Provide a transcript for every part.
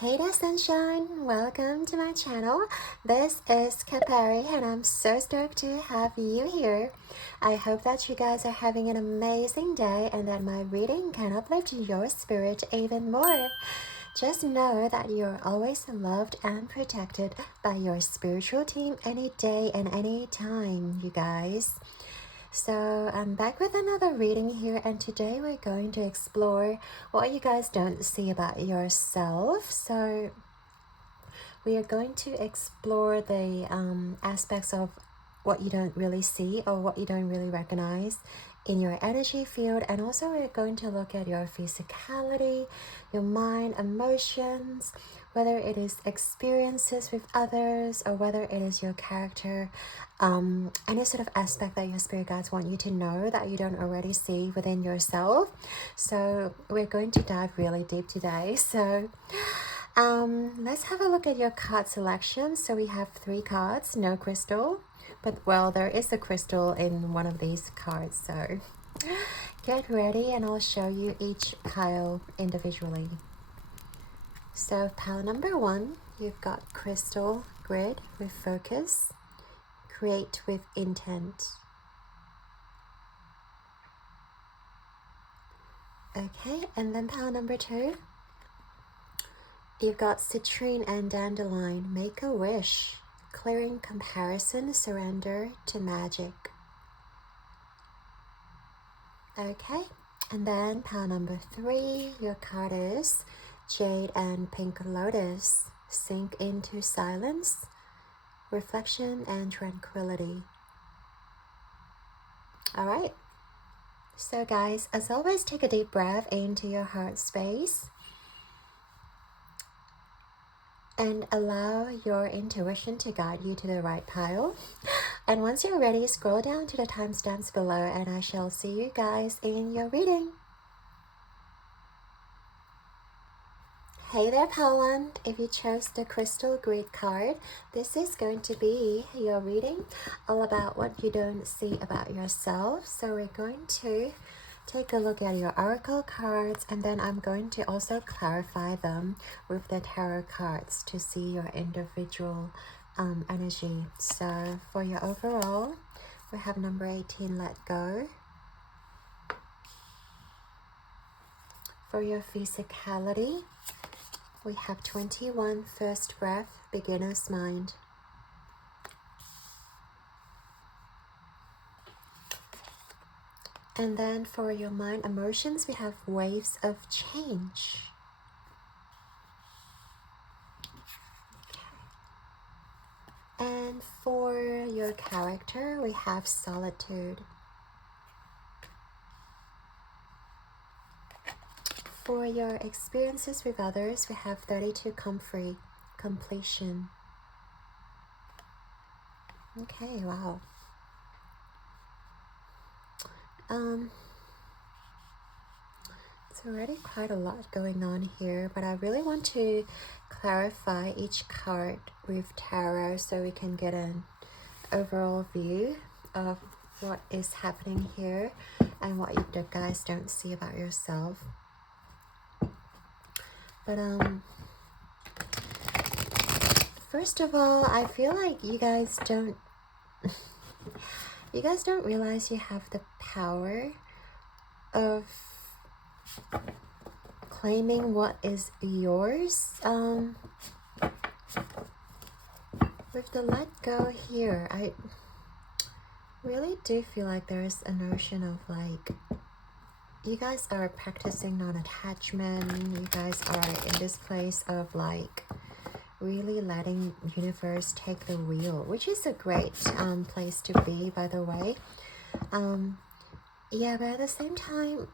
Hey there sunshine, welcome to my channel. This is Capari and I'm so stoked to have you here. I hope that you guys are having an amazing day and that my reading can uplift your spirit even more. Just know that you're always loved and protected by your spiritual team any day and any time, you guys. So I'm back with another reading here, and today we're going to explore what you guys don't see about yourself. So we are going to explore the aspects of what you don't really see or what you don't really recognize in your energy field, and also we're going to look at your physicality, your mind, emotions, whether it is experiences with others or whether it is your character, any sort of aspect that your spirit guides want you to know that you don't already see within yourself. So we're going to dive really deep today. So let's have a look at your card selection. So we have 3 cards, no crystal, but well, there is a crystal in one of these cards. So get ready and I'll show you each pile individually. So pile number 1, you've got crystal grid with focus, create with intent. Okay, and then pile number 2, you've got citrine and dandelion, make a wish, clearing comparison, surrender to magic. Okay, and then pile number 3, your card is jade and pink lotus, sink into silence, reflection and tranquility. All right, so guys, as always, take a deep breath into your heart space and allow your intuition to guide you to the right pile. And once you're ready, scroll down to the timestamps below and I shall see you guys in your reading. Hey there, pile 1. If you chose the crystal grid card, this is going to be your reading all about what you don't see about yourself. So we're going to take a look at your oracle cards, and then I'm going to also clarify them with the tarot cards to see your individual energy. So for your overall, we have number 18, let go. For your physicality, we have 21, first breath, beginner's mind. And then for your mind emotions, we have waves of change. Okay. And for your character, we have solitude. For your experiences with others, we have 32, comfort, completion. Okay, wow. It's already quite a lot going on here, but I really want to clarify each card with tarot so we can get an overall view of what is happening here and what you guys don't see about yourself. But first of all, I feel like you guys don't realize you have the power of claiming what is yours. With the let go here, I really do feel like there is a notion of like, you guys are practicing non-attachment. You guys are in this place of like really letting universe take the wheel, which is a great place to be, by the way. Yeah, but at the same time,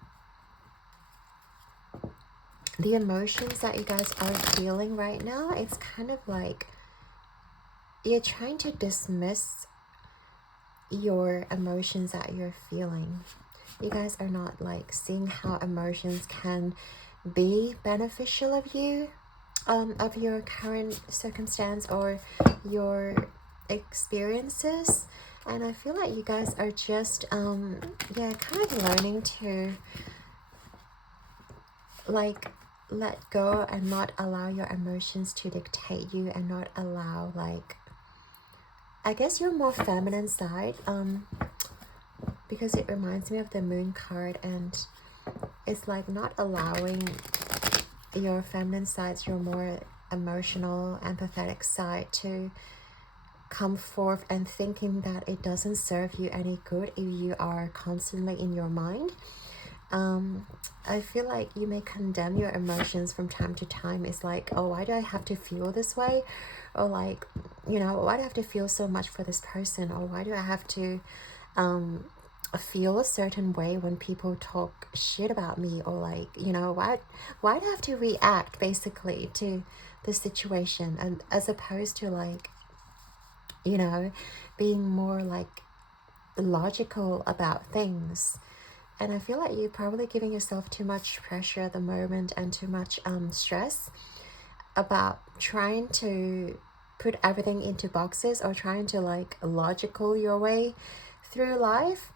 the emotions that you guys are feeling right now, it's kind of like you're trying to dismiss your emotions that you're feeling. You guys are not like seeing how emotions can be beneficial of you, of your current circumstance or your experiences. And I feel like you guys are just yeah, kind of learning to like let go and not allow your emotions to dictate you, and not allow, like, I guess your more feminine side, because it reminds me of the moon card, and it's like not allowing your feminine sides, your more emotional, empathetic side to come forth, and thinking that it doesn't serve you any good if you are constantly in your mind. I feel like you may condemn your emotions from time to time. It's like, oh, why do I have to feel this way? Or like, you know, why do I have to feel so much for this person? Or why do I have to feel a certain way when people talk shit about me? Or like, you know, why do I have to react basically to the situation? And as opposed to, like, you know, being more like logical about things. And I feel like you're probably giving yourself too much pressure at the moment, and too much stress about trying to put everything into boxes, or trying to, like, logical your way through life.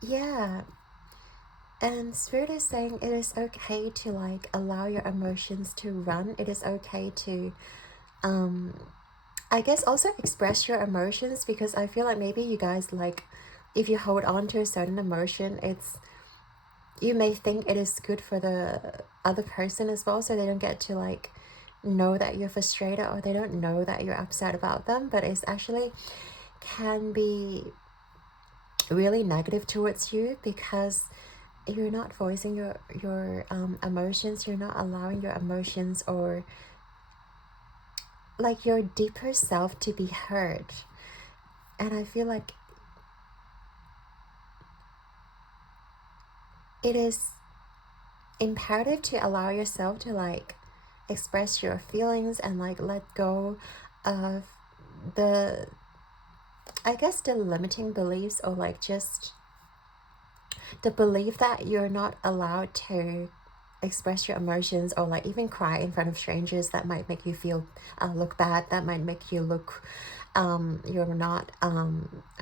Yeah. And Spirit is saying it is okay to, like, allow your emotions to run. It is okay to I guess also express your emotions, because I feel like maybe you guys, like, if you hold on to a certain emotion, you may think it is good for the other person as well, so they don't get to, like, know that you're frustrated, or they don't know that you're upset about them. But it's actually can be really negative towards you, because you're not voicing your emotions. You're not allowing your emotions, or like your deeper self, to be heard. And I feel like it is imperative to allow yourself to, like, express your feelings, and, like, let go of the, I guess, the limiting beliefs, or like just the belief that you're not allowed to express your emotions, or like even cry in front of strangers. That might make you feel look bad. That might make you look you're not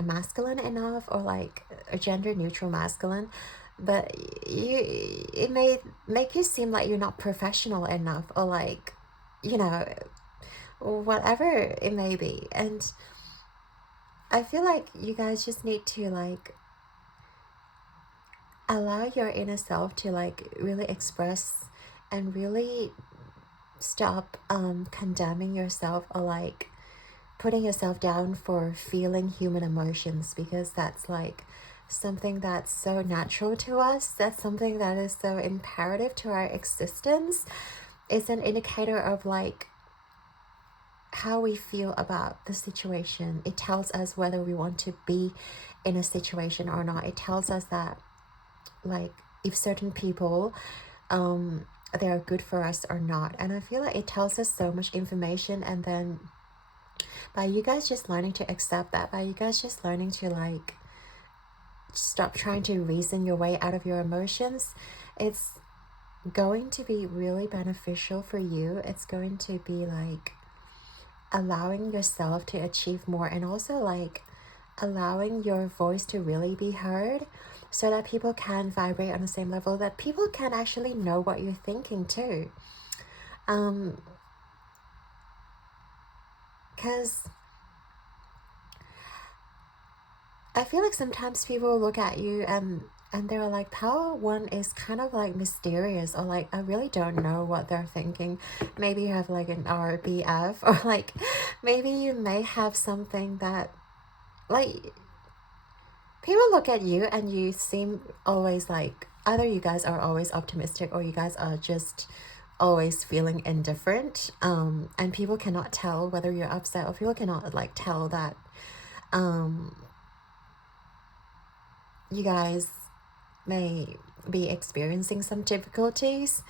masculine enough, or like a gender neutral masculine. But it may make you seem like you're not professional enough, or like, you know, whatever it may be. And I feel like you guys just need to, like, allow your inner self to, like, really express, and really stop condemning yourself, or like putting yourself down for feeling human emotions, because that's, like, something that's so natural to us. That's something that is so imperative to our existence. It's an indicator of, like, how we feel about the situation. It tells us whether we want to be in a situation or not. It tells us that, like, if certain people they are good for us or not. And I feel like it tells us so much information. And then by you guys just learning to accept that, by you guys just learning to, like, stop trying to reason your way out of your emotions, it's going to be really beneficial for you. It's going to be, like, allowing yourself to achieve more, and also, like, allowing your voice to really be heard, so that people can vibrate on the same level, that people can actually know what you're thinking too. Because I feel like sometimes people look at you, and they're like, Power One is kind of, like, mysterious, or like, I really don't know what they're thinking. Maybe you have, like, an RBF, or like maybe you may have something that, like, people look at you and you seem always, like, either you guys are always optimistic, or you guys are just always feeling indifferent, and people cannot tell whether you're upset, or people cannot, like, tell that you guys may be experiencing some difficulties.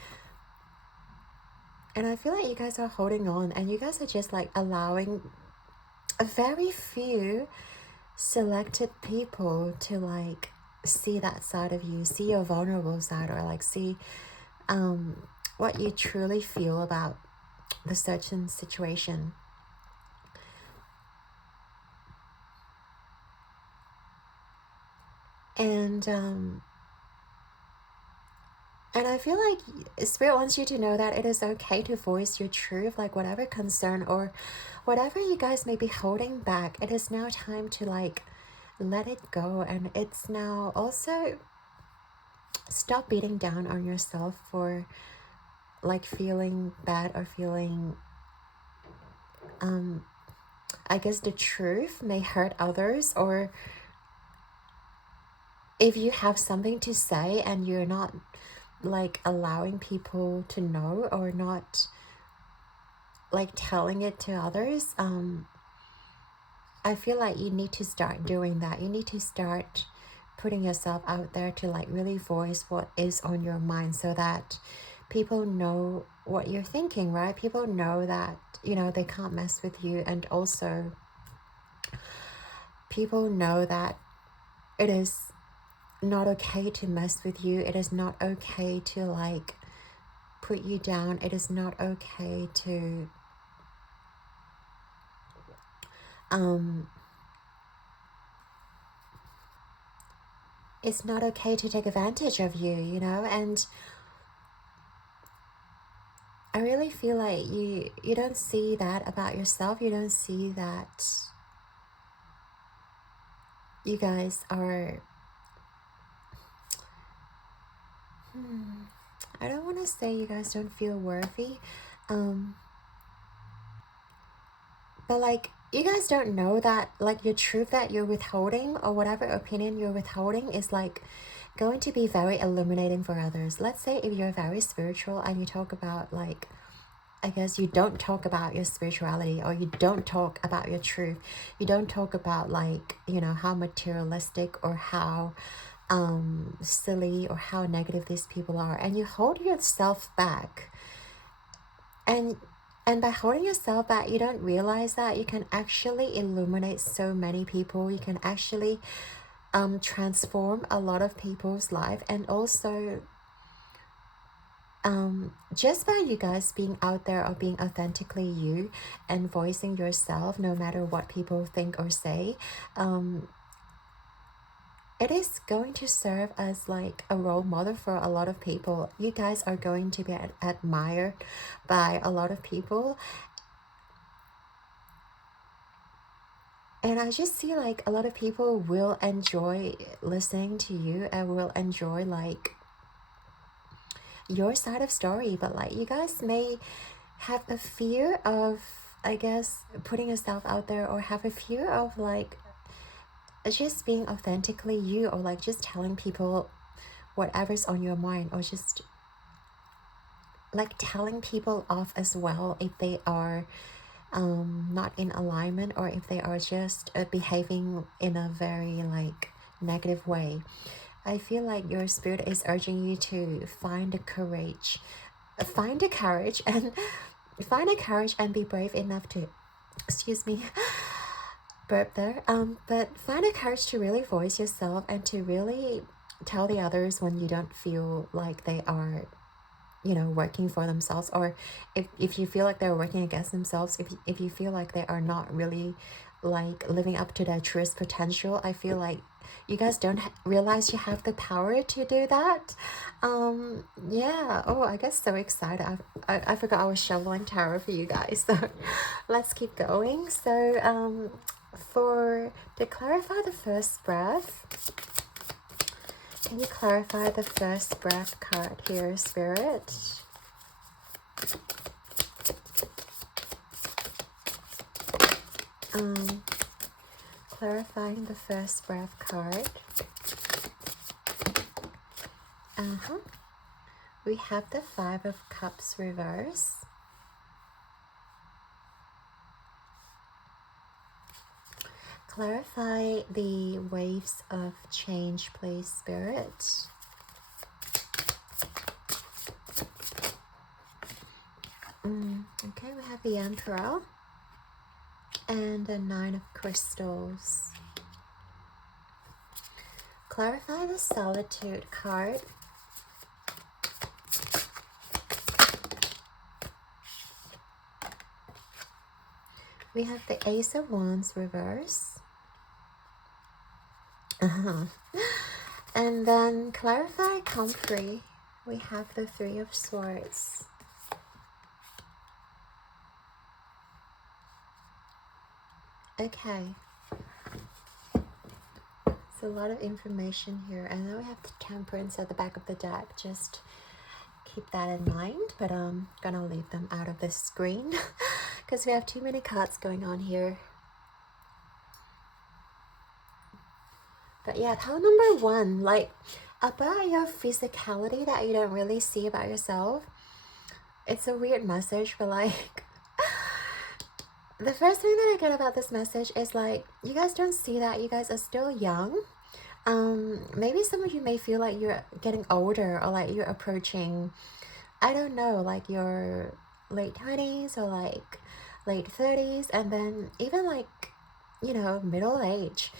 And I feel like you guys are holding on, and you guys are just, like, allowing a very few selected people to, like, see that side of you, see your vulnerable side, or like see what you truly feel about the certain situation. And I feel like Spirit wants you to know that it is okay to voice your truth, like whatever concern or whatever you guys may be holding back. It is now time to like let it go. And it's now also stop beating down on yourself for like feeling bad or feeling I guess the truth may hurt others, or if you have something to say and you're not like allowing people to know or not like telling it to others, I feel like you need to start doing that. You need to start putting yourself out there to like really voice what is on your mind, so that people know what you're thinking, right? People know that, you know, they can't mess with you, and also people know that it is not okay to mess with you. It is not okay to like put you down. It is not okay to it's not okay to take advantage of you, you know. And I really feel like you don't see that about yourself. You don't see that you guys are I don't want to say you guys don't feel worthy, but like you guys don't know that like your truth that you're withholding, or whatever opinion you're withholding, is like going to be very illuminating for others. Let's say if you're very spiritual and you talk about like, I guess you don't talk about your spirituality, or you don't talk about your truth. You don't talk about like, you know, how materialistic or how silly or how negative these people are, and you hold yourself back. And by holding yourself back, you don't realize that you can actually illuminate so many people. You can actually transform a lot of people's life. And also just by you guys being out there or being authentically you and voicing yourself, no matter what people think or say, it is going to serve as like a role model for a lot of people. You guys are going to be admired by a lot of people. And I just see like a lot of people will enjoy listening to you and will enjoy like your side of story. But like you guys may have a fear of, I guess, putting yourself out there, or have a fear of like just being authentically you, or like just telling people whatever's on your mind, or just like telling people off as well if they are not in alignment, or if they are just behaving in a very like negative way. I feel like your spirit is urging you to find the courage and find the courage and be brave enough to, excuse me, burp there, but find the courage to really voice yourself and to really tell the others when you don't feel like they are, you know, working for themselves, or if you feel like they're working against themselves, if you feel like they are not really like living up to their truest potential. I feel like you guys don't realize you have the power to do that. Yeah. Oh, I get so excited. I forgot I was shoveling tarot for you guys, so let's keep going. So to clarify the first breath, can you clarify the first breath card here, Spirit? Clarifying the first breath card. We have the Five of Cups reverse. Clarify the waves of change, please, Spirit. Okay, we have the Emperor and the Nine of Crystals. Clarify the Solitude card. We have the Ace of Wands reverse. And then clarify Comfrey, we have the Three of Swords. Okay. It's a lot of information here. And then we have the Temperance at the back of the deck. Just keep that in mind. But I'm gonna leave them out of the screen because we have too many cards going on here. But yeah, pile number one, like about your physicality that you don't really see about yourself. It's a weird message, but like the first thing that I get about this message is like you guys don't see that you guys are still young. Maybe some of you may feel like you're getting older or like you're approaching, I don't know, like your late 20s or like late 30s, and then even like, you know, middle age.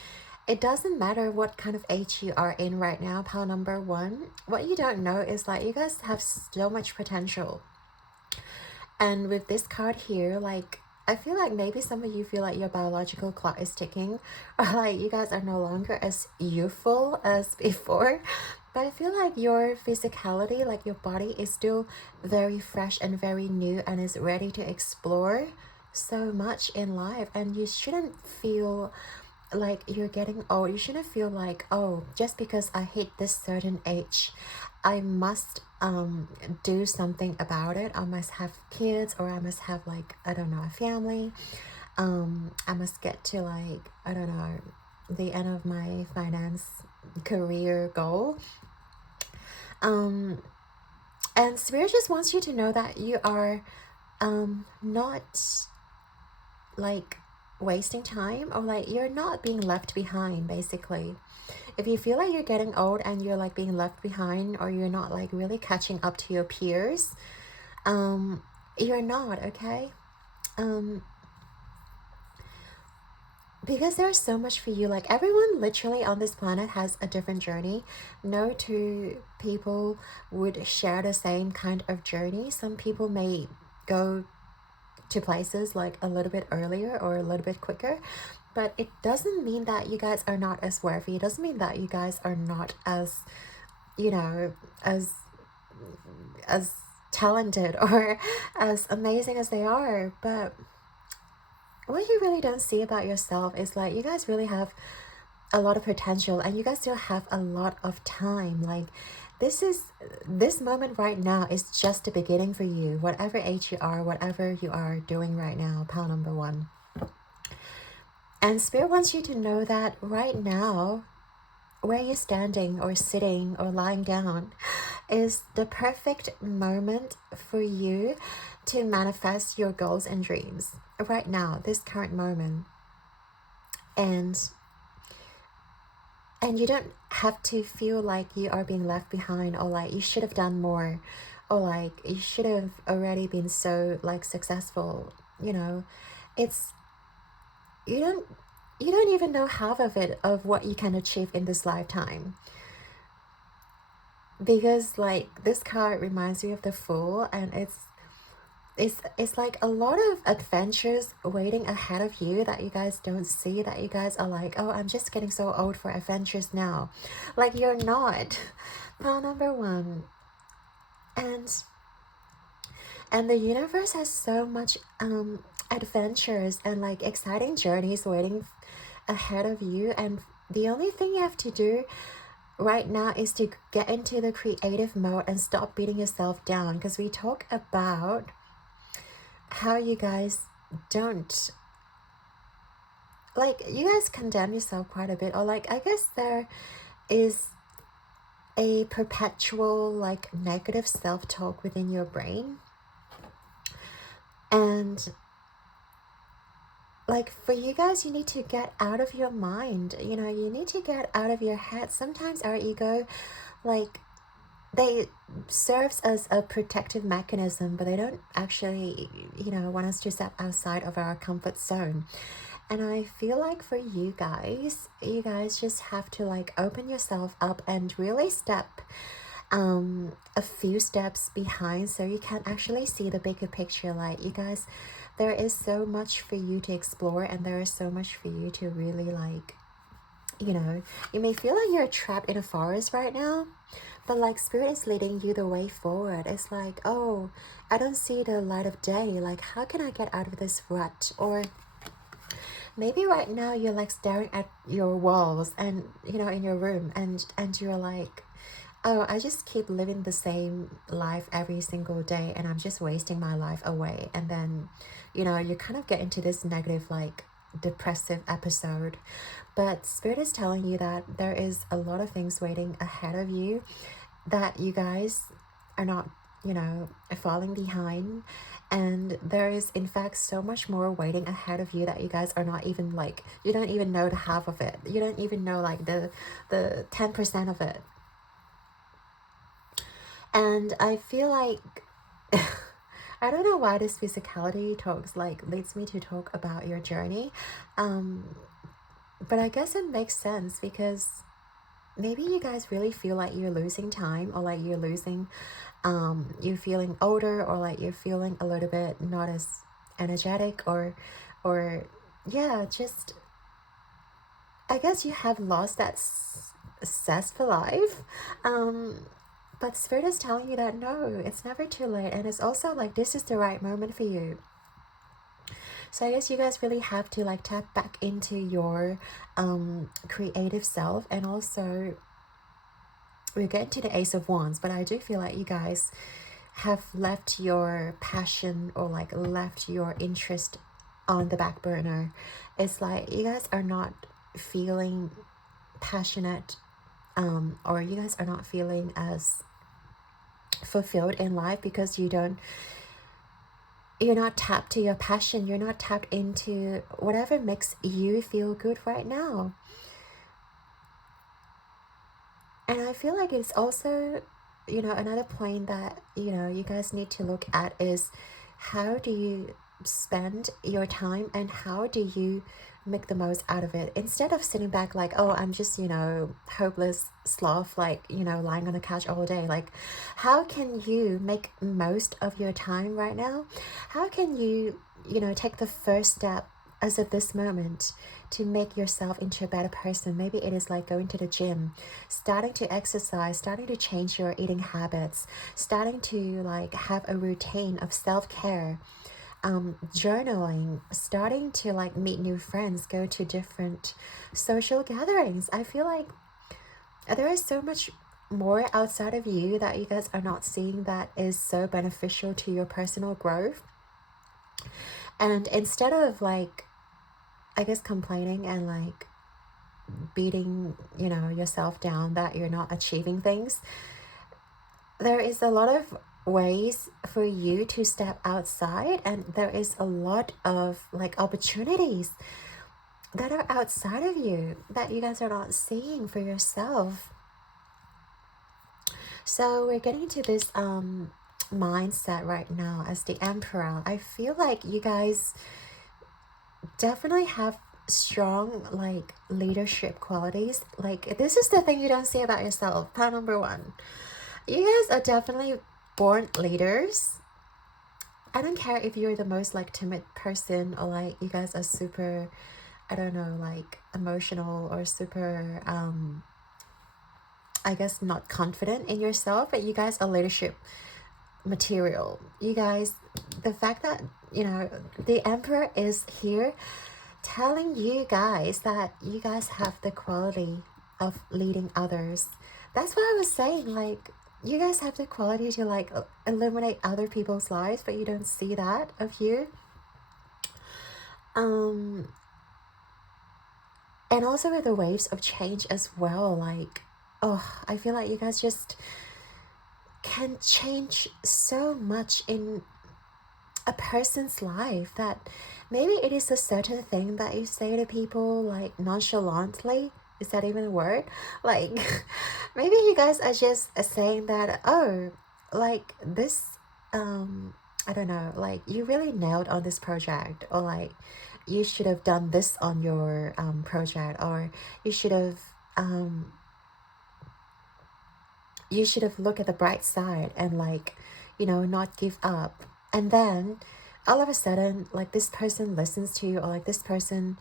It doesn't matter what kind of age you are in right now, pile number one. What you don't know is like you guys have so much potential. And with this card here, like I feel like maybe some of you feel like your biological clock is ticking, or like you guys are no longer as youthful as before. But I feel like your physicality, like your body is still very fresh and very new and is ready to explore so much in life. And you shouldn't feel like you're getting old. You shouldn't feel like, oh, just because I hit this certain age, I must do something about it. I must have kids, or I must have like, I don't know, a family. I must get to like, I don't know, the end of my finance career goal. And Spirit just wants you to know that you are not like wasting time, or like you're not being left behind. Basically, if you feel like you're getting old and you're like being left behind, or you're not like really catching up to your peers, you're not, okay? Because there's so much for you. Like everyone literally on this planet has a different journey. No two people would share the same kind of journey. Some people may go to places like a little bit earlier or a little bit quicker, but it doesn't mean that you guys are not as worthy. It doesn't mean that you guys are not as, you know, as talented or as amazing as they are. But what you really don't see about yourself is like you guys really have a lot of potential, and you guys still have a lot of time. Like this moment right now is just the beginning for you, whatever age you are, whatever you are doing right now, pile number one. And Spirit wants you to know that right now, where you're standing or sitting or lying down is the perfect moment for you to manifest your goals and dreams right now, this current moment. And you don't have to feel like you are being left behind, or like you should have done more, or like you should have already been so like successful. You know, it's you don't even know half of it, of what you can achieve in this lifetime. Because like this card reminds you of the Fool, and it's like a lot of adventures waiting ahead of you that you guys don't see, that you guys are like, oh, I'm just getting so old for adventures now. Like you're not. Pile number one. And the universe has so much adventures and like exciting journeys waiting ahead of you, and the only thing you have to do right now is to get into the creative mode and stop beating yourself down. Because we talk about how you guys don't, like, you guys condemn yourself quite a bit, or like I guess there is a perpetual like negative self-talk within your brain. And like for you guys, you need to get out of your mind, you know, you need to get out of your head. Sometimes our ego, like, they serves as a protective mechanism, but they don't actually, you know, want us to step outside of our comfort zone. And I feel like for you guys just have to like open yourself up and really step a few steps behind, so you can actually see the bigger picture. Like you guys, there is so much for you to explore, and there is so much for you to really like you know, you may feel like you're trapped in a forest right now, but like spirit is leading you the way forward. It's like, oh, I don't see the light of day. Like, how can I get out of this rut? Or maybe right now you're like staring at your walls and, you know, in your room, and you're like, oh, I just keep living the same life every single day and I'm just wasting my life away. And then, you know, you kind of get into this negative, like, depressive episode. But spirit is telling you that there is a lot of things waiting ahead of you, that you guys are not, you know, falling behind. And there is in fact so much more waiting ahead of you that you guys are not even, like, you don't even know the half of it. You don't even know like the 10% of it. And I feel like I don't know why this physicality talks like leads me to talk about your journey, but I guess it makes sense because maybe you guys really feel like you're losing time, or like you're losing, you're feeling older, or like you're feeling a little bit not as energetic, or yeah, just I guess you have lost that zest for life. But spirit is telling you that no, it's never too late, and it's also like this is the right moment for you. So I guess you guys really have to like tap back into your creative self. And also we'll get into the Ace of Wands, but I do feel like you guys have left your passion, or like left your interest on the back burner. It's like you guys are not feeling passionate, or you guys are not feeling as fulfilled in life because you're not tapped to your passion. You're not tapped into whatever makes you feel good right now. And I feel like it's also, you know, another point that, you know, you guys need to look at is how do you spend your time and how do you make the most out of it, instead of sitting back like, oh, I'm just, you know, hopeless sloth, like, you know, lying on the couch all day. Like, how can you make most of your time right now? How can you, you know, take the first step as of this moment to make yourself into a better person? Maybe it is like going to the gym, starting to exercise, starting to change your eating habits, starting to like have a routine of self-care, journaling, starting to like meet new friends, go to different social gatherings. I feel like there is so much more outside of you that you guys are not seeing that is so beneficial to your personal growth. And instead of like, I guess, complaining and like beating, you know, yourself down that you're not achieving things, there is a lot of ways for you to step outside, and there is a lot of like opportunities that are outside of you that you guys are not seeing for yourself. So we're getting into this mindset right now as the Emperor. I feel like you guys definitely have strong like leadership qualities. Like, this is the thing you don't see about yourself. Part number one, you guys are definitely born leaders. I don't care if you're the most like timid person, or like you guys are super, I don't know, like emotional, or super I guess not confident in yourself, but you guys are leadership material. You guys, the fact that, you know, the Emperor is here telling you guys that you guys have the quality of leading others. That's why I was saying, like, you guys have the quality to like illuminate other people's lives, but you don't see that of you. And also with the waves of change as well, like, oh, I feel like you guys just can change so much in a person's life, that maybe it is a certain thing that you say to people like nonchalantly. Is that even a word? Like, maybe you guys are just saying that, oh, like this, I don't know, like you really nailed on this project, or like you should have done this on your project, or you should have looked at the bright side and like, you know, not give up. And then all of a sudden, like this person listens to you, or like this person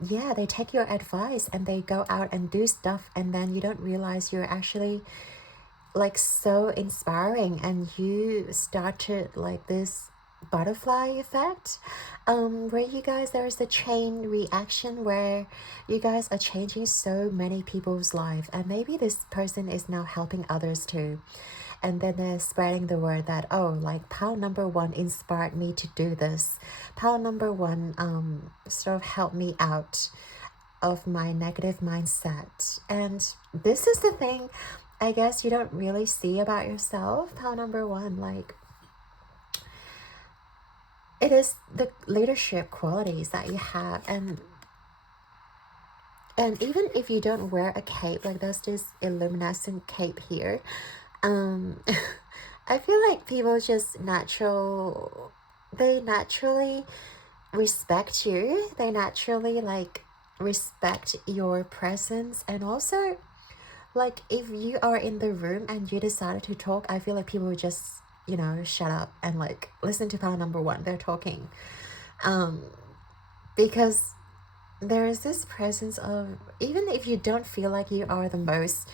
yeah, they take your advice and they go out and do stuff, and then you don't realize you're actually like so inspiring, and you started like this butterfly effect, where you guys, there is a chain reaction where you guys are changing so many people's life, and maybe this person is now helping others too, and then they're spreading the word that, oh, like pal number one inspired me to do this, pal number one sort of helped me out of my negative mindset. And this is the thing I guess you don't really see about yourself, pal number one. Like, it is the leadership qualities that you have, and even if you don't wear a cape, like there's this illuminescent cape here, I feel like people just they naturally respect you, they naturally like respect your presence. And also, like, if you are in the room and you decided to talk, I feel like people would just, you know, shut up and like listen to pal number one, they're talking, because there is this presence of, even if you don't feel like you are the most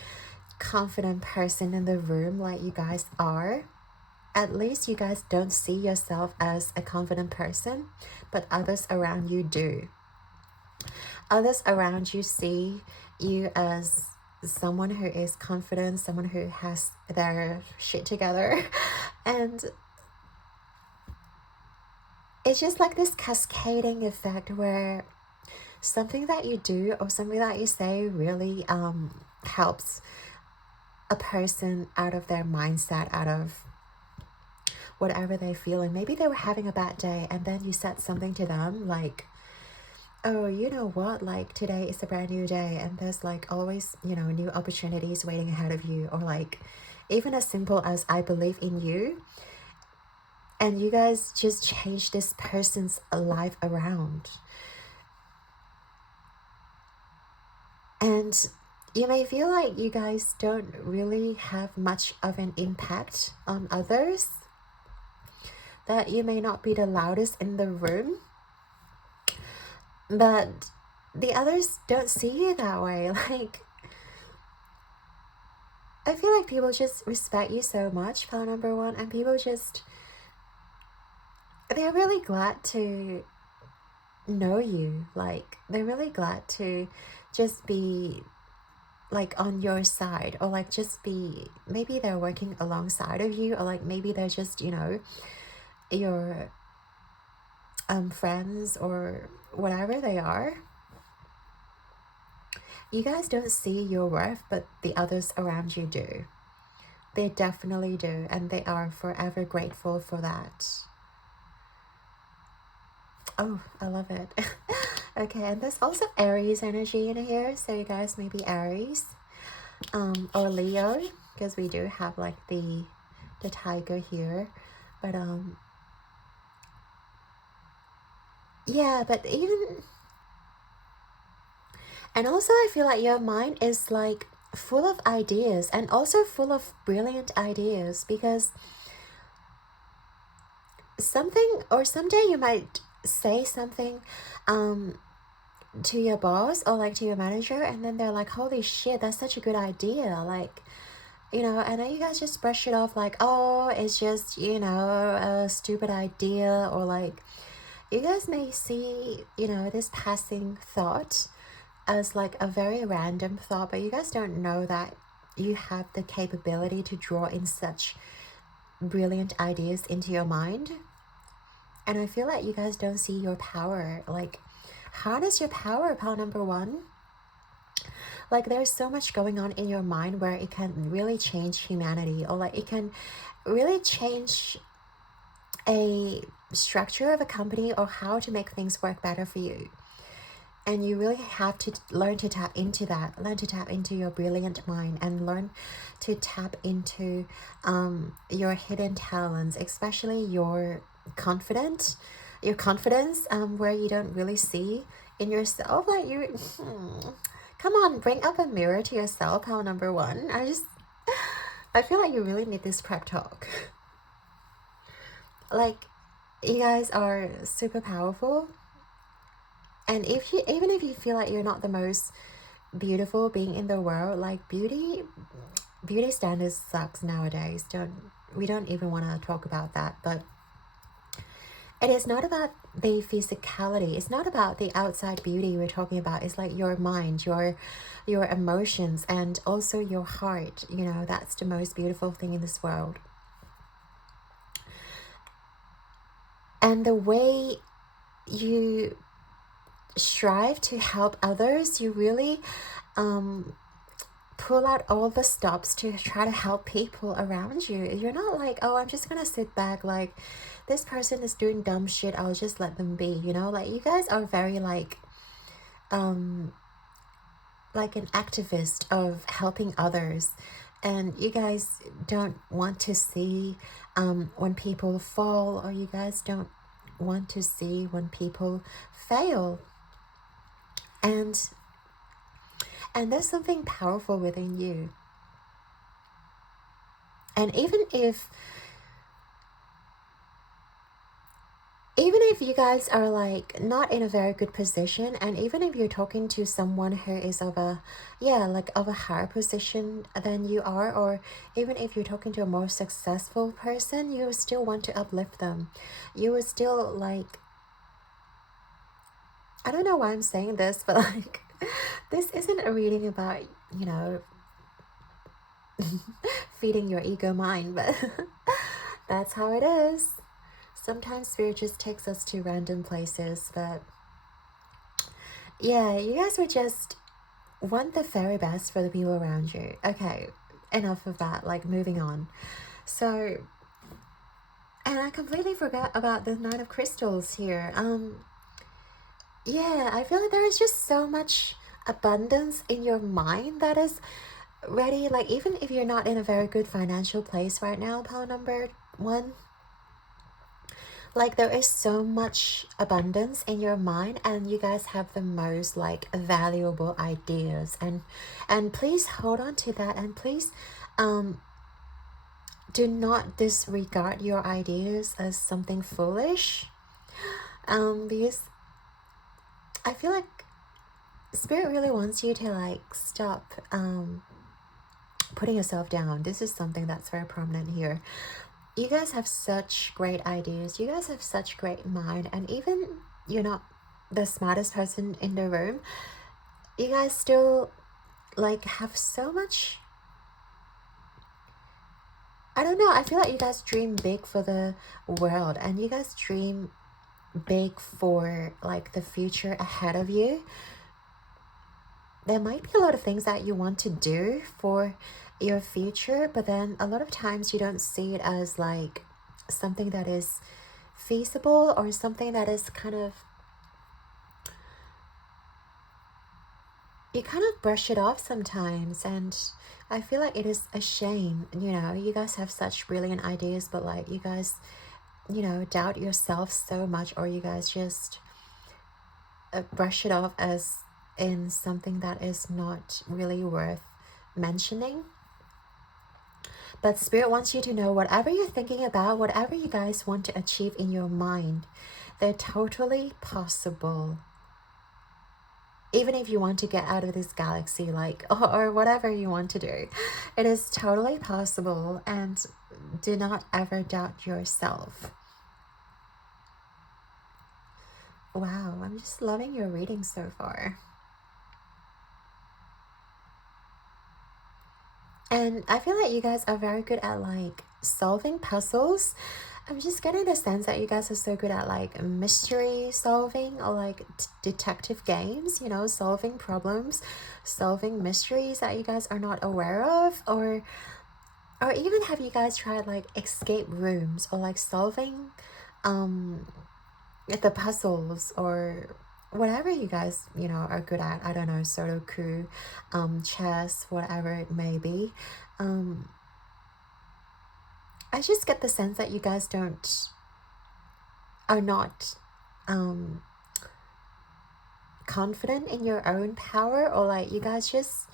confident person in the room like you guys are, at least you guys don't see yourself as a confident person, but others around you do. Others around you see you as someone who is confident, someone who has their shit together. And it's just like this cascading effect where something that you do or something that you say really helps a person out of their mindset, out of whatever they're feeling. Maybe they were having a bad day, and then you said something to them like, oh, you know what, like today is a brand new day, and there's like always, you know, new opportunities waiting ahead of you. Or like even as simple as I believe in you, and you guys just change this person's life around. And you may feel like you guys don't really have much of an impact on others, that you may not be the loudest in the room, but the others don't see you that way. Like, I feel like people just respect you so much, pal number one, and people just, they're really glad to know you. Like, they're really glad to just be like on your side, or like just be, maybe they're working alongside of you, or like maybe they're just, you know, your friends or whatever they are. You guys don't see your worth, but the others around you do. They definitely do, and they are forever grateful for that. Oh, I love it. Okay, and there's also Aries energy in here, so you guys may be Aries, or Leo, because we do have like the tiger here. But yeah, but even, and also I feel like your mind is like full of ideas, and also full of brilliant ideas, because something, or someday you might say something to your boss or like to your manager, and then they're like, holy shit, that's such a good idea, like, you know, and then you guys just brush it off like, oh, it's just, you know, a stupid idea. Or like, you guys may see, you know, this passing thought as like a very random thought, but you guys don't know that you have the capability to draw in such brilliant ideas into your mind. And I feel like you guys don't see your power. Like, harness your power, pal number one. Like, there's so much going on in your mind where it can really change humanity, or like it can really change a structure of a company, or how to make things work better for you. And you really have to learn to tap into that, learn to tap into your brilliant mind, and learn to tap into your hidden talents, especially your confidence, where you don't really see in yourself. Like, you come on, bring up a mirror to yourself, pal number one. I feel like you really need this prep talk. Like, you guys are super powerful, And even if you feel like you're not the most beautiful being in the world, like beauty standards sucks nowadays. We don't even want to talk about that. But it is not about the physicality. It's not about the outside beauty we're talking about. It's like your mind, your emotions, and also your heart. You know, that's the most beautiful thing in this world. And the way you strive to help others, you really pull out all the stops to try to help people around you. You're not like, oh, I'm just gonna sit back, like this person is doing dumb shit, I'll just let them be, you know? Like, you guys are very like an activist of helping others, and you guys don't want to see when people fall, or you guys don't want to see when people fail. And there's something powerful within you. And even if you guys are like not in a very good position, and even if you're talking to someone who is of a higher position than you are, or even if you're talking to a more successful person, you still want to uplift them. You would still like, I don't know why I'm saying this, but like this isn't a reading about, you know, feeding your ego mind, but that's how it is. Sometimes spirit just takes us to random places, but yeah, you guys would just want the very best for the people around you. Okay, enough of that, like moving on. So, and I completely forgot about the Nine of Crystals here. Yeah, I feel like there is just so much abundance in your mind that is ready, like even if you're not in a very good financial place right now, pile number 1, like there is so much abundance in your mind, and you guys have the most like valuable ideas, and please hold on to that, and please do not disregard your ideas as something foolish, because I feel like spirit really wants you to like stop putting yourself down. This is something that's very prominent here. You guys have such great ideas. You guys have such great mind. And even you're not the smartest person in the room, you guys still like have so much, I don't know, I feel like you guys dream big for the world, and you guys dream big for like the future ahead of you. There might be a lot of things that you want to do for your future, but then a lot of times you don't see it as like something that is feasible, or something that is kind of, you kind of brush it off sometimes. And I feel like it is a shame, you know, you guys have such brilliant ideas, but like you guys, you know, doubt yourself so much, or you guys just brush it off as in something that is not really worth mentioning. But spirit wants you to know, whatever you're thinking about, whatever you guys want to achieve in your mind, they're totally possible. Even if you want to get out of this galaxy, like, or whatever you want to do, it is totally possible. And do not ever doubt yourself. Wow, I'm just loving your reading so far. And I feel like you guys are very good at like solving puzzles. I'm just getting the sense that you guys are so good at like mystery solving, or like detective games, you know, solving problems, solving mysteries that you guys are not aware of, or even have you guys tried like escape rooms, or like solving the puzzles, or whatever you guys, you know, are good at. I don't know, Sudoku, chess, whatever it may be. I just get the sense that you guys are not confident in your own power, or like you guys just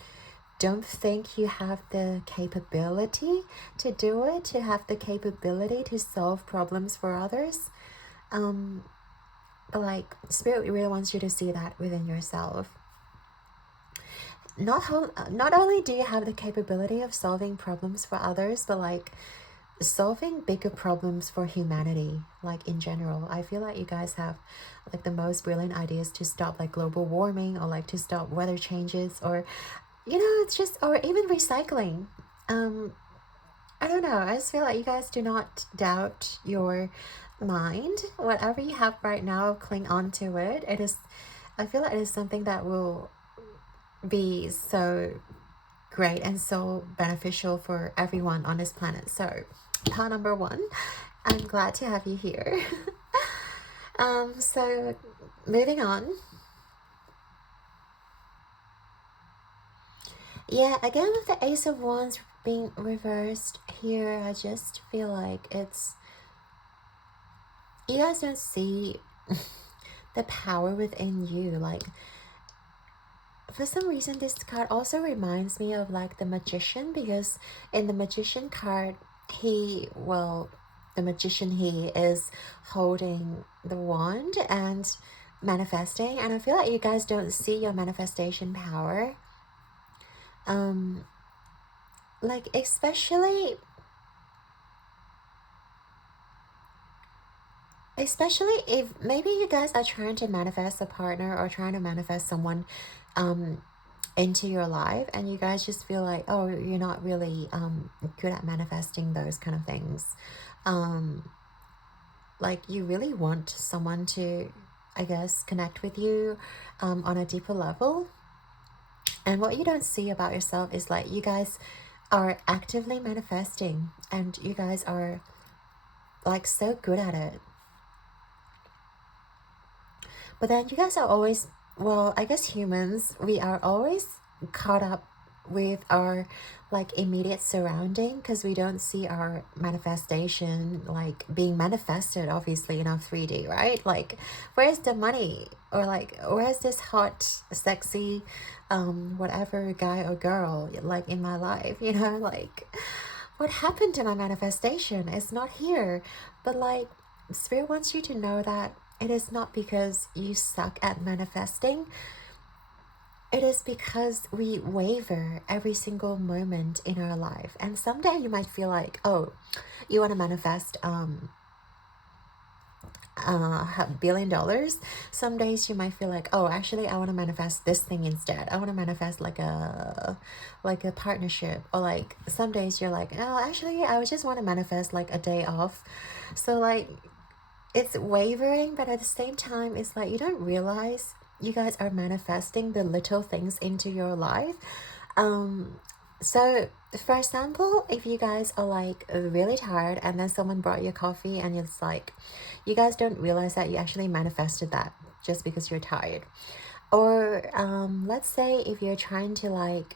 don't think you have the capability to do it, to have the capability to solve problems for others. But like, Spirit really wants you to see that within yourself. Not only do you have the capability of solving problems for others, but like solving bigger problems for humanity, like in general. I feel like you guys have like the most brilliant ideas to stop like global warming, or like to stop weather changes, or it's just, or even recycling. I don't know, I just feel like you guys do not doubt your mind. Whatever you have right now, cling on to it. I feel like it is something that will be so great and so beneficial for everyone on this planet. So part number 1, I'm glad to have you here. So moving on. Yeah, again with the Ace of Wands being reversed here, I just feel like you guys don't see the power within you. Like, for some reason this card also reminds me of like the Magician, because in the Magician card, the magician, he is holding the wand and manifesting, and I feel like you guys don't see your manifestation power. Like especially if maybe you guys are trying to manifest a partner or trying to manifest someone into your life, and you guys just feel like, oh, you're not really good at manifesting those kind of things. Like you really want someone to, I guess, connect with you on a deeper level. And what you don't see about yourself is like you guys are actively manifesting, and you guys are like so good at it. But then you guys are always, well, I guess humans, we are always caught up with our like immediate surrounding, because we don't see our manifestation like being manifested obviously in our 3D, right? Like, where's the money, or like where's this hot sexy whatever guy or girl like in my life, like what happened to my manifestation? It's not here. But like, Spirit wants you to know that it is not because you suck at manifesting. It is because we waver every single moment in our life. And someday you might feel like, oh, you want to manifest $1 billion. Some days you might feel like, oh, actually I want to manifest this thing instead. I want to manifest like a partnership. Or like some days you're like, oh, actually I just want to manifest like a day off. So like, it's wavering, but at the same time it's like you don't realize you guys are manifesting the little things into your life. So for example, if you guys are like really tired and then someone brought you coffee, and it's like you guys don't realize that you actually manifested that just because you're tired. Or let's say if you're trying to like,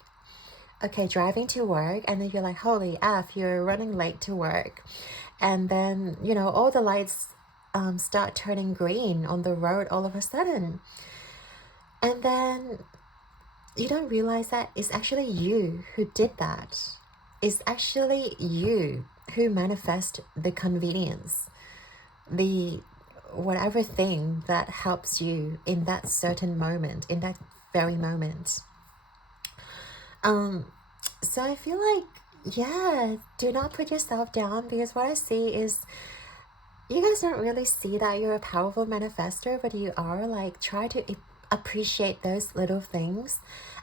okay, driving to work, and then you're like, holy F, you're running late to work, and then all the lights start turning green on the road all of a sudden, and then you don't realize that it's actually you who did that. It's actually you who manifest the convenience, the whatever thing that helps you in that certain moment, in that very moment. So I feel like, yeah, do not put yourself down, because what I see is you guys don't really see that you're a powerful manifester, but you are. Like, try to appreciate those little things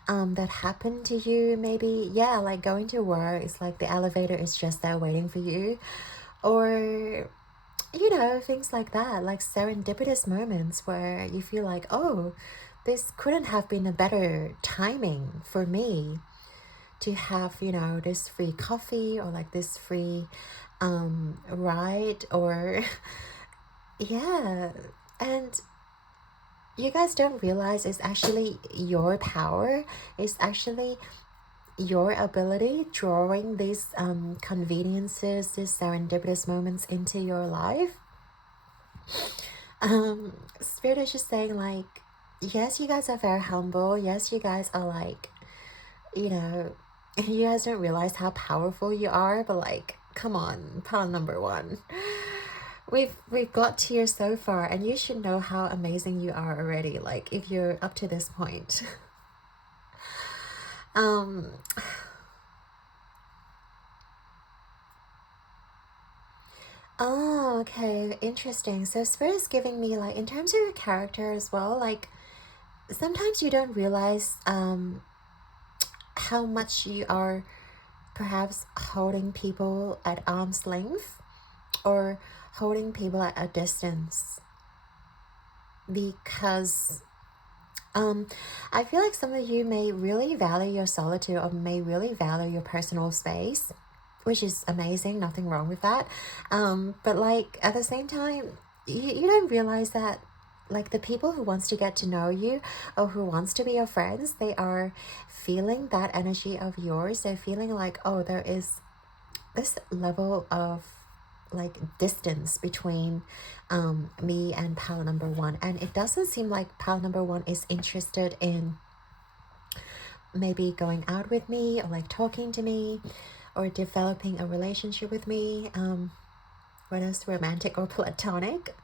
that happen to you. Maybe, yeah, like going to work, it's like the elevator is just there waiting for you. Or, things like that, like serendipitous moments where you feel like, oh, this couldn't have been a better timing for me to have, this free coffee, or like this free ride, or yeah. And you guys don't realize it's actually your power. It's actually your ability drawing these conveniences, these serendipitous moments into your life. Spirit is just saying like, yes, you guys are very humble. Yes, you guys are like, you guys don't realize how powerful you are, but like, come on, pile number 1. we've got here so far, and you should know how amazing you are already, like if you're up to this point. um oh, okay, interesting. So Spirit is giving me, like, in terms of your character as well, like sometimes you don't realize how much you are perhaps holding people at arm's length, or holding people at a distance, because I feel like some of you may really value your solitude, or may really value your personal space, which is amazing, nothing wrong with that. But like at the same time, you don't realize that, like, the people who wants to get to know you, or who wants to be your friends, they are feeling that energy of yours. They're feeling like, oh, there is this level of like distance between me and pal number one, and it doesn't seem like pal number one is interested in maybe going out with me, or like talking to me, or developing a relationship with me, whether it's romantic or platonic.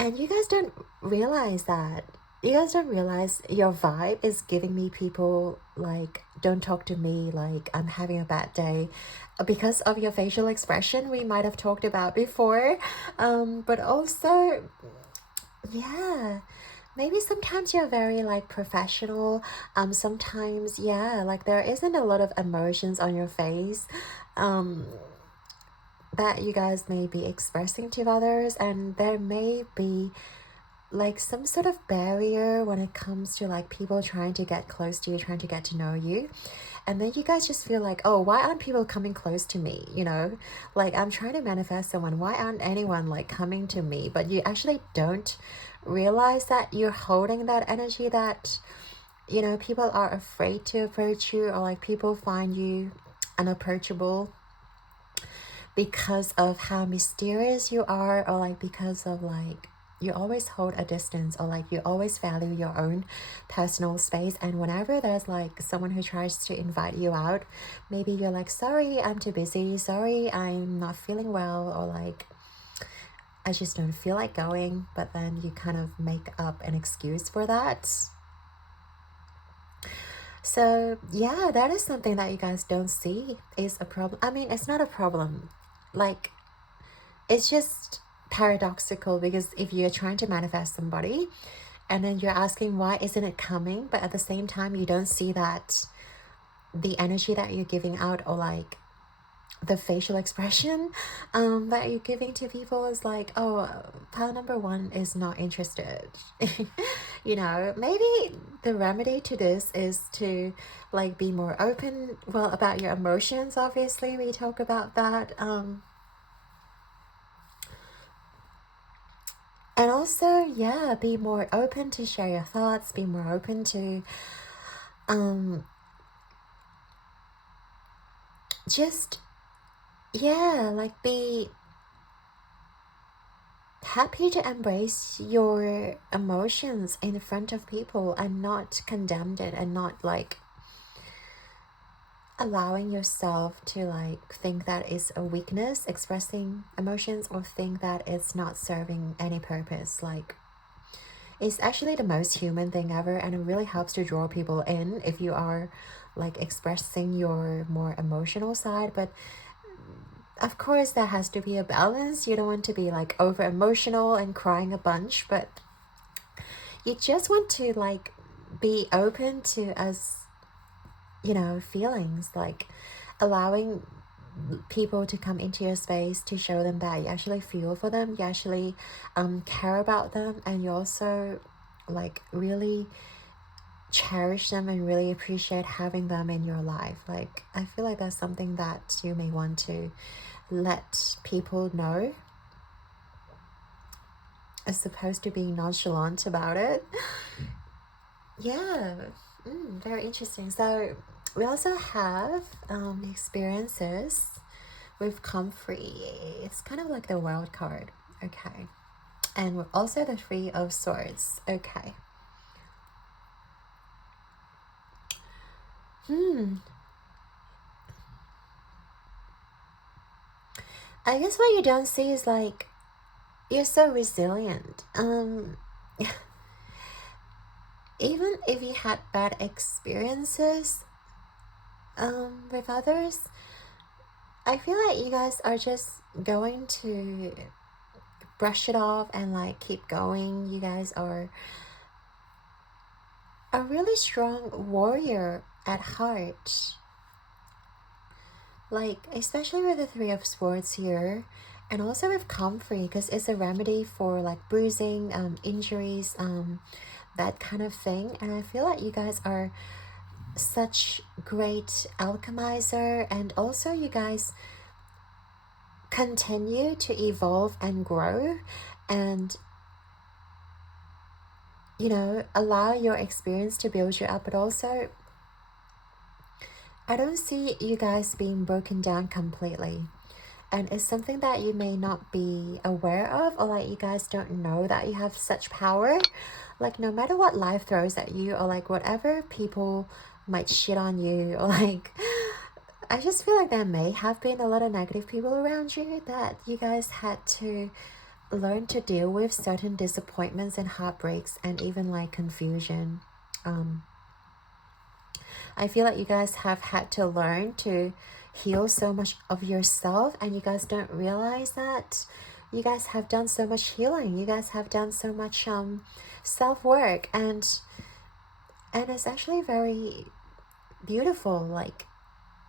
And you guys don't realize that. You guys don't realize your vibe is giving me people like, don't talk to me, like I'm having a bad day, because of your facial expression we might have talked about before. But also, yeah, maybe sometimes you're very like professional. Sometimes, yeah, like there isn't a lot of emotions on your face that you guys may be expressing to others, and there may be like some sort of barrier when it comes to like people trying to get close to you, trying to get to know you. And then you guys just feel like, oh, why aren't people coming close to me? You know, like I'm trying to manifest someone, why aren't anyone like coming to me? But you actually don't realize that you're holding that energy, that, you know, people are afraid to approach you, or like people find you unapproachable because of how mysterious you are, or like because of like you always hold a distance, or like you always value your own personal space. And whenever there's like someone who tries to invite you out, maybe you're like, sorry, I'm too busy, sorry, I'm not feeling well, or like I just don't feel like going. But then you kind of make up an excuse for that. So yeah, that is something that you guys don't see is a problem. I mean, it's not a problem, like it's just paradoxical, because if you're trying to manifest somebody and then you're asking why isn't it coming, but at the same time you don't see that the energy that you're giving out, or like the facial expression that you're giving to people is like, oh, pile number one is not interested. You know, maybe the remedy to this is to like be more open, well, about your emotions. Obviously we talk about that, and also, yeah, be more open to share your thoughts, be more open to just, yeah, like be happy to embrace your emotions in front of people, and not condemn it, and not like allowing yourself to like think that is a weakness, expressing emotions, or think that it's not serving any purpose. Like, it's actually the most human thing ever, and it really helps to draw people in if you are like expressing your more emotional side. But of course there has to be a balance. You don't want to be like over emotional and crying a bunch, but you just want to like be open to us, you know, feelings, like allowing people to come into your space, to show them that you actually feel for them, you actually care about them, and you also like really cherish them and really appreciate having them in your life. Like, I feel like that's something that you may want to let people know, as opposed to being nonchalant about it. Yeah, very interesting. So we also have experiences with comfrey. It's kind of like the wild card. Okay. And we're also the Three of Swords. Okay. I guess what you don't see is like you're so resilient. Even if you had bad experiences with others, I feel like you guys are just going to brush it off and like keep going. You guys are a really strong warrior at heart. Like, especially with the Three of Swords here, and also with comfrey, because it's a remedy for like bruising, injuries, that kind of thing. And I feel like you guys are such great alchemizer, and also you guys continue to evolve and grow, and you know, allow your experience to build you up. But also, I don't see you guys being broken down completely. And it's something that you may not be aware of, or like you guys don't know that you have such power. Like, no matter what life throws at you, or like whatever people might shit on you, or like, I just feel like there may have been a lot of negative people around you, that you guys had to learn to deal with certain disappointments and heartbreaks, and even like confusion. I feel like you guys have had to learn to heal so much of yourself, and you guys don't realize that you guys have done so much healing. You guys have done so much self-work, and it's actually very beautiful. Like,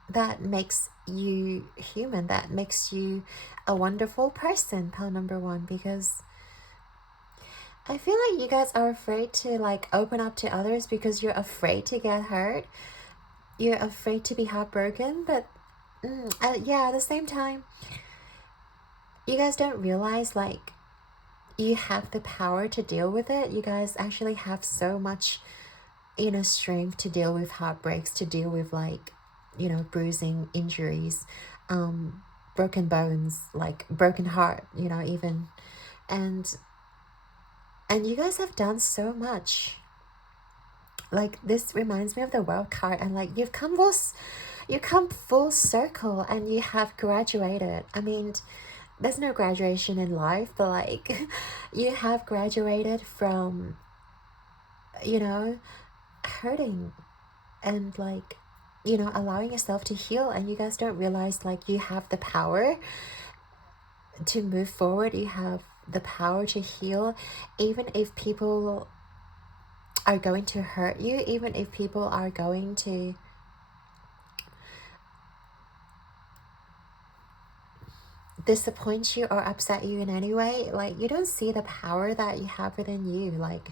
that makes you human, that makes you a wonderful person, pile number one, because I feel like you guys are afraid to like open up to others because you're afraid to get hurt. You're afraid to be heartbroken, but yeah, at the same time, you guys don't realize like you have the power to deal with it. You guys actually have so much inner strength to deal with heartbreaks, to deal with like, you know, bruising, injuries, broken bones, like broken heart, you know, even. And you guys have done so much. Like, this reminds me of the World card, and like you've come full circle, and you have graduated. I mean, there's no graduation in life, but like you have graduated from, you know, hurting, and like, you know, allowing yourself to heal. And you guys don't realize like you have the power to move forward. You have the power to heal, even if people are going to hurt you, even if people are going to disappoint you or upset you in any way. Like, you don't see the power that you have within you, like,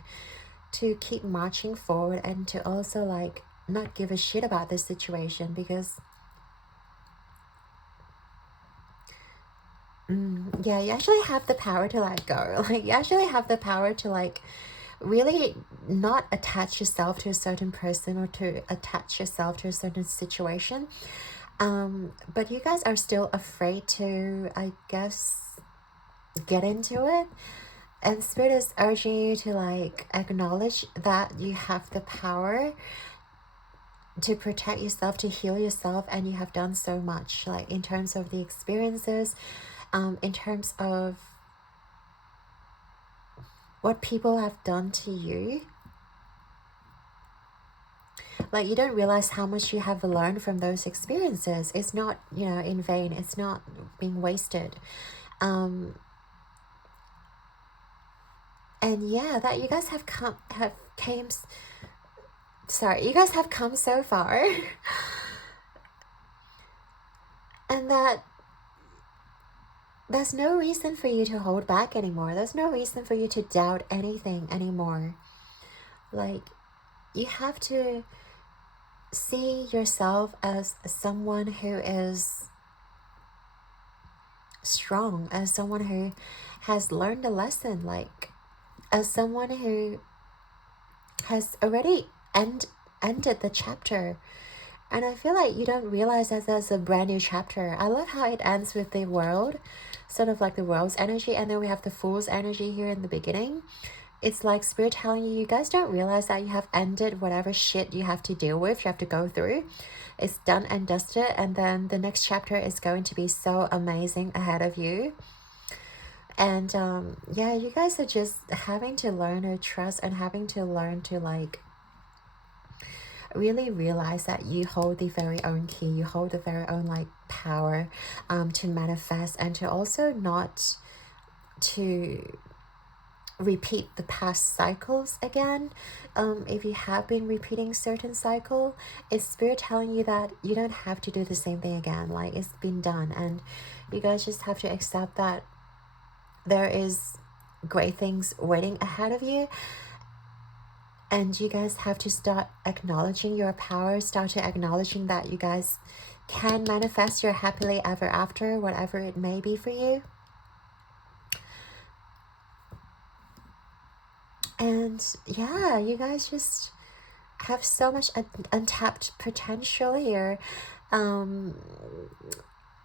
to keep marching forward, and to also like not give a shit about this situation, because yeah, you actually have the power to let go. Like, you actually have the power to like really not attach yourself to a certain person, or to attach yourself to a certain situation. But you guys are still afraid to, I guess, get into it. And Spirit is urging you to like acknowledge that you have the power to protect yourself, to heal yourself, and you have done so much, like in terms of the experiences, in terms of what people have done to you. Like, you don't realize how much you have learned from those experiences. It's not, you know, in vain. It's not being wasted. And yeah, that you guys have come so far. And that there's no reason for you to hold back anymore. There's no reason for you to doubt anything anymore. Like, you have to see yourself as someone who is strong, as someone who has learned a lesson, like as someone who has already ended the chapter. And I feel like you don't realize that there's a brand new chapter. I love how it ends with the world, sort of like the world's energy, and then we have the fool's energy here in the beginning. it's like Spirit telling you, you guys don't realize that you have ended whatever shit you have to deal with, you have to go through. It's done and dusted, and then the next chapter is going to be so amazing ahead of you. And yeah, you guys are just having to learn to trust and having to learn to like really realize that you hold the very own key, you hold the very own like power to manifest, and to also not to repeat the past cycles again. If you have been repeating certain cycle, it's Spirit telling you that you don't have to do the same thing again. Like, it's been done, and you guys just have to accept that there is great things waiting ahead of you. And you guys have to start acknowledging your power, start to acknowledging that you guys can manifest your happily ever after, whatever it may be for you. And yeah, you guys just have so much untapped potential here.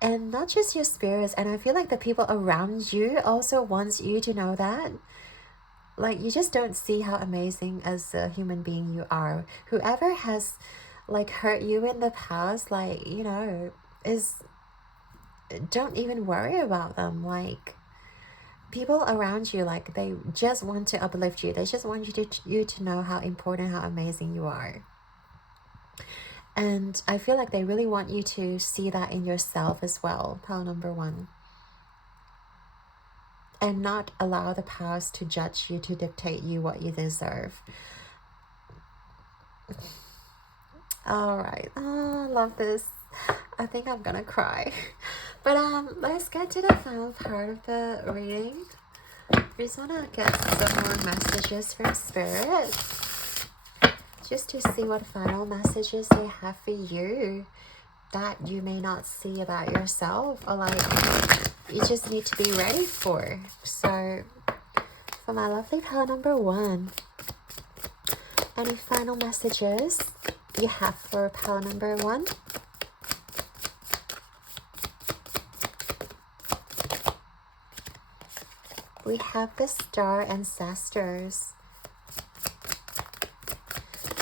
And not just your spirits. And I feel like the people around you also wants you to know that. Like, you just don't see how amazing as a human being you are. Whoever has like hurt you in the past, like, you know, don't even worry about them. Like, people around you, like, they just want to uplift you. They just want you to know how important, how amazing you are. And I feel like they really want you to see that in yourself as well, pile number 1. And not allow the past to judge you, to dictate you what you deserve. All right. Oh, I love this. I think I'm gonna cry. But let's get to the final part of the reading. We just wanna get some more messages from Spirit, just to see what final messages they have for you that you may not see about yourself, or like you just need to be ready for. So for my lovely pile number 1, any final messages you have for pile number 1? We have the Star Ancestors.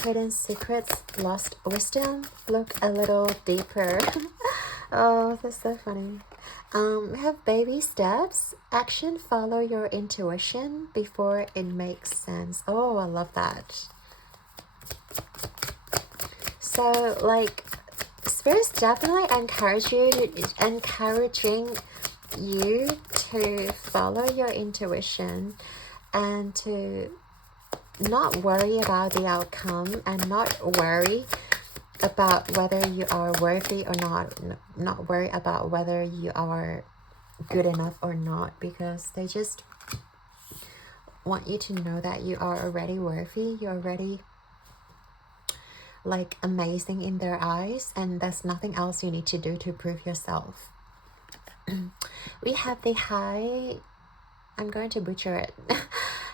Hidden secrets, lost wisdom, look a little deeper. Oh, that's so funny. We have baby steps, action, follow your intuition before it makes sense. Oh, I love that. So like, Spirit's definitely encouraging you to follow your intuition and to not worry about the outcome, and not worry about whether you are worthy or not worry about whether you are good enough or not, because they just want you to know that you are already worthy, you're already like amazing in their eyes, and there's nothing else you need to do to prove yourself. We have the high, I'm going to butcher it,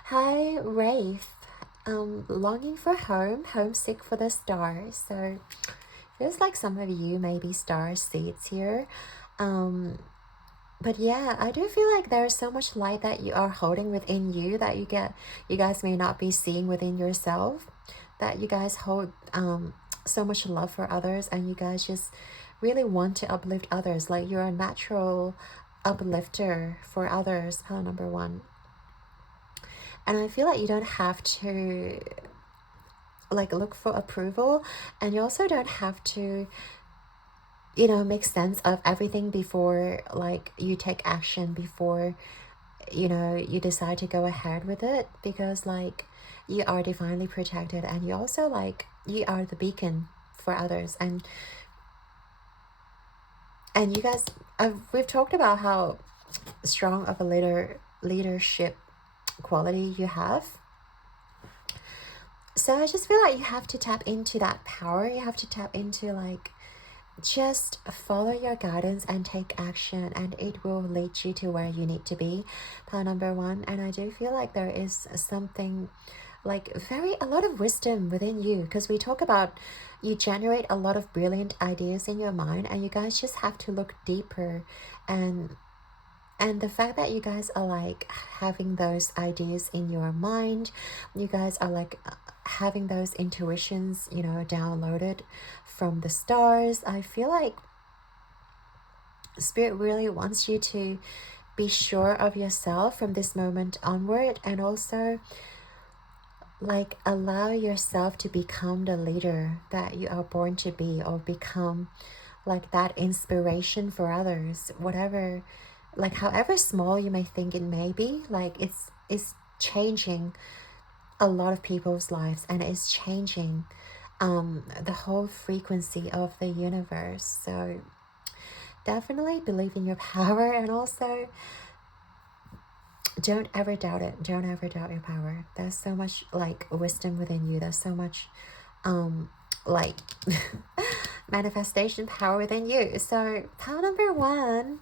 high wraith. Longing for home, homesick for the stars. So feels like some of you may be star seeds here. But yeah, I do feel like there's so much light that you are holding within you that you guys may not be seeing within yourself, that you guys hold so much love for others, and you guys just really want to uplift others. Like, you're a natural uplifter for others, pile number 1. And I feel like you don't have to like look for approval, and you also don't have to, you know, make sense of everything before like you take action, before, you know, you decide to go ahead with it, because like you are divinely protected, and you also like, you are the beacon for others. And you guys, we've talked about how strong of a leadership quality you have. So I just feel like you have to tap into that power. You have to tap into like, just follow your guidance and take action, and it will lead you to where you need to be, pile number 1. And I do feel like there is something like a lot of wisdom within you, because we talk about you generate a lot of brilliant ideas in your mind, and you guys just have to look deeper and And the fact that you guys are like having those ideas in your mind, you guys are like having those intuitions, you know, downloaded from the stars. I feel like Spirit really wants you to be sure of yourself from this moment onward, and also like allow yourself to become the leader that you are born to be, or become like that inspiration for others, whatever, like however small you may think it may be, like it's changing a lot of people's lives, and it's changing the whole frequency of the universe. So definitely believe in your power, and also don't ever doubt it. Don't ever doubt your power. There's so much like wisdom within you. There's so much like manifestation power within you. So pile number 1,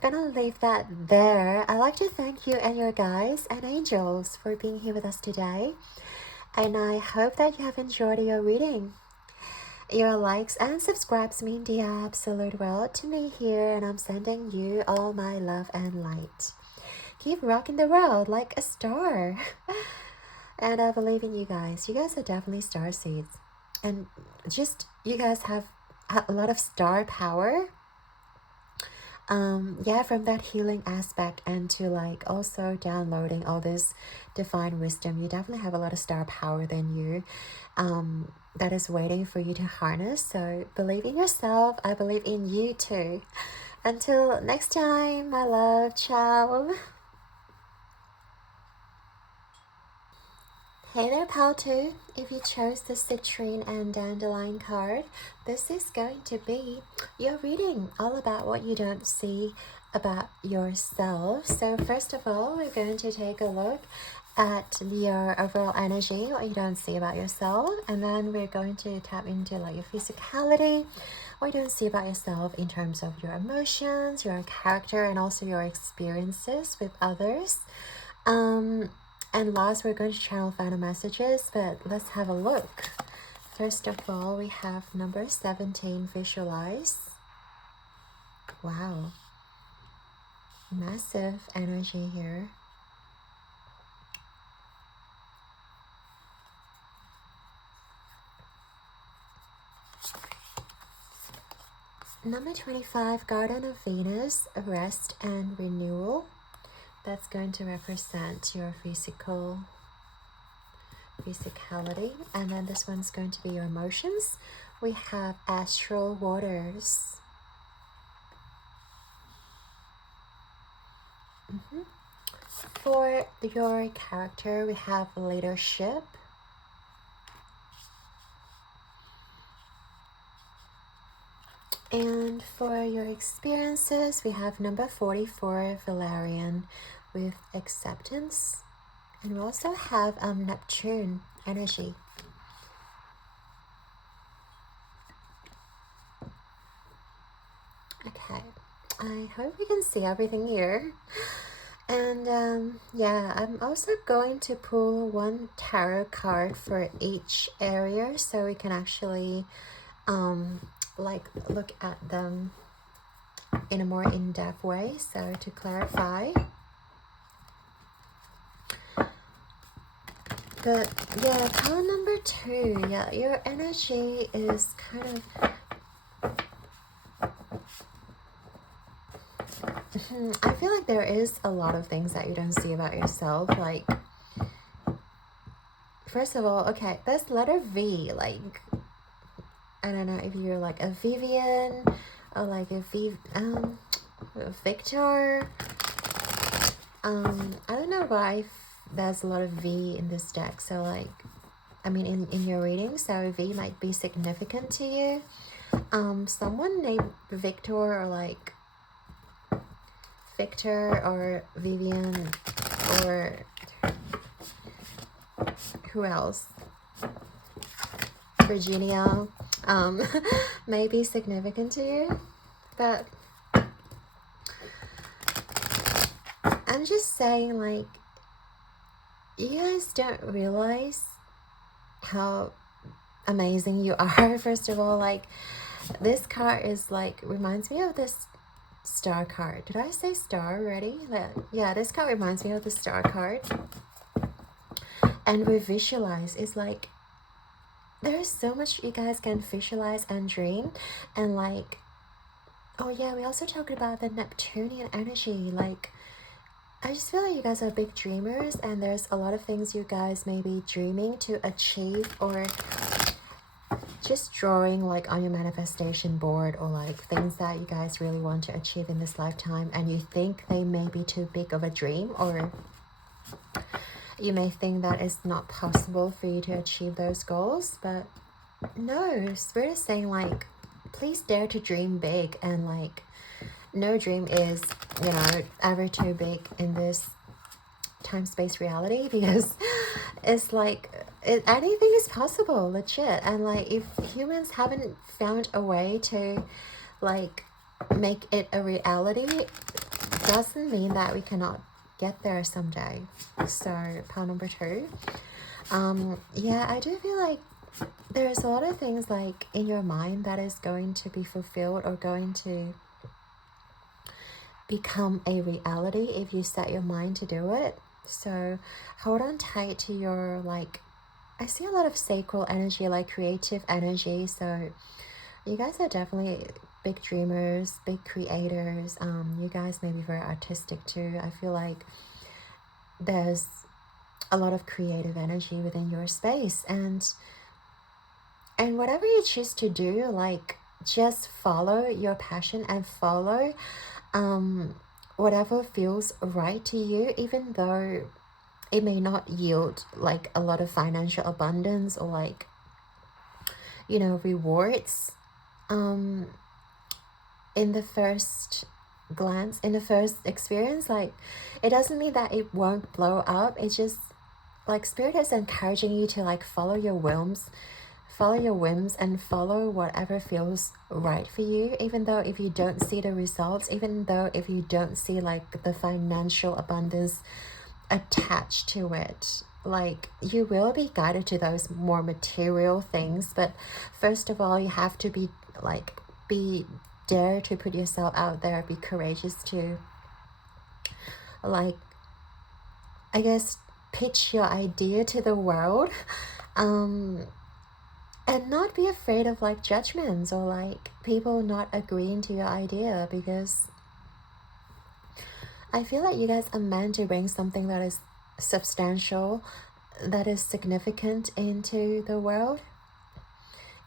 gonna leave that there. I'd like to thank you and your guides and angels for being here with us today, and I hope that you have enjoyed your reading. Your likes and subscribes mean the absolute world to me here, and I'm sending you all my love and light. Keep rocking the world like a star. And I believe in you guys. You guys are definitely star seeds, and just you guys have a lot of star power. Yeah, from that healing aspect, and to like also downloading all this divine wisdom, you definitely have a lot of star power within you that is waiting for you to harness. So believe in yourself. I believe in you too. Until next time, my love. Ciao. Hey there, pal 2. If you chose the citrine and dandelion card, this is going to be your reading, all about what you don't see about yourself. So first of all, we're going to take a look at your overall energy, what you don't see about yourself, and then we're going to tap into like your physicality, what you don't see about yourself in terms of your emotions, your character, and also your experiences with others. And last, we're going to channel final messages, but let's have a look. First of all, we have number 17, visualize. Wow. Massive energy here. Number 25, Garden of Venus, rest and renewal. That's going to represent your physicality. And then this one's going to be your emotions. We have astral waters. For your character, we have leadership. And for your experiences, we have number 44, Valerian, with acceptance. And we also have Neptune energy. Okay, I hope you can see everything here. And yeah, I'm also going to pull one tarot card for each area, so we can actually like look at them in a more in-depth way. So to clarify, but yeah, color number 2, yeah, your energy is kind of I feel like there is a lot of things that you don't see about yourself. Like, first of all, okay, this letter V, like, I don't know if you're like a Vivian or like a Victor. I don't know why there's a lot of V in this deck. So like, I mean, in your reading, so V might be significant to you. Someone named Victor, or like Victor or Vivian, or who else? Virginia, may be significant to you, but I'm just saying, like, you guys don't realize how amazing you are. First of all, like, this card is like, reminds me of this Star card. Did I say star already? Yeah, this card reminds me of the star card. And we visualize. It's like there is so much you guys can visualize and dream. And like, oh yeah, we also talked about the Neptunian energy. Like, I just feel like you guys are big dreamers, and there's a lot of things you guys may be dreaming to achieve, or just drawing like on your manifestation board, or like things that you guys really want to achieve in this lifetime, and you think they may be too big of a dream, or you may think that it's not possible for you to achieve those goals. But no, Spirit is saying like, please dare to dream big, and like no dream is, you know, ever too big in this time-space reality, because it's like anything is possible, legit. And like, if humans haven't found a way to like make it a reality, doesn't mean that we cannot get there someday. So pile number 2. Yeah, I do feel like there's a lot of things like in your mind that is going to be fulfilled, or going to become a reality if you set your mind to do it. So hold on tight to your, like, I see a lot of sacral energy, like creative energy. So you guys are definitely big dreamers, big creators. You guys may be very artistic too. I feel like there's a lot of creative energy within your space, and whatever you choose to do, like, just follow your passion and follow whatever feels right to you, even though it may not yield like a lot of financial abundance, or like, you know, rewards in the first glance, in the first experience. Like, it doesn't mean that it won't blow up. It's just like Spirit is encouraging you to like follow your whims, and follow whatever feels right for you, even though if you don't see the results, even though if you don't see like the financial abundance attached to it. Like, you will be guided to those more material things, but first of all, you have to be dare to put yourself out there, be courageous to, like, I guess, pitch your idea to the world, and not be afraid of like judgments, or like people not agreeing to your idea, because I feel like you guys are meant to bring something that is substantial, that is significant into the world,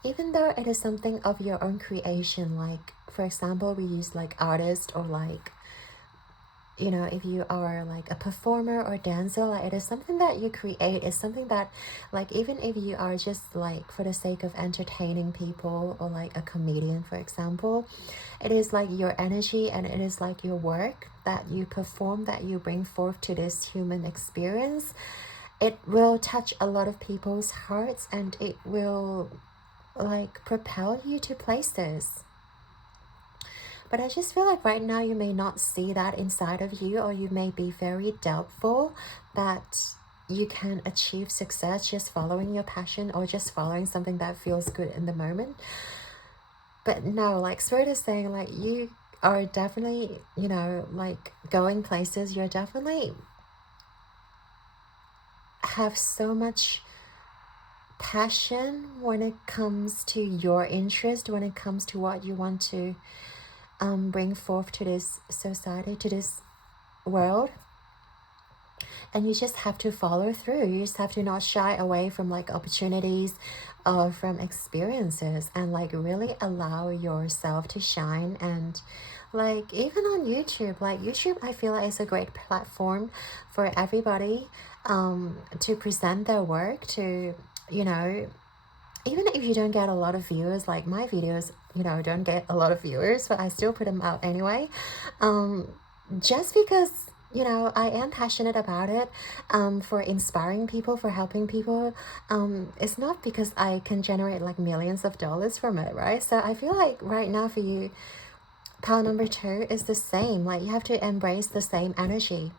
even though it is something of your own creation. Like, for example, we use like artist, or like, you know, if you are like a performer or dancer, like it is something that you create. It's something that, like, even if you are just like for the sake of entertaining people, or like a comedian, for example, it is like your energy, and it is like your work that you perform, that you bring forth to this human experience. It will touch a lot of people's hearts, and it will like propel you to places. But I just feel like right now you may not see that inside of you, or you may be very doubtful that you can achieve success just following your passion, or just following something that feels good in the moment. But no, like Spirit is saying, like, you are definitely, you know, like going places. You're definitely have so much passion when it comes to your interest, when it comes to what you want to bring forth to this society, to this world. And you just have to follow through. You just have to not shy away from like opportunities, from experiences, and like really allow yourself to shine. And like, even on YouTube, like YouTube, I feel like is a great platform for everybody to present their work, to, you know, even if you don't get a lot of viewers, like my videos, you know, don't get a lot of viewers, but I still put them out anyway, just because, you know, I am passionate about it, for inspiring people, for helping people. It's not because I can generate like millions of dollars from it, right? So I feel like right now for you, pile number 2 is the same. Like, you have to embrace the same energy,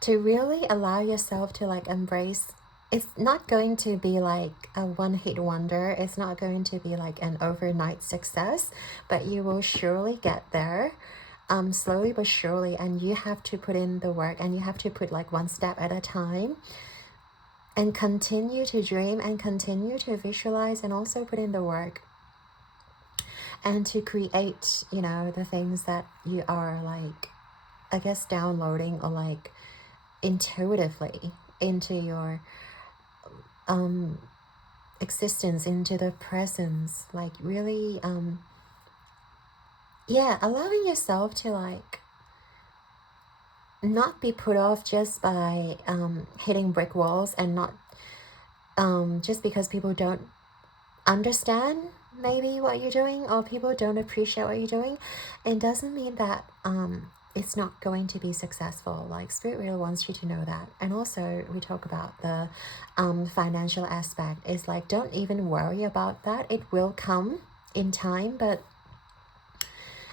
to really allow yourself to like embrace it's not going to be like a one-hit wonder. It's not going to be like an overnight success, but you will surely get there, slowly but surely. And you have to put in the work, and you have to put like one step at a time, and continue to dream and continue to visualize, and also put in the work, and to create, you know, the things that you are like, I guess, downloading or like intuitively into your existence, into the presence, like really yeah, allowing yourself to like not be put off just by hitting brick walls, and not just because people don't understand maybe what you're doing, or people don't appreciate what you're doing. It doesn't mean that it's not going to be successful. Like, Spirit really wants you to know that. And also, we talk about the financial aspect. It's like, don't even worry about that. It will come in time, but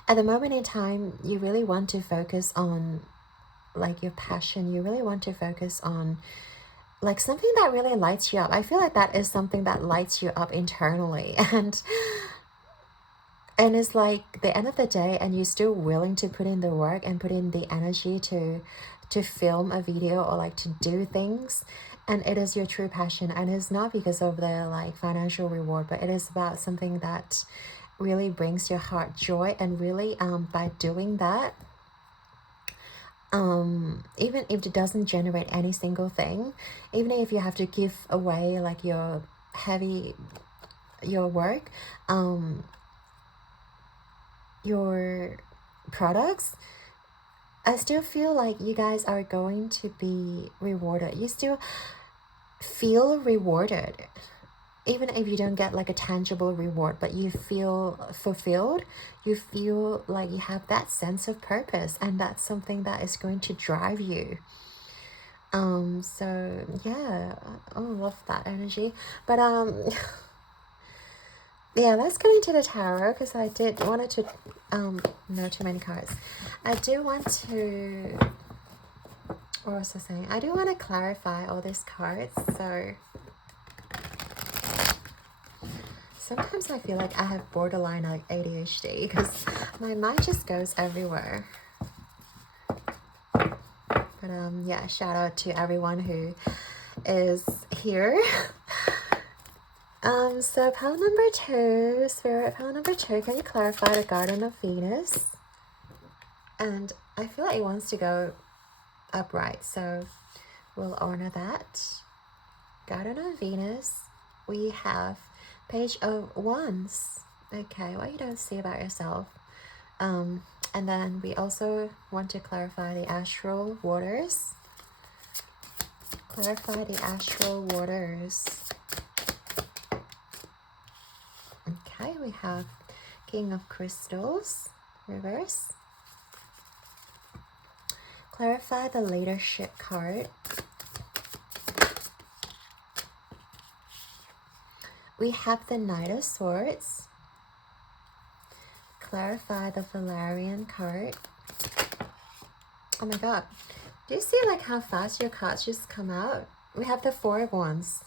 at the moment in time, you really want to focus on like your passion. You really want to focus on like something that really lights you up. I feel like that is something that lights you up internally, and it's like the end of the day, and you're still willing to put in the work and put in the energy to film a video, or like to do things, and it is your true passion. And it's not because of the like financial reward, but it is about something that really brings your heart joy. And really by doing that, even if it doesn't generate any single thing, even if you have to give away like your work, your products, I still feel like you guys are going to be rewarded. You still feel rewarded, even if you don't get like a tangible reward, but you feel fulfilled. You feel like you have that sense of purpose, and that's something that is going to drive you. So yeah, I love that energy. But yeah, let's go into the tarot, because I wanted to no, too many cards. I do want to, what was I saying? I do want to clarify all these cards. So sometimes I feel like I have borderline like ADHD, because my mind just goes everywhere. But yeah, shout out to everyone who is here. So pile number 2, Spirit, pile number 2, can you clarify the Garden of Venus? And I feel like it wants to go upright, so we'll honor that. Garden of Venus, we have Page of Wands. Okay, what you don't see about yourself. And then we also want to clarify the astral waters. Clarify the astral waters. Okay, we have King of Crystals, reverse. Clarify the leadership card. We have the Knight of Swords. Clarify the Valerian card. Oh my god. Do you see like how fast your cards just come out? We have the Four of Wands.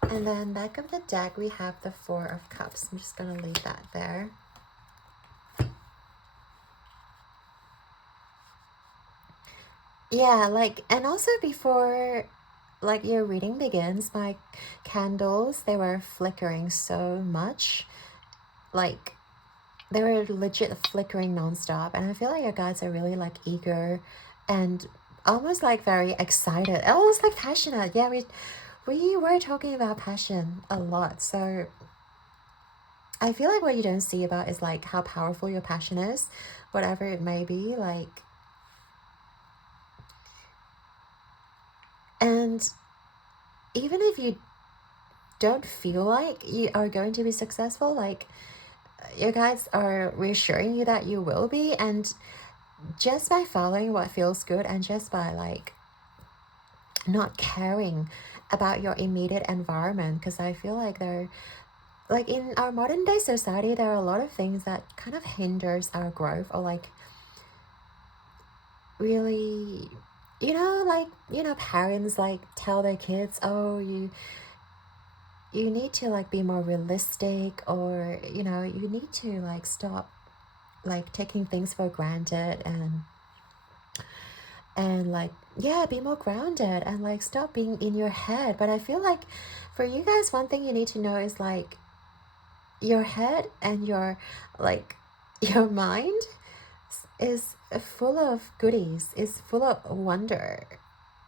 And then back of the deck, we have the Four of Cups. I'm just going to leave that there. Yeah, like, and also before like your reading begins, my candles, they were flickering so much. Like, they were legit flickering nonstop. And I feel like your guides are really like eager and almost like very excited, almost like passionate. Yeah, we were talking about passion a lot. So I feel like what you don't see about is like how powerful your passion is, whatever it may be. Like, and even if you don't feel like you are going to be successful, like, your guides are reassuring you that you will be. And just by following what feels good, and just by like not caring about your immediate environment, because I feel like there, like in our modern day society, there are a lot of things that kind of hinders our growth, or like really you know, like, you know, parents like tell their kids, oh, you need to like be more realistic, or you know, you need to like stop like taking things for granted, and like, yeah, be more grounded and like stop being in your head. But I feel like for you guys, one thing you need to know is like your head and your like your mind is full of goodies, is full of wonder,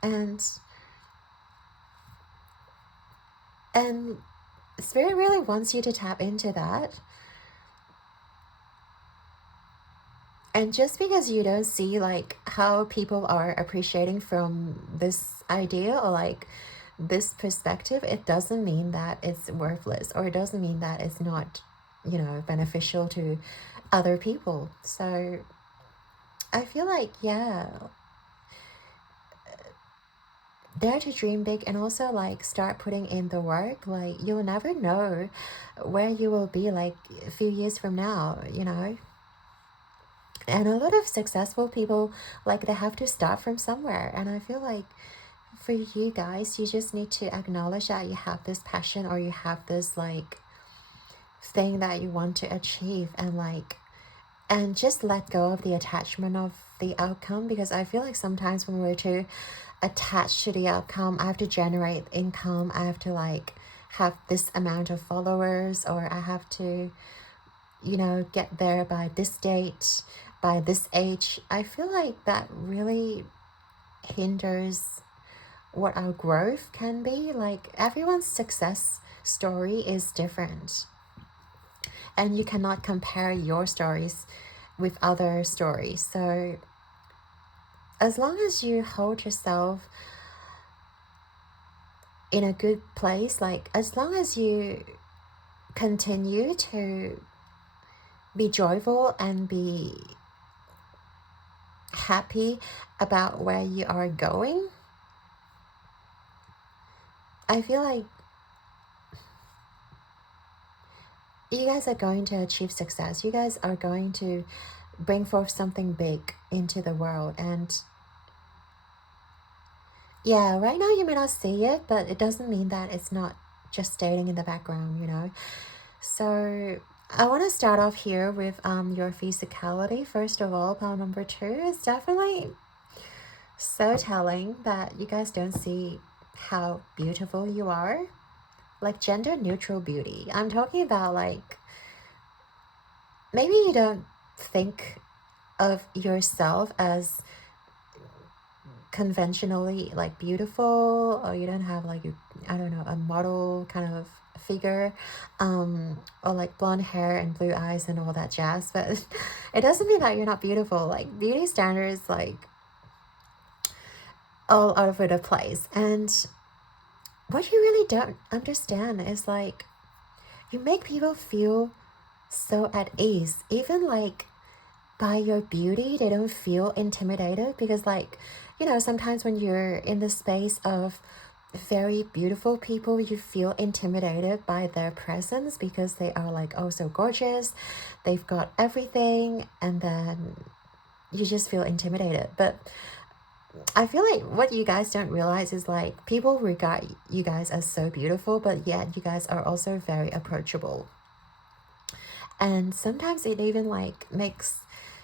and and Spirit really wants you to tap into that. And just because you don't see like how people are appreciating from this idea or like this perspective, it doesn't mean that it's worthless, or it doesn't mean that it's not, you know, beneficial to other people. So I feel like, yeah, dare to dream big, and also like start putting in the work. Like you'll never know where you will be like a few years from now, you know. And a lot of successful people, like they have to start from somewhere. And I feel like for you guys, you just need to acknowledge that you have this passion, or you have this like thing that you want to achieve, and like, and just let go of the attachment of the outcome. Because I feel like sometimes when we're too attached to the outcome, I have to generate income, I have to like have this amount of followers, or I have to, you know, get there by this date, by this age. I feel like that really hinders what our growth can be. Like everyone's success story is different, and you cannot compare your stories with other stories. So as long as you hold yourself in a good place, like as long as you continue to be joyful and be happy about where you are going, I feel like you guys are going to achieve success. You guys are going to bring forth something big into the world. And yeah, right now you may not see it, but it doesn't mean that it's not just stating in the background, you know. So I want to start off here with your physicality. First of all, pile number 2 is definitely so telling that you guys don't see how beautiful you are. Like gender neutral beauty. I'm talking about like, maybe you don't think of yourself as conventionally like beautiful, or you don't have like, I don't know, a model kind of figure, or like blonde hair and blue eyes and all that jazz. But it doesn't mean that you're not beautiful. Like beauty standards like all over the place. And what you really don't understand is like, you make people feel so at ease. Even like by your beauty, they don't feel intimidated. Because like, you know, sometimes when you're in the space of very beautiful people, you feel intimidated by their presence, because they are like, oh, so gorgeous, they've got everything, and then you just feel intimidated. But I feel like what you guys don't realize is like, people regard you guys as so beautiful, but yet you guys are also very approachable. And sometimes it even like makes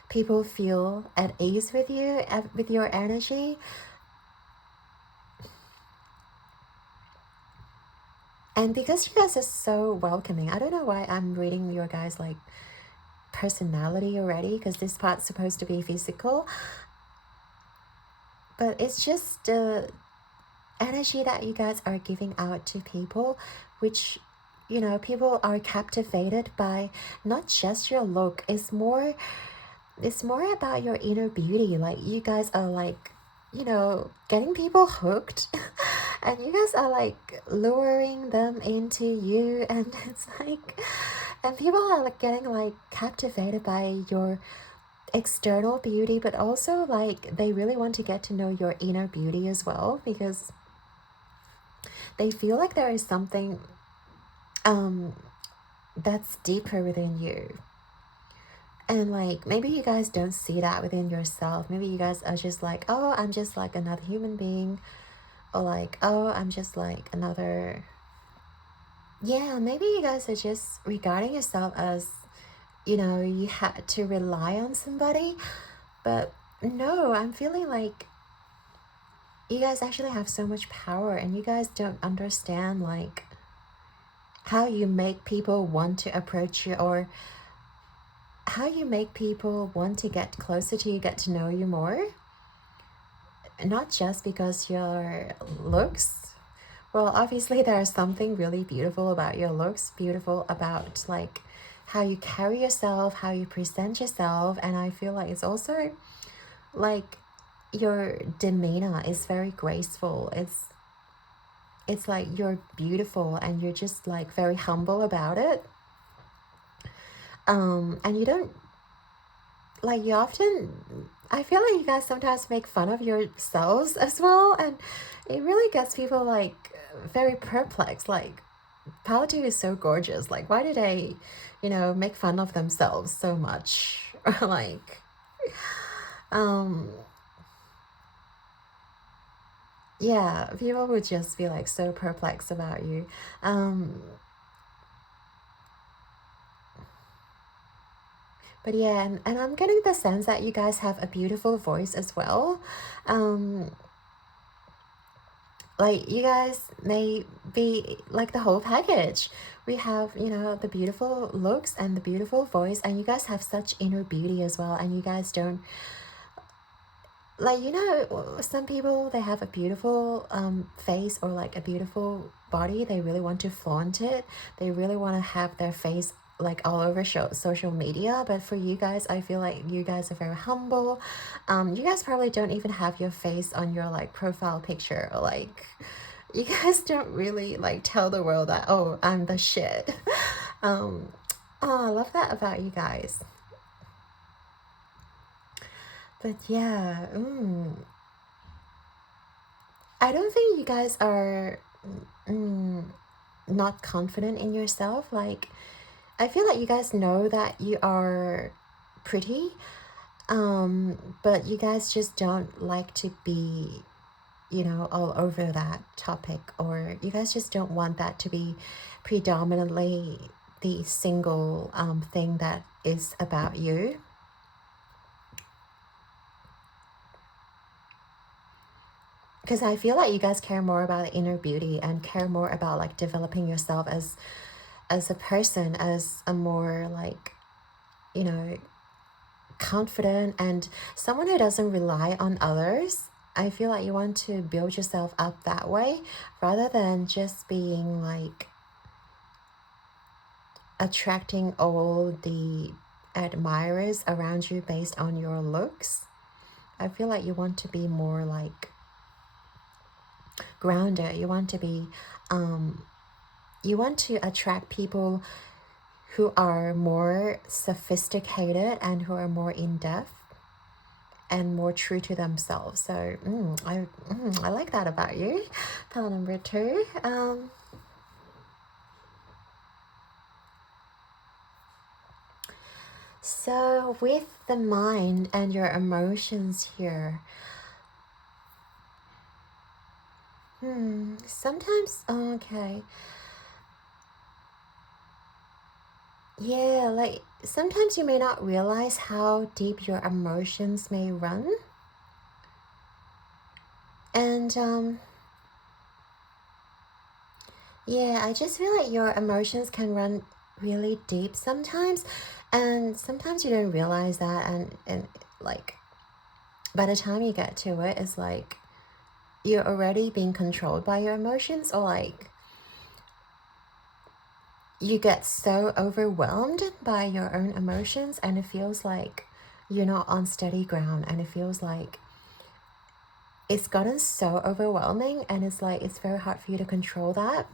people feel at ease with you, with your energy. And because you guys are so welcoming, I don't know why I'm reading your guys like personality already, because this part's supposed to be physical, but it's just the energy that you guys are giving out to people, which, you know, people are captivated by. Not just your look, it's more about your inner beauty. Like you guys are like, you know, getting people hooked and you guys are like luring them into you, and it's like, and people are like getting like captivated by your external beauty, but also like they really want to get to know your inner beauty as well, because they feel like there is something that's deeper within you. And like, maybe you guys don't see that within yourself. Maybe you guys are just like, oh, I'm just like another human being. Or like, oh, I'm just like another... Yeah, maybe you guys are just regarding yourself as, you know, you had to rely on somebody. But no, I'm feeling like you guys actually have so much power, and you guys don't understand like how you make people want to approach you, or how you make people want to get closer to you, get to know you more. Not just because your looks. Well, obviously there's something really beautiful about your looks, beautiful about like how you carry yourself, how you present yourself. And I feel like it's also like your demeanor is very graceful. It's like you're beautiful and you're just like very humble about it. And you don't like, you often, I feel like you guys sometimes make fun of yourselves as well, and it really gets people like very perplexed. Like, Paladin is so gorgeous, like why do they, you know, make fun of themselves so much? Or like yeah, people would just be like so perplexed about you. But yeah, and I'm getting the sense that you guys have a beautiful voice as well. Like, you guys may be like the whole package. We have, you know, the beautiful looks and the beautiful voice, and you guys have such inner beauty as well. And you guys don't, like, you know, some people, they have a beautiful face or like a beautiful body. They really want to flaunt it. They really want to have their face like all over social media. But for you guys, I feel like you guys are very humble. You guys probably don't even have your face on your like profile picture, or like you guys don't really like tell the world that, oh, I'm the shit. Oh, I love that about you guys. But yeah, I don't think you guys are not confident in yourself. Like, I feel like you guys know that you are pretty, but you guys just don't like to be, you know, all over that topic, or you guys just don't want that to be predominantly the single thing that is about you. Because I feel like you guys care more about the inner beauty and care more about like developing yourself as a person, as a more like, you know, confident and someone who doesn't rely on others. I feel like you want to build yourself up that way, rather than just being like attracting all the admirers around you based on your looks. I feel like you want to be more like grounded. You want to be you want to attract people who are more sophisticated and who are more in-depth and more true to themselves. So I like that about you. Pile number 2. So with the mind and your emotions here, sometimes, okay, yeah, like sometimes you may not realize how deep your emotions may run. And yeah, I just feel like your emotions can run really deep sometimes, and sometimes you don't realize that, and like by the time you get to it, it's like you're already being controlled by your emotions, or like you get so overwhelmed by your own emotions, and it feels like you're not on steady ground, and it feels like it's gotten so overwhelming, and it's like it's very hard for you to control that.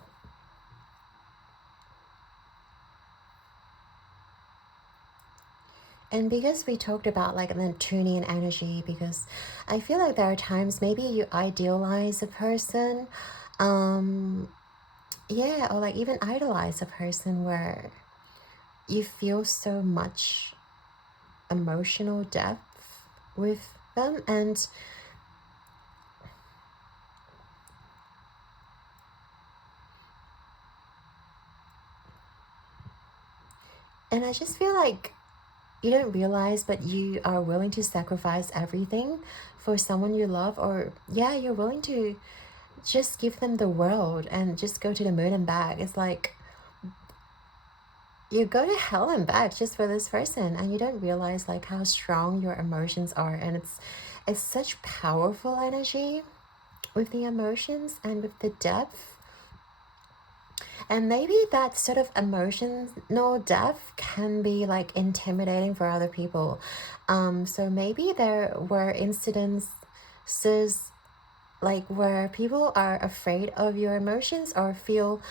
And because we talked about like the Neptunian energy, because I feel like there are times maybe you idealize a person, yeah, or like even idolize a person where you feel so much emotional depth with them. And I just feel like you don't realize, but you are willing to sacrifice everything for someone you love. Or yeah, you're willing to just give them the world and just go to the moon and back. It's like you go to hell and back just for this person, and you don't realize like how strong your emotions are. And it's such powerful energy with the emotions and with the depth. And maybe that sort of emotional depth can be like intimidating for other people. So maybe there were incidences like where people are afraid of your emotions, or feel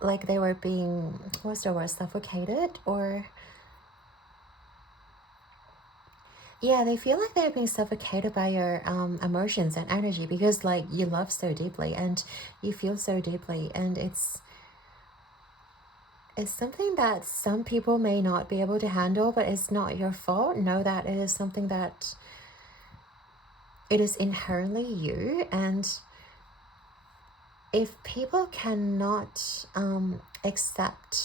like they were being, what's the word, suffocated, or yeah, they feel like they're being suffocated by your emotions and energy, because like you love so deeply and you feel so deeply, and it's something that some people may not be able to handle, but it's not your fault. Know that it is something that it is inherently you. And if people cannot accept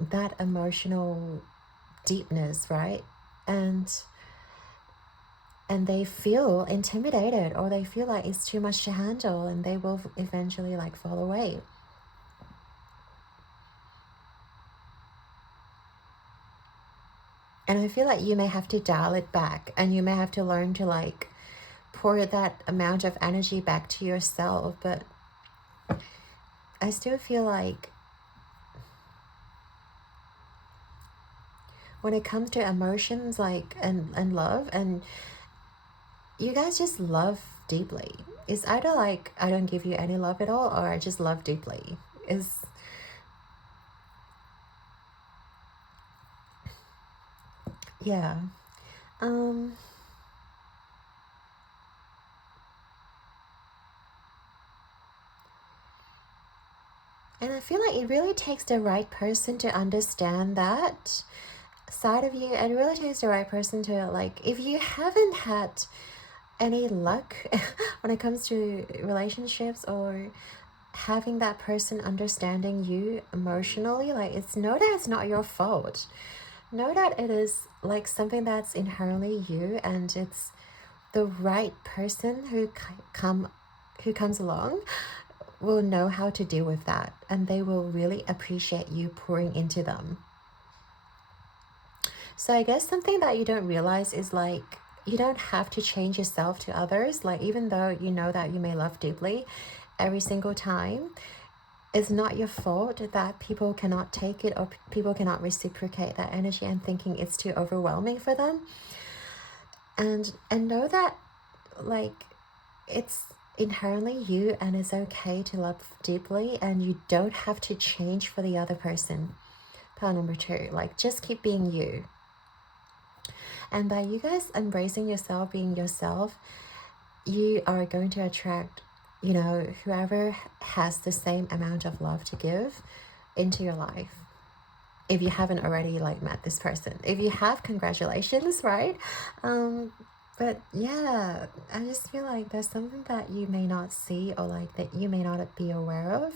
that emotional deepness, right, and they feel intimidated, or they feel like it's too much to handle, and they will eventually like fall away. And I feel like you may have to dial it back, and you may have to learn to like pour that amount of energy back to yourself. But I still feel like when it comes to emotions, like and love, and you guys just love deeply. It's either like I don't give you any love at all, or I just love deeply. Is yeah. And I feel like it really takes the right person to understand that side of you. It really takes the right person to like, if you haven't had any luck when it comes to relationships, or having that person understanding you emotionally, like know that it's not your fault. Know that it is like something that's inherently you, and it's the right person who comes along will know how to deal with that, and they will really appreciate you pouring into them. So I guess something that you don't realize is like, you don't have to change yourself to others. Like, even though you know that you may love deeply every single time, it's not your fault that people cannot take it, or people cannot reciprocate that energy, and thinking it's too overwhelming for them. And know that like it's inherently you, and it's okay to love deeply, and you don't have to change for the other person. Part number 2, like just keep being you. And by you guys embracing yourself, being yourself, you are going to attract, you know, whoever has the same amount of love to give into your life. If you haven't already like met this person, if you have, congratulations, right? But yeah, I just feel like there's something that you may not see, or like that you may not be aware of,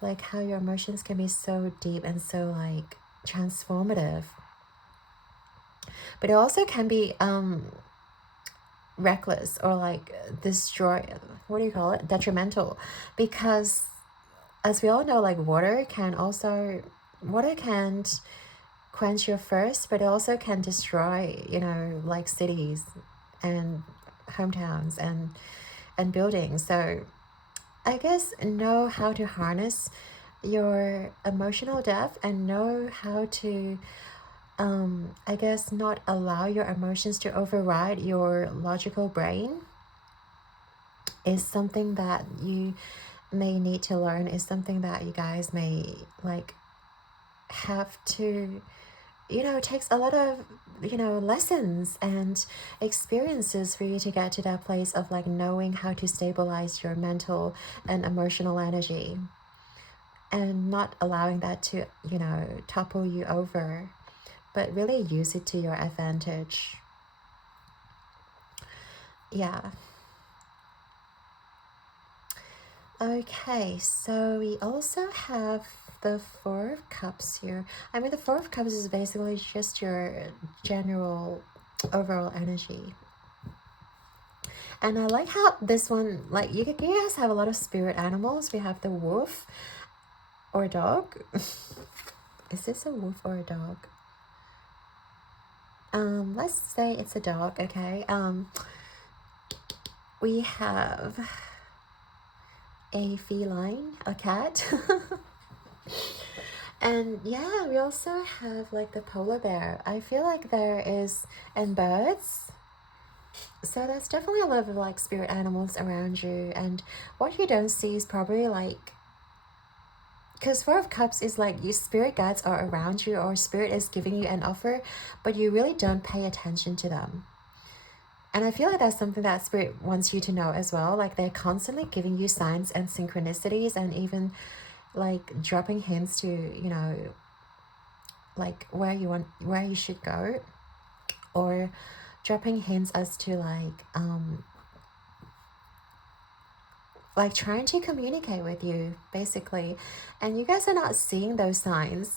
like how your emotions can be so deep and so like transformative. But it also can be reckless, or like detrimental, because as we all know, like water can't quench your thirst, but it also can destroy, you know, like cities and hometowns and buildings. So I guess know how to harness your emotional depth, and know how to I guess not allow your emotions to override your logical brain is something that you may need to learn, is something that you guys may like have to, you know, it takes a lot of, you know, lessons and experiences for you to get to that place of like knowing how to stabilize your mental and emotional energy, and not allowing that to, you know, topple you over. but really use it to your advantage. Yeah. Okay, so we also have the Four of Cups here. I mean, the Four of Cups is basically just your general overall energy. And I like how this one, like, you guys have a lot of spirit animals. We have the wolf or dog. Is this a wolf or a dog? Let's say it's a dog, okay? We have a feline, a cat. And yeah, we also have like the polar bear. I feel like there is, and birds. So there's definitely a lot of like spirit animals around you, and what you don't see is probably like, because Four of Cups is like your spirit guides are around you, or spirit is giving you an offer, but you really don't pay attention to them. And I feel like that's something that spirit wants you to know as well. Like they're constantly giving you signs and synchronicities, and even like dropping hints to, you know, like where you should go, or dropping hints as to like trying to communicate with you basically, and you guys are not seeing those signs.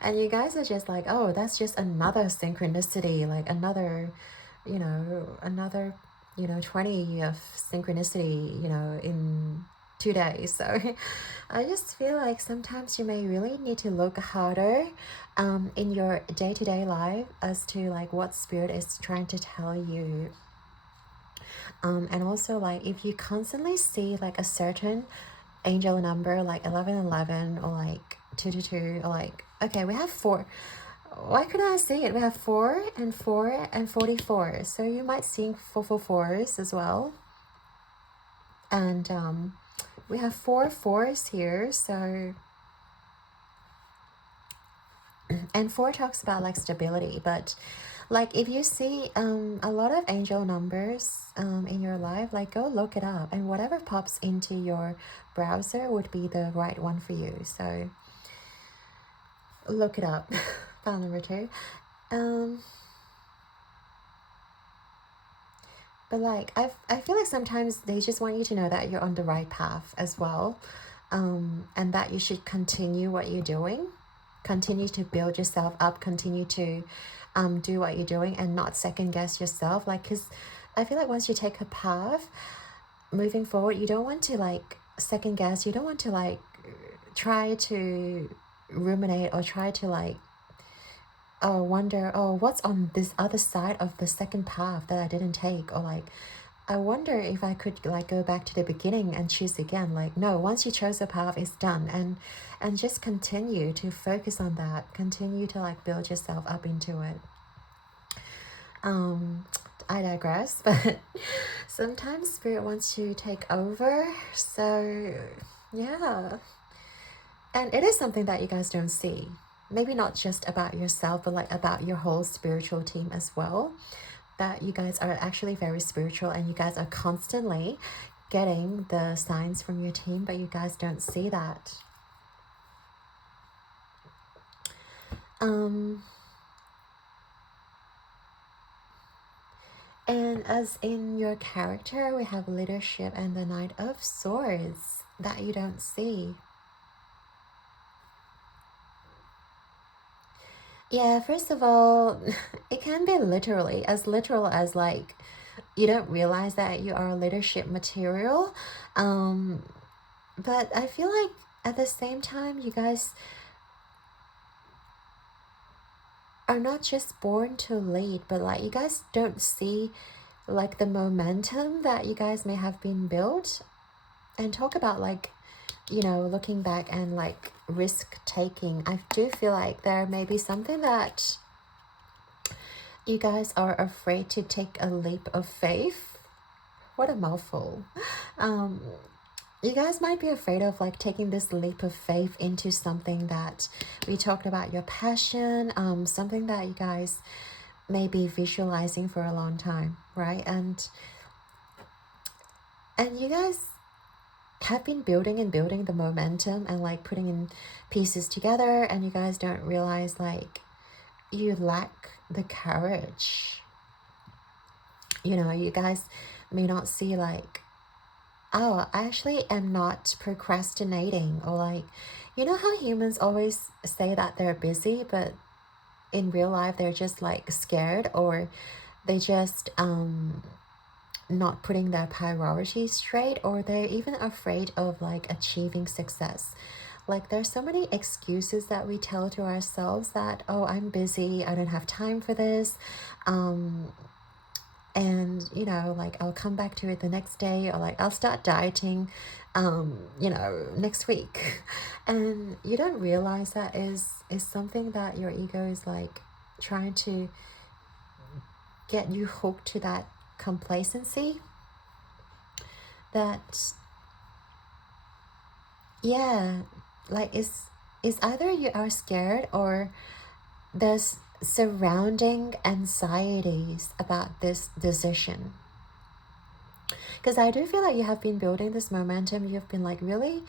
And you guys are just like, oh, that's just another synchronicity, like another 20 of synchronicity, in 2 days. So I just feel like sometimes you may really need to look harder in your day-to-day life as to like what spirit is trying to tell you. And also, like, if you constantly see like a certain angel number like 1111 or like 222, or like, okay, we have 4. Why couldn't I see it? We have 4 and 4 and 44. So you might see 444s as well. And we have 4 4s here. So, and 4 talks about like stability, but like if you see a lot of angel numbers in your life, like go look it up, and whatever pops into your browser would be the right one for you. So look it up. File number 2. But like I feel like sometimes they just want you to know that you're on the right path as well, and that you should continue what you're doing, continue to build yourself up, continue to do what you're doing, and not second guess yourself. Like, because I feel like once you take a path moving forward, you don't want to like second guess, you don't want to like try to ruminate or try to like wonder, oh, what's on this other side of the second path that I didn't take, or like I wonder if I could like go back to the beginning and choose again. Like, no, once you chose a path, it's done, and just continue to focus on that, continue to like build yourself up into it. I digress, but sometimes spirit wants to take over. So yeah, and it is something that you guys don't see. Maybe not just about yourself, but like about your whole spiritual team as well. That you guys are actually very spiritual, and you guys are constantly getting the signs from your team, but you guys don't see that. And as in your character, we have leadership and the Knight of Swords that you don't see. Yeah, first of all, it can be literal as like you don't realize that you are leadership material. But I feel like at the same time, you guys are not just born to lead, but like you guys don't see like the momentum that you guys may have been built. And talk about like, looking back and like risk taking. I do feel like there may be something that you guys are afraid to take a leap of faith. What a mouthful. You guys might be afraid of like taking this leap of faith into something that we talked about, your passion, something that you guys may be visualizing for a long time, right? And you guys have been building the momentum and like putting in pieces together, and you guys don't realize like you lack the courage. You know, you guys may not see like, oh, I actually am not procrastinating, or like, you know how humans always say that they're busy, but in real life they're just like scared, or they just not putting their priorities straight, or they're even afraid of like achieving success. Like there's so many excuses that we tell to ourselves that, oh, I'm busy, I don't have time for this, and you know, like I'll come back to it the next day, or like I'll start dieting you know, next week. And you don't realize that is something that your ego is like trying to get you hooked to, that complacency, that, yeah, like it's either you are scared, or there's surrounding anxieties about this decision. Because I do feel like you have been building this momentum, you've been like really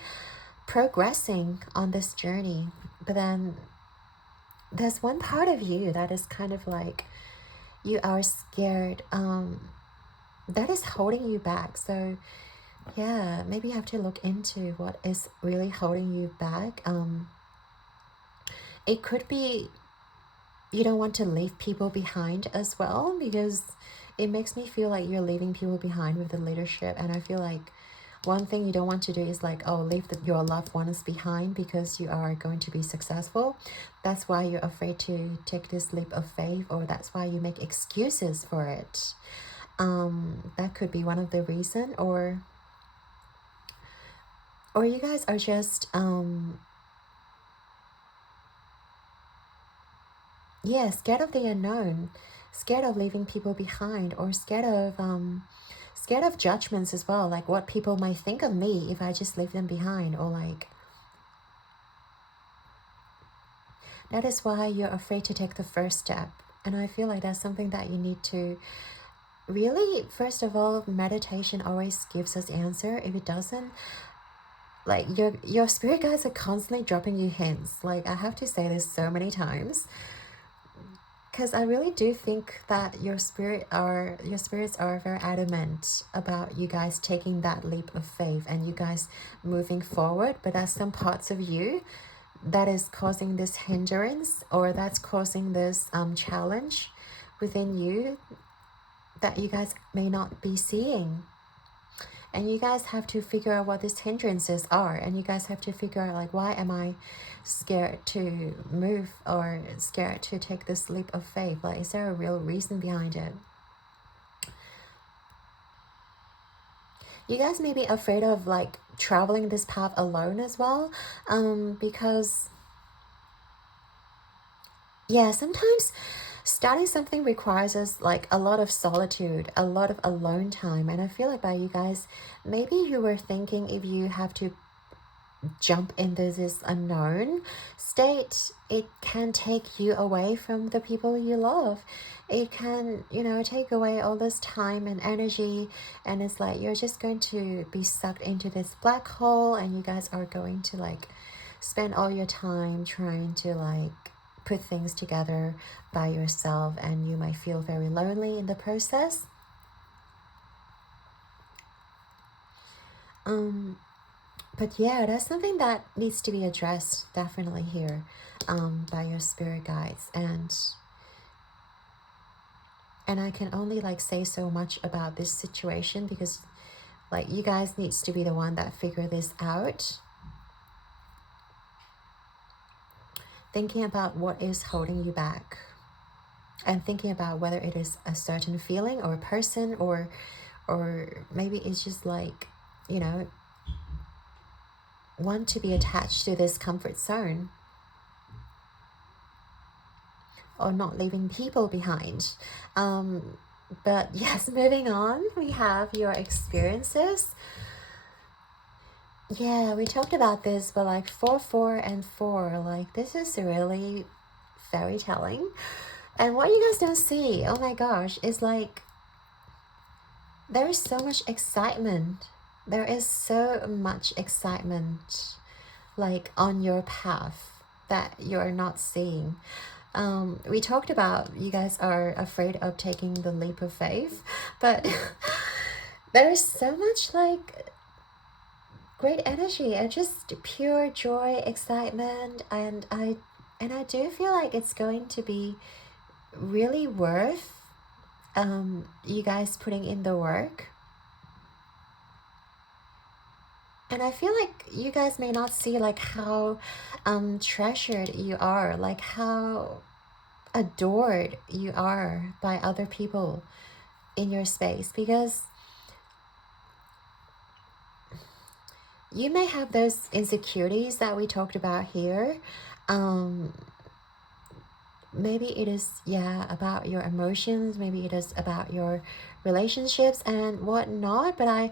progressing on this journey, but then there's one part of you that is kind of like, you are scared, that is holding you back. So yeah, maybe you have to look into what is really holding you back. It could be you don't want to leave people behind as well, because it makes me feel like you're leaving people behind with the leadership. And I feel like one thing you don't want to do is like, oh, leave your loved ones behind because you are going to be successful. That's why you're afraid to take this leap of faith, or that's why you make excuses for it. That could be one of the reason, or you guys are just yeah, scared of the unknown, scared of leaving people behind, or scared of judgments as well, like what people might think of me if I just leave them behind, or like, that is why you're afraid to take the first step. And I feel like that's something that you need to really, first of all, meditation always gives us answer. If it doesn't, like your spirit guides are constantly dropping you hints. Like I have to say this so many times, because I really do think that your spirits are very adamant about you guys taking that leap of faith and you guys moving forward. But there's some parts of you that is causing this hindrance, or that's causing this challenge within you that you guys may not be seeing. And you guys have to figure out what these hindrances are, and you guys have to figure out like, why am I scared to move, or scared to take this leap of faith? Like, is there a real reason behind it? You guys may be afraid of like traveling this path alone as well, because yeah, sometimes starting something requires us like a lot of solitude, a lot of alone time. And I feel like by you guys, maybe you were thinking, if you have to jump into this unknown state, it can take you away from the people you love. It can, you know, take away all this time and energy, and it's like you're just going to be sucked into this black hole, and you guys are going to like spend all your time trying to like put things together by yourself, and you might feel very lonely in the process. But yeah, that's something that needs to be addressed definitely here, by your spirit guides. And I can only like say so much about this situation, because like you guys needs to be the one that figure this out. Thinking about what is holding you back, and thinking about whether it is a certain feeling or a person, or maybe it's just like, you know, want to be attached to this comfort zone, or not leaving people behind. But yes, moving on, we have your experiences. Yeah, we talked about this, but like 4, 4, and 4, like this is really very telling. And what you guys don't see, oh my gosh, is like there is so much excitement. There is so much excitement like on your path that you're not seeing. We talked about you guys are afraid of taking the leap of faith, but there's so much like great energy and just pure joy, excitement, and I do feel like it's going to be really worth you guys putting in the work. And I feel like you guys may not see like how treasured you are, like how adored you are by other people in your space, because you may have those insecurities that we talked about here. Maybe it is, yeah, about your emotions, maybe it is about your relationships and whatnot, but I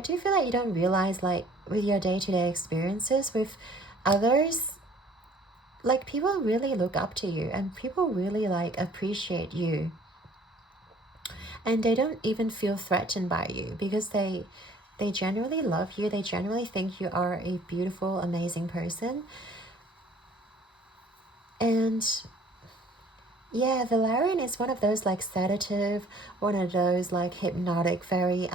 do feel like you don't realize, like, with your day-to-day experiences with others, like, people really look up to you and people really like appreciate you, and they don't even feel threatened by you because they genuinely love you. They genuinely think you are a beautiful, amazing person. And yeah, valerian is one of those like sedative, one of those like hypnotic, very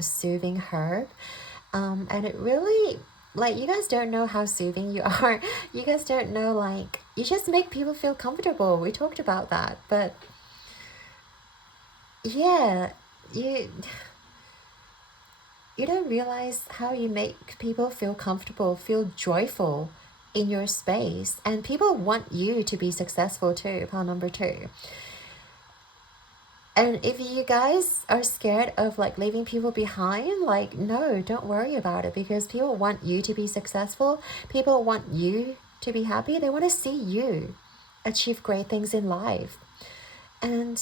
soothing herb. And it really, like, you guys don't know how soothing you are. You guys don't know, like, you just make people feel comfortable. We talked about that. But yeah, you don't realize how you make people feel comfortable, feel joyful in your space. And people want you to be successful too, pile number 2. And if you guys are scared of like leaving people behind, like, no, don't worry about it, because people want you to be successful. People want you to be happy. They want to see you achieve great things in life. And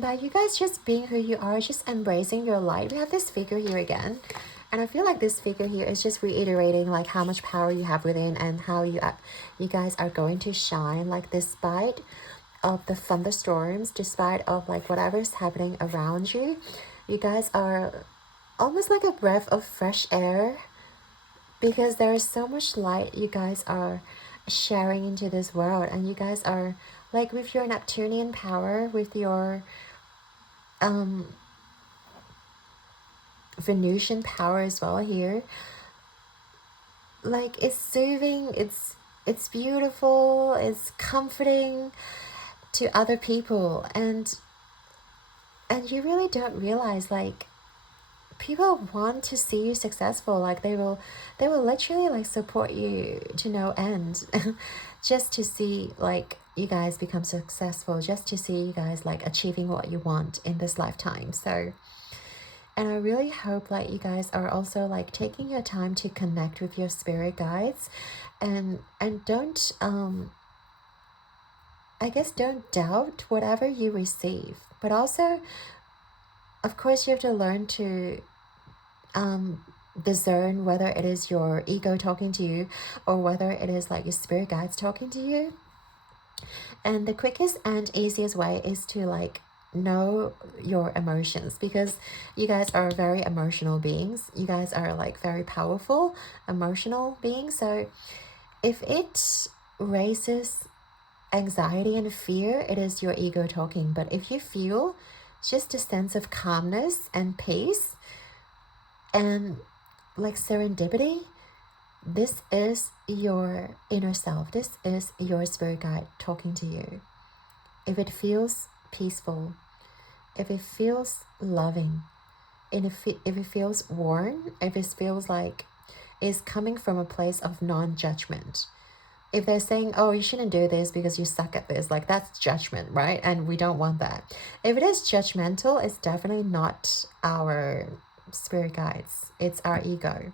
by you guys just being who you are, just embracing your light, we have this figure here again. And I feel like this figure here is just reiterating like how much power you have within and how you guys are going to shine, like, despite of the thunderstorms, despite of like whatever's happening around you. You guys are almost like a breath of fresh air, because there is so much light you guys are sharing into this world. And you guys are like, with your Neptunian power, with your Venusian power as well here, like, it's soothing, it's beautiful, it's comforting to other people. And you really don't realize, like, people want to see you successful. Like, they will literally like support you to no end just to see like you guys become successful, just to see you guys like achieving what you want in this lifetime. So, and I really hope like you guys are also like taking your time to connect with your spirit guides, and don't I guess don't doubt whatever you receive, but also, of course, you have to learn to discern whether it is your ego talking to you or whether it is like your spirit guides talking to you. And the quickest and easiest way is to like know your emotions, because you guys are very emotional beings. You guys are like very powerful emotional beings. So if it raises anxiety and fear, it is your ego talking. But if you feel just a sense of calmness and peace and like serendipity, this is your inner self. This is your spirit guide talking to you. If it feels peaceful, if it feels loving, and if it feels warm, if it feels like it's coming from a place of non-judgment. If they're saying, oh, you shouldn't do this because you suck at this, like, that's judgment, right? And we don't want that. If it is judgmental, it's definitely not our spirit guides. It's our ego.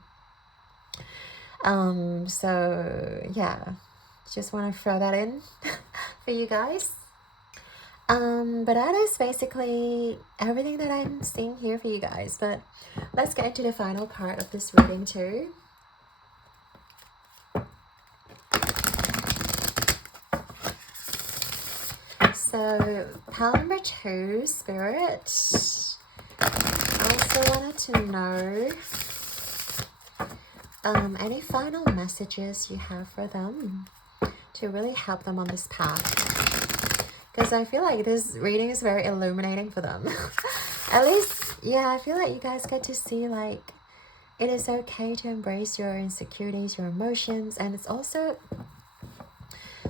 So yeah, just want to throw that in for you guys. But that is basically everything that I'm seeing here for you guys. But let's get into the final part of this reading too. So, pile number 2, Spirit, also wanted to know any final messages you have for them to really help them on this path. Because I feel like this reading is very illuminating for them. At least, yeah, I feel like you guys get to see like it is okay to embrace your insecurities, your emotions, and it's also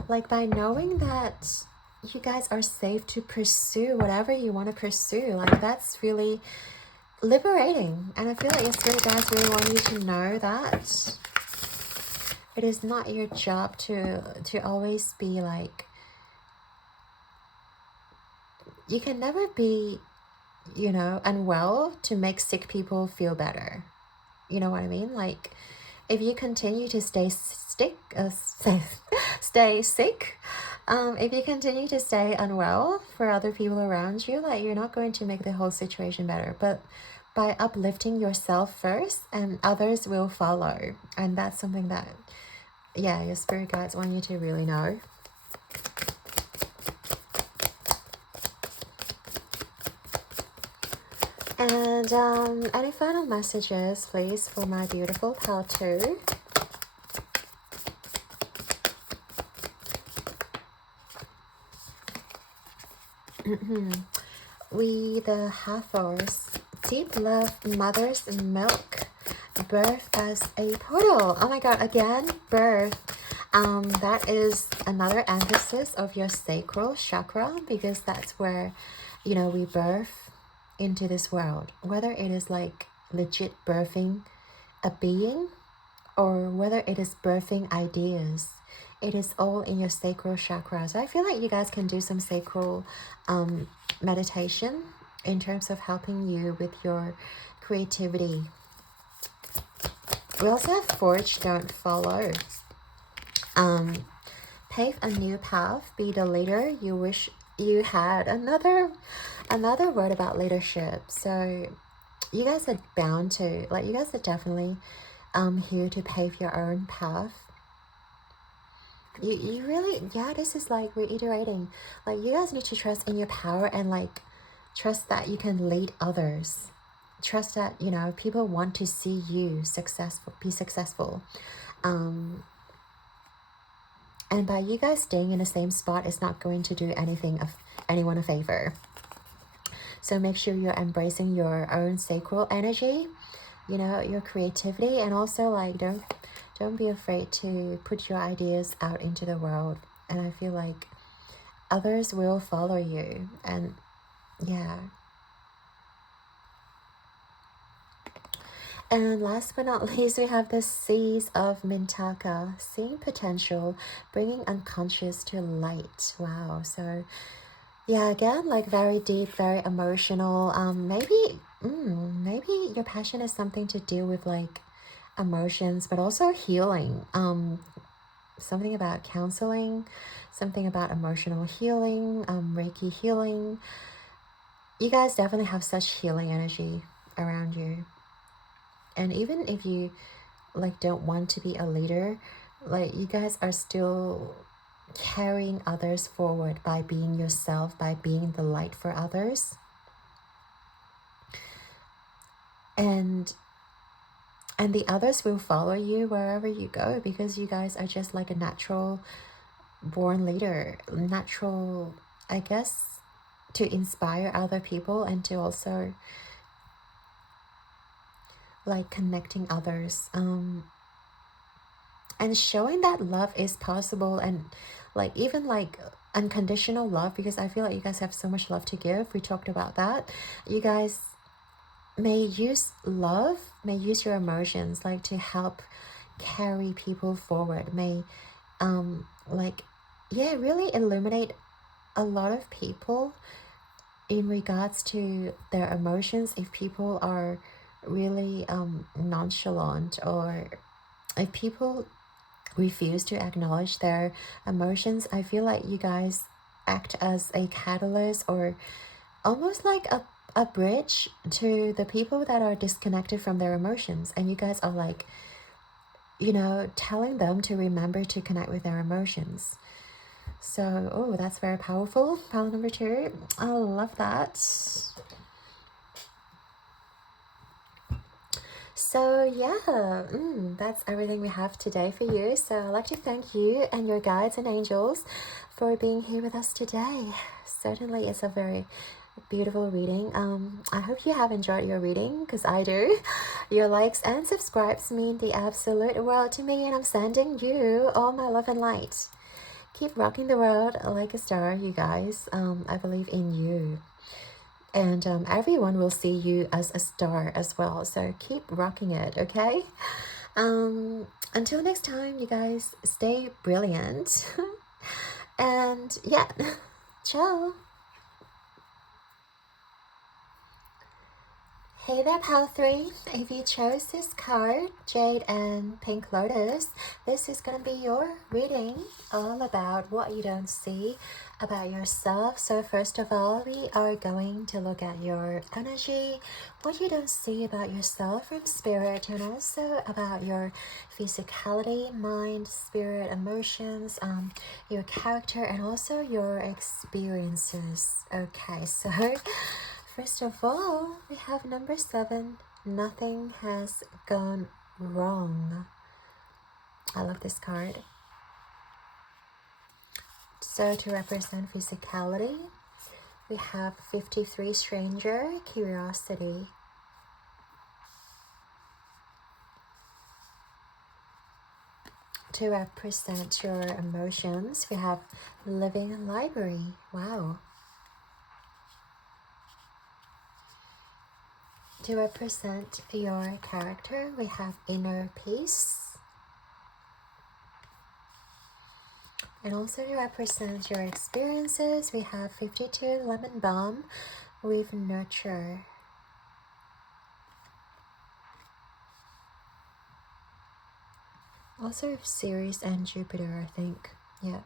like by knowing that you guys are safe to pursue whatever you want to pursue, like that's really liberating. And I feel like your spirit guides really want you to know that it is not your job to always be like, you can never be, you know, unwell to make sick people feel better. You know what I mean? Like, if you continue to stay sick, if you continue to stay unwell for other people around you, like you're not going to make the whole situation better. But by uplifting yourself first, and others will follow. And that's something that, yeah, your spirit guides want you to really know. And any final messages, please, for my beautiful pal too? We, the half-hours, deep love, mother's milk, birth as a portal. Oh my god, again, birth. That is another emphasis of your sacral chakra, because that's where, you know, we birth into this world, whether it is like legit birthing a being or whether it is birthing ideas. It is all in your sacral chakra. So I feel like you guys can do some sacral meditation in terms of helping you with your creativity. We also have forge, don't follow. Pave a new path, be the leader you wish you had. Another word about leadership. So you guys are bound to, like, you guys are definitely here to pave your own path. You really, yeah, this is like reiterating, like you guys need to trust in your power and like trust that you can lead others. Trust that, you know, people want to see you successful, be successful. And by you guys staying in the same spot, it's not going to do anyone a favor. So make sure you're embracing your own sacral energy, you know, your creativity, and also like don't be afraid to put your ideas out into the world. And I feel like others will follow you. And yeah. And last but not least, we have the Seas of Mintaka, seeing potential, bringing unconscious to light. Wow. So yeah, again, like very deep, very emotional. Maybe your passion is something to deal with like emotions, but also healing. Something about counseling, something about emotional healing, Reiki healing. You guys definitely have such healing energy around you. And even if you like don't want to be a leader, like you guys are still carrying others forward by being yourself, by being the light for others. And the others will follow you wherever you go, because you guys are just like a natural born leader, natural, I guess, to inspire other people and to also like connecting others, and showing that love is possible, and like even like unconditional love, because I feel like you guys have so much love to give. We talked about that. You guys may use love, may use your emotions like to help carry people forward, may like, yeah, really illuminate a lot of people in regards to their emotions. If people are really nonchalant, or if people refuse to acknowledge their emotions, I feel like you guys act as a catalyst, or almost like a bridge to the people that are disconnected from their emotions. And you guys are like, you know, telling them to remember to connect with their emotions. So, oh, that's very powerful. Pile number 2. I love that. So yeah, that's everything we have today for you. So I'd like to thank you and your guides and angels for being here with us today. Certainly it's a very beautiful reading. I hope you have enjoyed your reading, because I do. Your likes and subscribes mean the absolute world to me, and I'm sending you all my love and light. Keep rocking the world like a star, you guys. I believe in you. And everyone will see you as a star as well. So keep rocking it, okay? Until next time, you guys, stay brilliant. And yeah, ciao. Hey there, Pal 3. If you chose this card, Jade and Pink Lotus, this is going to be your reading all about what you don't see about yourself. So first of all, we are going to look at your energy, what you don't see about yourself from spirit, and also about your physicality, mind, spirit, emotions, your character, and also your experiences. Okay, so first of all, we have number 7. Nothing has gone wrong. I love this card. So to represent physicality, we have 53, stranger, curiosity. To represent your emotions, we have living library. Wow. To represent your character, we have inner peace. And also to represent your experiences, we have 52, lemon balm with nurture. Also with Ceres and Jupiter, I think. Yeah.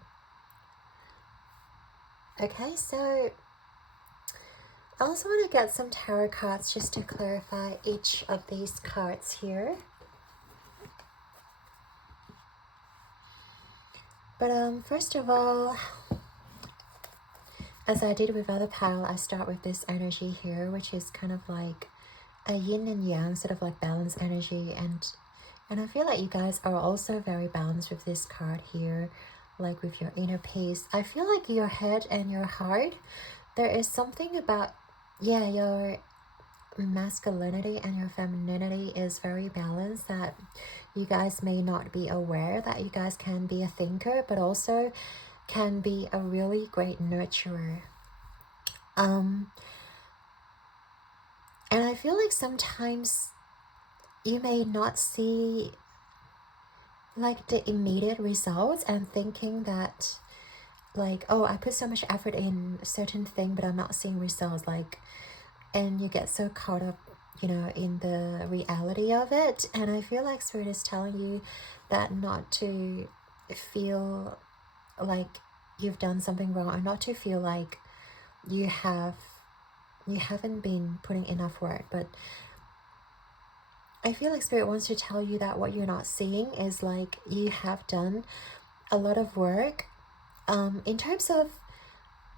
Okay, so I also want to get some tarot cards just to clarify each of these cards here. But first of all, as I did with other pile, I start with this energy here, which is kind of like a yin and yang, sort of like balanced energy, and I feel like you guys are also very balanced with this card here, like with your inner peace. I feel like your head and your heart, there is something about, yeah, your masculinity and your femininity is very balanced, that you guys may not be aware that you guys can be a thinker, but also can be a really great nurturer. And I feel like sometimes you may not see like the immediate results and thinking that like, oh, I put so much effort in a certain thing, but I'm not seeing results, like, and you get so caught up, you know, in the reality of it. And I feel like Spirit is telling you that not to feel like you've done something wrong, or not to feel like you haven't been putting enough work. But I feel like Spirit wants to tell you that what you're not seeing is like you have done a lot of work in terms of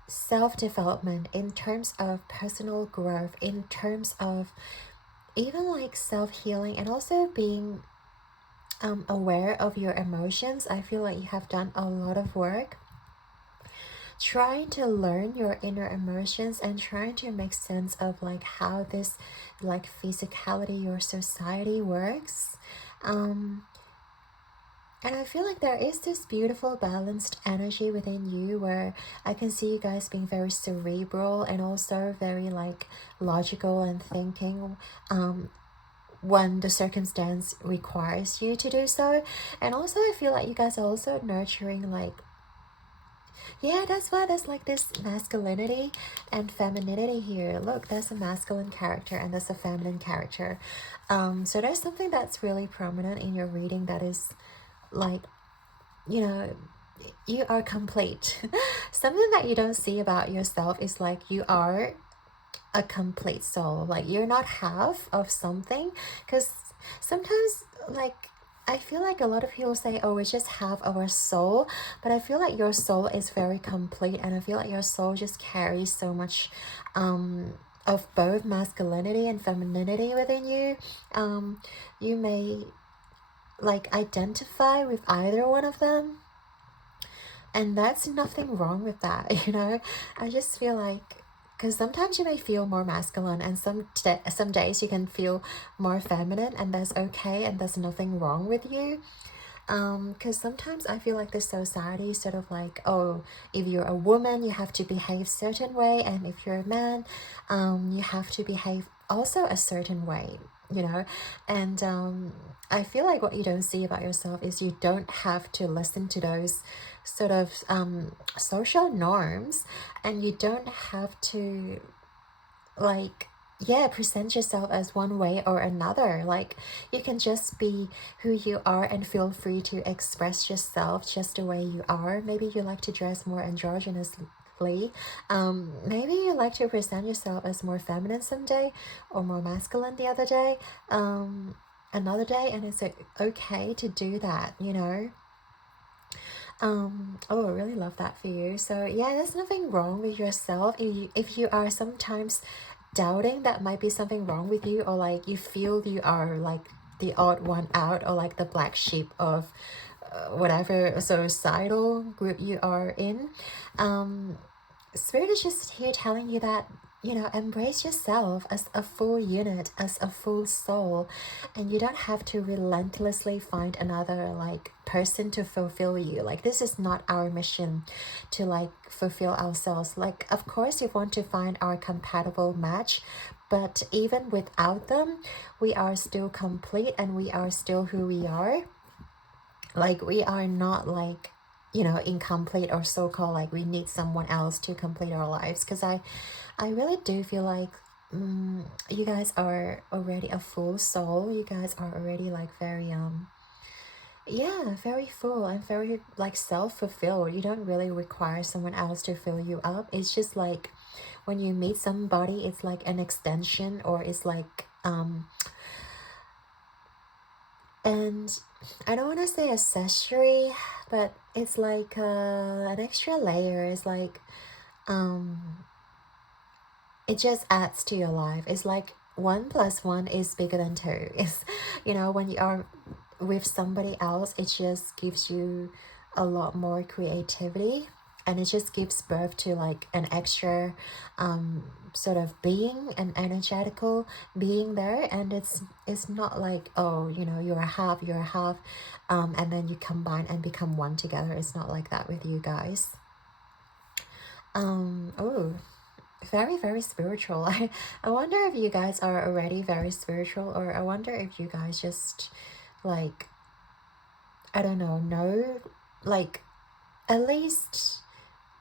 self-development, in terms of personal growth, in terms of even like self-healing, and also being aware of your emotions. I feel like you have done a lot of work trying to learn your inner emotions and trying to make sense of like how this like physicality, your society works. And I feel like there is this beautiful balanced energy within you where I can see you guys being very cerebral and also very like logical and thinking when the circumstance requires you to do so. And also I feel like you guys are also nurturing, like, yeah, that's why there's like this masculinity and femininity here. Look, there's a masculine character and there's a feminine character. So there's something that's really prominent in your reading that is like, you know, you are complete. Something that you don't see about yourself is like you are a complete soul. Like you're not half of something, because sometimes like I feel like a lot of people say, oh, it's just half of our soul, but I feel like your soul is very complete, and I feel like your soul just carries so much of both masculinity and femininity within you. You may like identify with either one of them, and that's nothing wrong with that. You know, I just feel like, because sometimes you may feel more masculine, and some days you can feel more feminine, and that's okay, and there's nothing wrong with you. Because sometimes I feel like the society is sort of like, oh, if you're a woman you have to behave certain way, and if you're a man, you have to behave also a certain way, you know. And I feel like what you don't see about yourself is you don't have to listen to those sort of social norms, and you don't have to like, yeah, present yourself as one way or another. Like, you can just be who you are and feel free to express yourself just the way you are. Maybe you like to dress more androgynously, maybe you like to present yourself as more feminine someday, or more masculine the other day, another day, and it's okay to do that, you know. Oh, I really love that for you. So yeah, there's nothing wrong with yourself. If you are sometimes doubting that might be something wrong with you, or like you feel you are like the odd one out, or like the black sheep of whatever societal group you are in, Spirit is just here telling you that, you know, embrace yourself as a full unit, as a full soul, and you don't have to relentlessly find another like person to fulfill you. Like, this is not our mission to like fulfill ourselves. Like, of course we want to find our compatible match, but even without them, we are still complete, and we are still who we are. Like, we are not like, you know, incomplete, or so-called like we need someone else to complete our lives. Because I really do feel like you guys are already a full soul. You guys are already like very yeah, very full and very like self-fulfilled. You don't really require someone else to fill you up. It's just like when you meet somebody, it's like an extension, or it's like and I don't want to say accessory, but it's like an extra layer. It's like it just adds to your life. It's like 1 + 1 is bigger than 2. It's, you know, when you are with somebody else, it just gives you a lot more creativity, and it just gives birth to like an extra sort of being, an energetical being there. And it's not like, oh, you know, you're a half, and then you combine and become one together. It's not like that with you guys. Oh, very, very spiritual. I wonder if you guys are already very spiritual, or I wonder if you guys just like, I don't know, like, at least,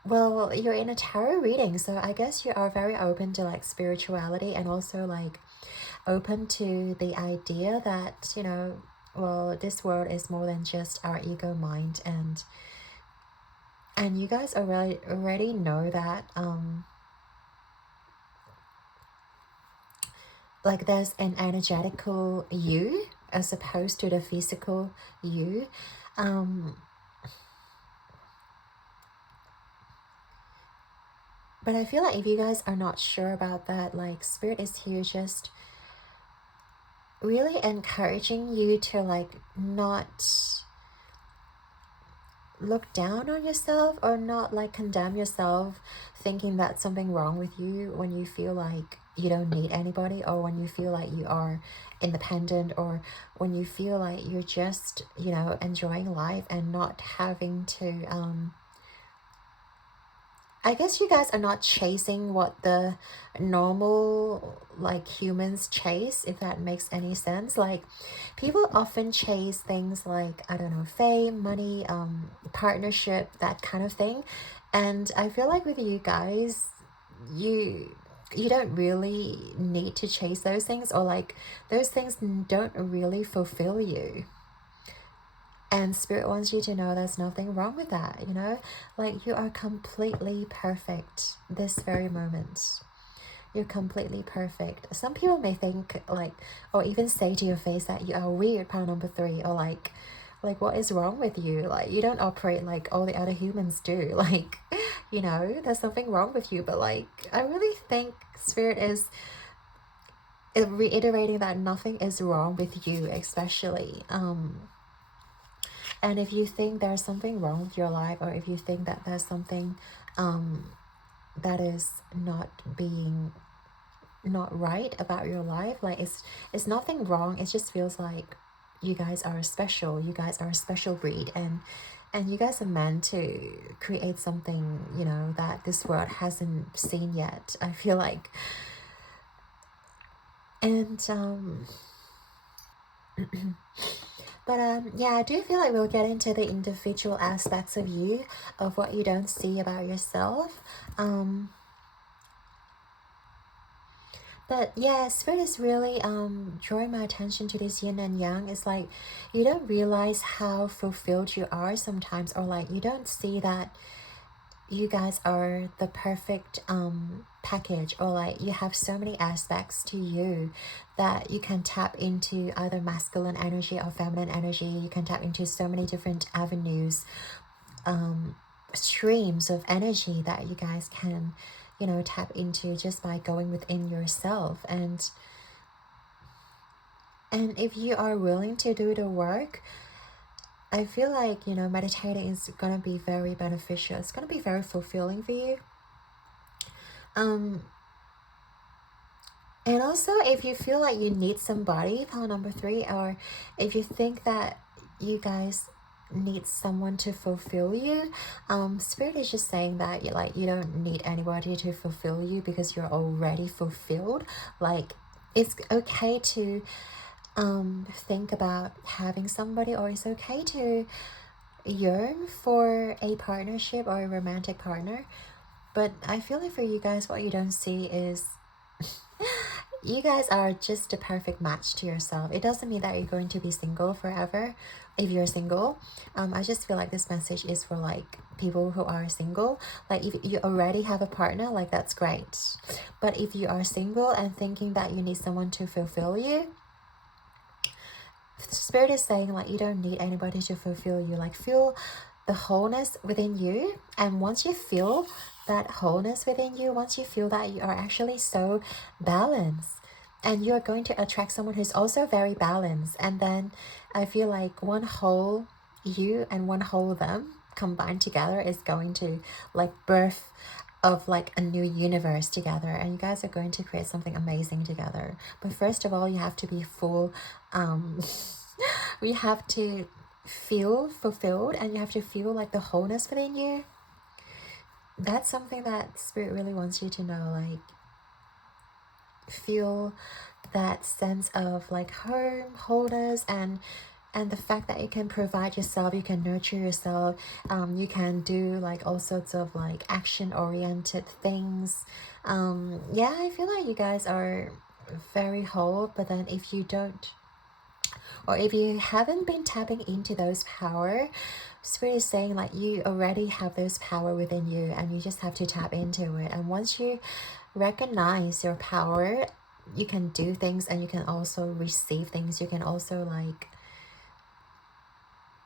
well, you're in a tarot reading, so I guess you are very open to like spirituality, and also like open to the idea that, you know, well, this world is more than just our ego mind, and you guys already know that like there's an energetical you as opposed to the physical you. But I feel like if you guys are not sure about that, like, Spirit is here just really encouraging you to like not look down on yourself, or not like condemn yourself thinking that something wrong with you when you feel like you don't need anybody, or when you feel like you are independent, or when you feel like you're just, you know, enjoying life and not having to I guess you guys are not chasing what the normal like humans chase, if that makes any sense. Like, people often chase things like, I don't know, fame, money, partnership, that kind of thing. And I feel like with you guys, you don't really need to chase those things, or like those things don't really fulfill you. And Spirit wants you to know there's nothing wrong with that, you know? Like, you are completely perfect this very moment. You're completely perfect. Some people may think, like, or even say to your face that you are weird, pile number 3, or like what is wrong with you? Like, you don't operate like all the other humans do. Like, you know, there's something wrong with you. But like, I really think Spirit is reiterating that nothing is wrong with you, especially. And if you think there's something wrong with your life, or if you think that there's something that is not right about your life, like it's nothing wrong. It just feels like you guys are special. You guys are a special breed, and you guys are meant to create something, you know, that this world hasn't seen yet, I feel like. And but yeah, I do feel like we'll get into the individual aspects of you, of what you don't see about yourself. But yeah, Spirit is really drawing my attention to this yin and yang. It's like you don't realize how fulfilled you are sometimes, or like you don't see that you guys are the perfect package, or like you have so many aspects to you that you can tap into either masculine energy or feminine energy. You can tap into so many different avenues, streams of energy that you guys can, you know, tap into just by going within yourself. And if you are willing to do the work, I feel like, you know, meditating is gonna be very beneficial. It's gonna be very fulfilling for you. And also, if you feel like you need somebody, pile number 3, or if you think that you guys need someone to fulfill you, Spirit is just saying that you don't need anybody to fulfill you, because you're already fulfilled. Like, it's okay to think about having somebody, or it's okay to yearn for a partnership or a romantic partner. But I feel like for you guys, what you don't see is you guys are just a perfect match to yourself. It doesn't mean that you're going to be single forever if you're single. I just feel like this message is for like people who are single. Like, if you already have a partner, like, that's great. But if you are single and thinking that you need someone to fulfill you, Spirit is saying like you don't need anybody to fulfill you. Like, feel the wholeness within you, and once you feel that wholeness within you, once you feel that you are actually so balanced, and you're going to attract someone who's also very balanced, and then I feel like one whole you and one whole them combined together is going to like birth of like a new universe together, and you guys are going to create something amazing together. But first of all, you have to be full, we have to feel fulfilled, and you have to feel like the wholeness within you. That's something that Spirit really wants you to know. Like, feel that sense of like home, wholeness, and the fact that you can provide yourself, you can nurture yourself, you can do like all sorts of like action-oriented things. Yeah, I feel like you guys are very whole. But then if you don't, or if you haven't been tapping into those power, Spirit is saying like you already have those power within you, and you just have to tap into it. And once you recognize your power, you can do things, and you can also receive things. You can also like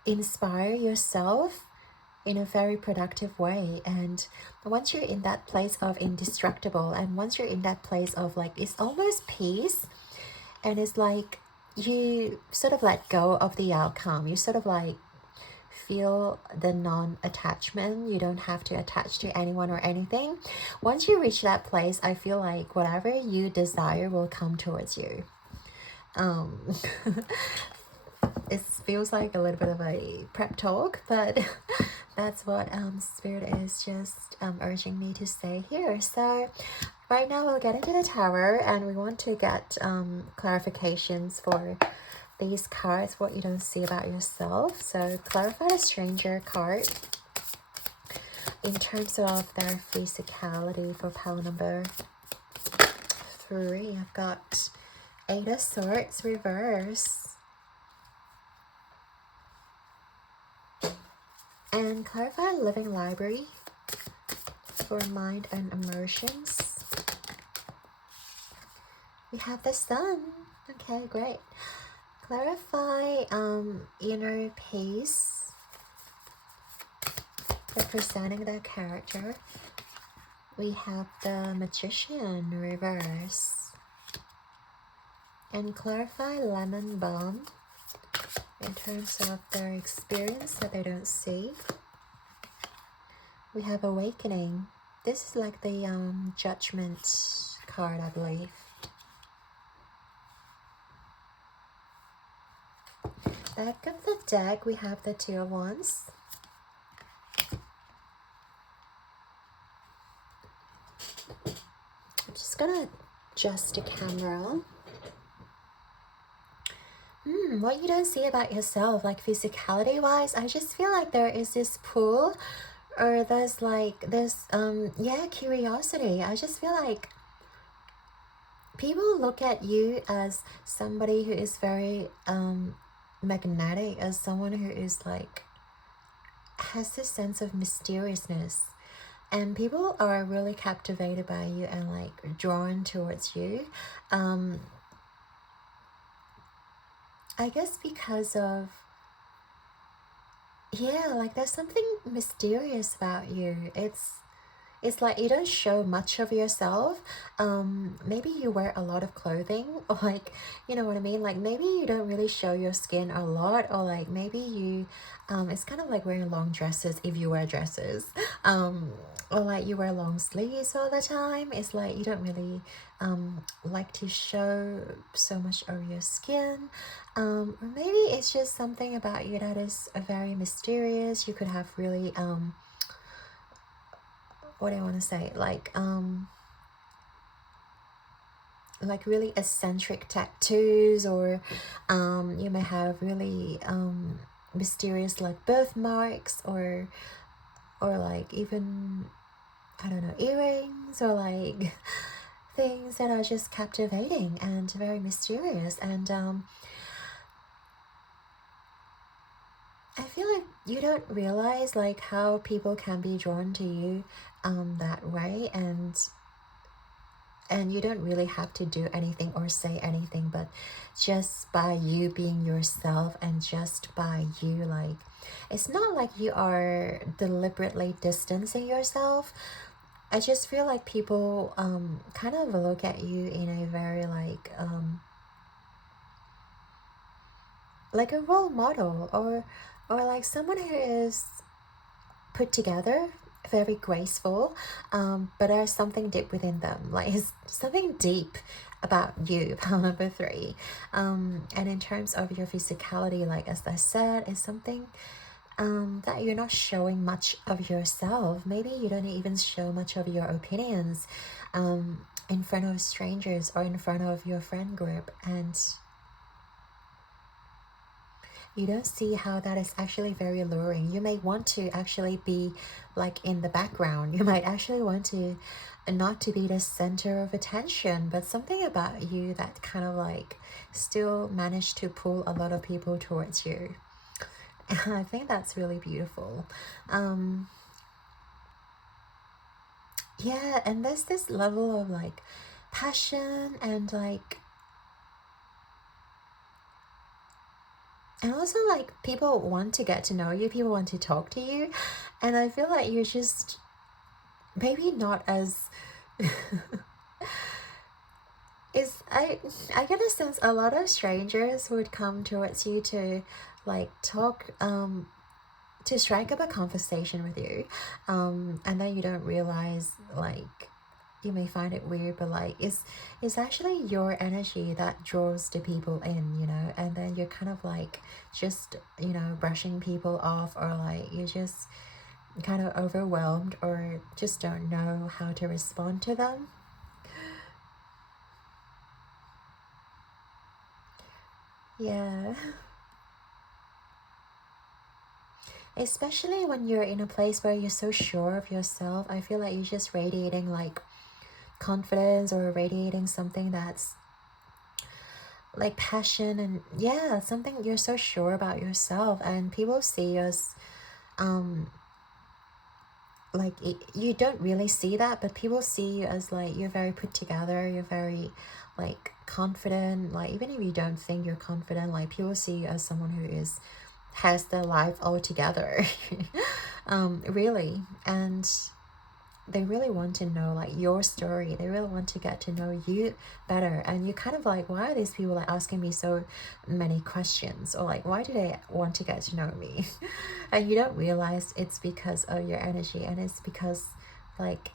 inspire yourself in a very productive way. And once you're in that place of indestructible, and once you're in that place of like, it's almost peace, and it's like you sort of let go of the outcome. You sort of like feel the non-attachment. You don't have to attach to anyone or anything. Once you reach that place, I feel like whatever you desire will come towards you. It feels like a little bit of a prep talk, but that's what Spirit is just urging me to say here. So right now we'll get into the Tower, and we want to get clarifications for these cards, what you don't see about yourself. So clarify the Stranger card in terms of their physicality for pile number 3. I've got 8 of Swords reverse. And clarify living library for mind and emotions. We have the Sun. Okay, great. Clarify inner peace representing their character, we have the Magician reverse. And clarify lemon balm in terms of their experience that they don't see. We have awakening. This is like the judgment card, I believe. Back of the deck, we have the Two of Wands. I'm just gonna adjust the camera. What you don't see about yourself, like physicality wise, I just feel like there is this pull, or there's like this curiosity. I just feel like people look at you as somebody who is very magnetic, as someone who is like has this sense of mysteriousness, and people are really captivated by you and like drawn towards you. I guess because of, like there's something mysterious about you. It's like you don't show much of yourself. Maybe you wear a lot of clothing, or like, you know what I mean? Like maybe you don't really show your skin a lot, or like maybe you, it's kind of like wearing long dresses if you wear dresses. Or like you wear long sleeves all the time. It's like you don't really like to show so much of your skin. Or maybe it's just something about you that is very mysterious. You could have really what do I want to say, like really eccentric tattoos, or you may have really mysterious like birthmarks, or like even, I don't know, earrings, or like things that are just captivating and very mysterious. And I feel like you don't realize like how people can be drawn to you that way, and you don't really have to do anything or say anything, but just by you being yourself, and just by you, like, it's not like you are deliberately distancing yourself. I just feel like people kind of look at you in a very like a role model, or like someone who is put together, very graceful, but there's something deep within them, like it's something deep about you. Pile number 3. And in terms of your physicality, like as I said, is something that you're not showing much of yourself. Maybe you don't even show much of your opinions in front of strangers or in front of your friend group, and you don't see how that is actually very alluring. You may want to actually be like in the background. You might actually want to not to be the center of attention, but something about you that kind of like still managed to pull a lot of people towards you. And I think that's really beautiful. Yeah, and there's this level of like passion, and like, and also like people want to get to know you, people want to talk to you, and I feel like you're just maybe not as I get a sense a lot of strangers would come towards you to like talk, to strike up a conversation with you, and then you don't realize, like, you may find it weird, but like it's actually your energy that draws the people in, you know, and then you're kind of like just, you know, brushing people off, or like you're just kind of overwhelmed, or just don't know how to respond to them. Yeah. Especially when you're in a place where you're so sure of yourself, I feel like you're just radiating like confidence, or radiating something that's like passion, and yeah, something you're so sure about yourself, and people see us like you don't really see that, but people see you as like you're very put together, you're very like confident. Like even if you don't think you're confident, like people see you as someone who has their life all together. really. And they really want to know like your story. They really want to get to know you better. And you're kind of like, why are these people like asking me so many questions, or like, why do they want to get to know me? And you don't realize it's because of your energy, and it's because like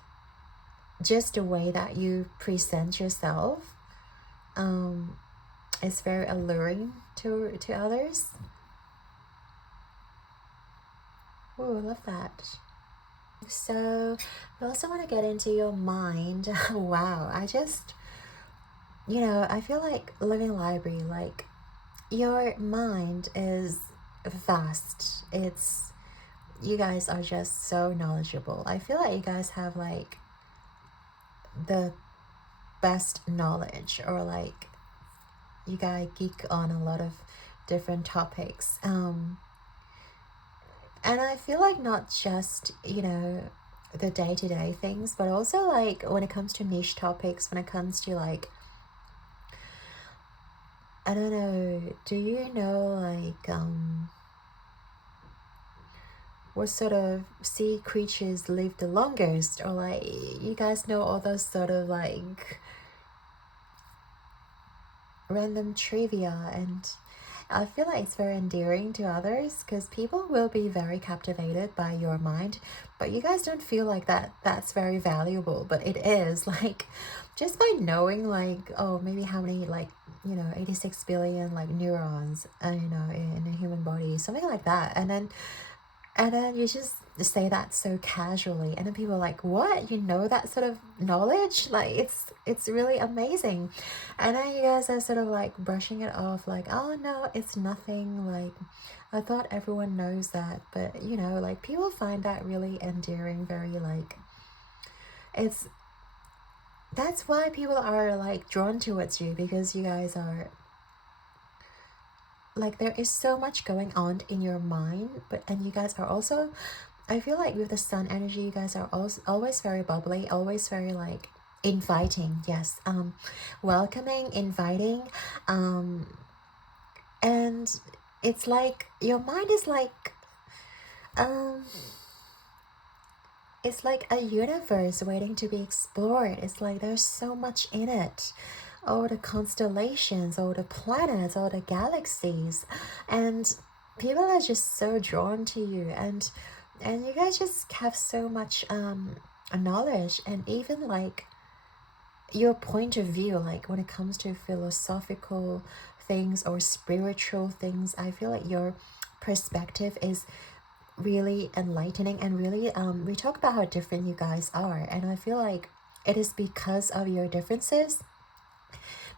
just the way that you present yourself is very alluring to others. Oh, I love that. So we also want to get into your mind. Wow, I just, I feel like living library, like your mind is vast. You guys are just so knowledgeable. I feel like you guys have like the best knowledge, or like you guys geek on a lot of different topics. And I feel like not just, the day-to-day things, but also like when it comes to niche topics, when it comes to like, I don't know, do you know like what sort of sea creatures live the longest, or like you guys know all those sort of like random trivia. And I feel like it's very endearing to others because people will be very captivated by your mind, but you guys don't feel like that's very valuable, but it is. Like just by knowing like, oh, maybe how many like 86 billion like neurons in a human body, something like that, and then you just say that so casually, and then people are like, what, that sort of knowledge? Like it's really amazing. And then you guys are sort of like brushing it off like, oh no, it's nothing, like I thought everyone knows that. But like people find that really endearing, very like, that's why people are like drawn towards you, because you guys are like, there is so much going on in your mind, and you guys are also, I feel like with the sun energy, you guys are always very bubbly, always very like inviting. Yes, welcoming, inviting, and it's like your mind is like it's like a universe waiting to be explored. It's like there's so much in it. All the constellations, all the planets, all the galaxies, and people are just so drawn to you, and you guys just have so much knowledge, and even like your point of view, like when it comes to philosophical things or spiritual things, I feel like your perspective is really enlightening, and really we talk about how different you guys are, and I feel like it is because of your differences,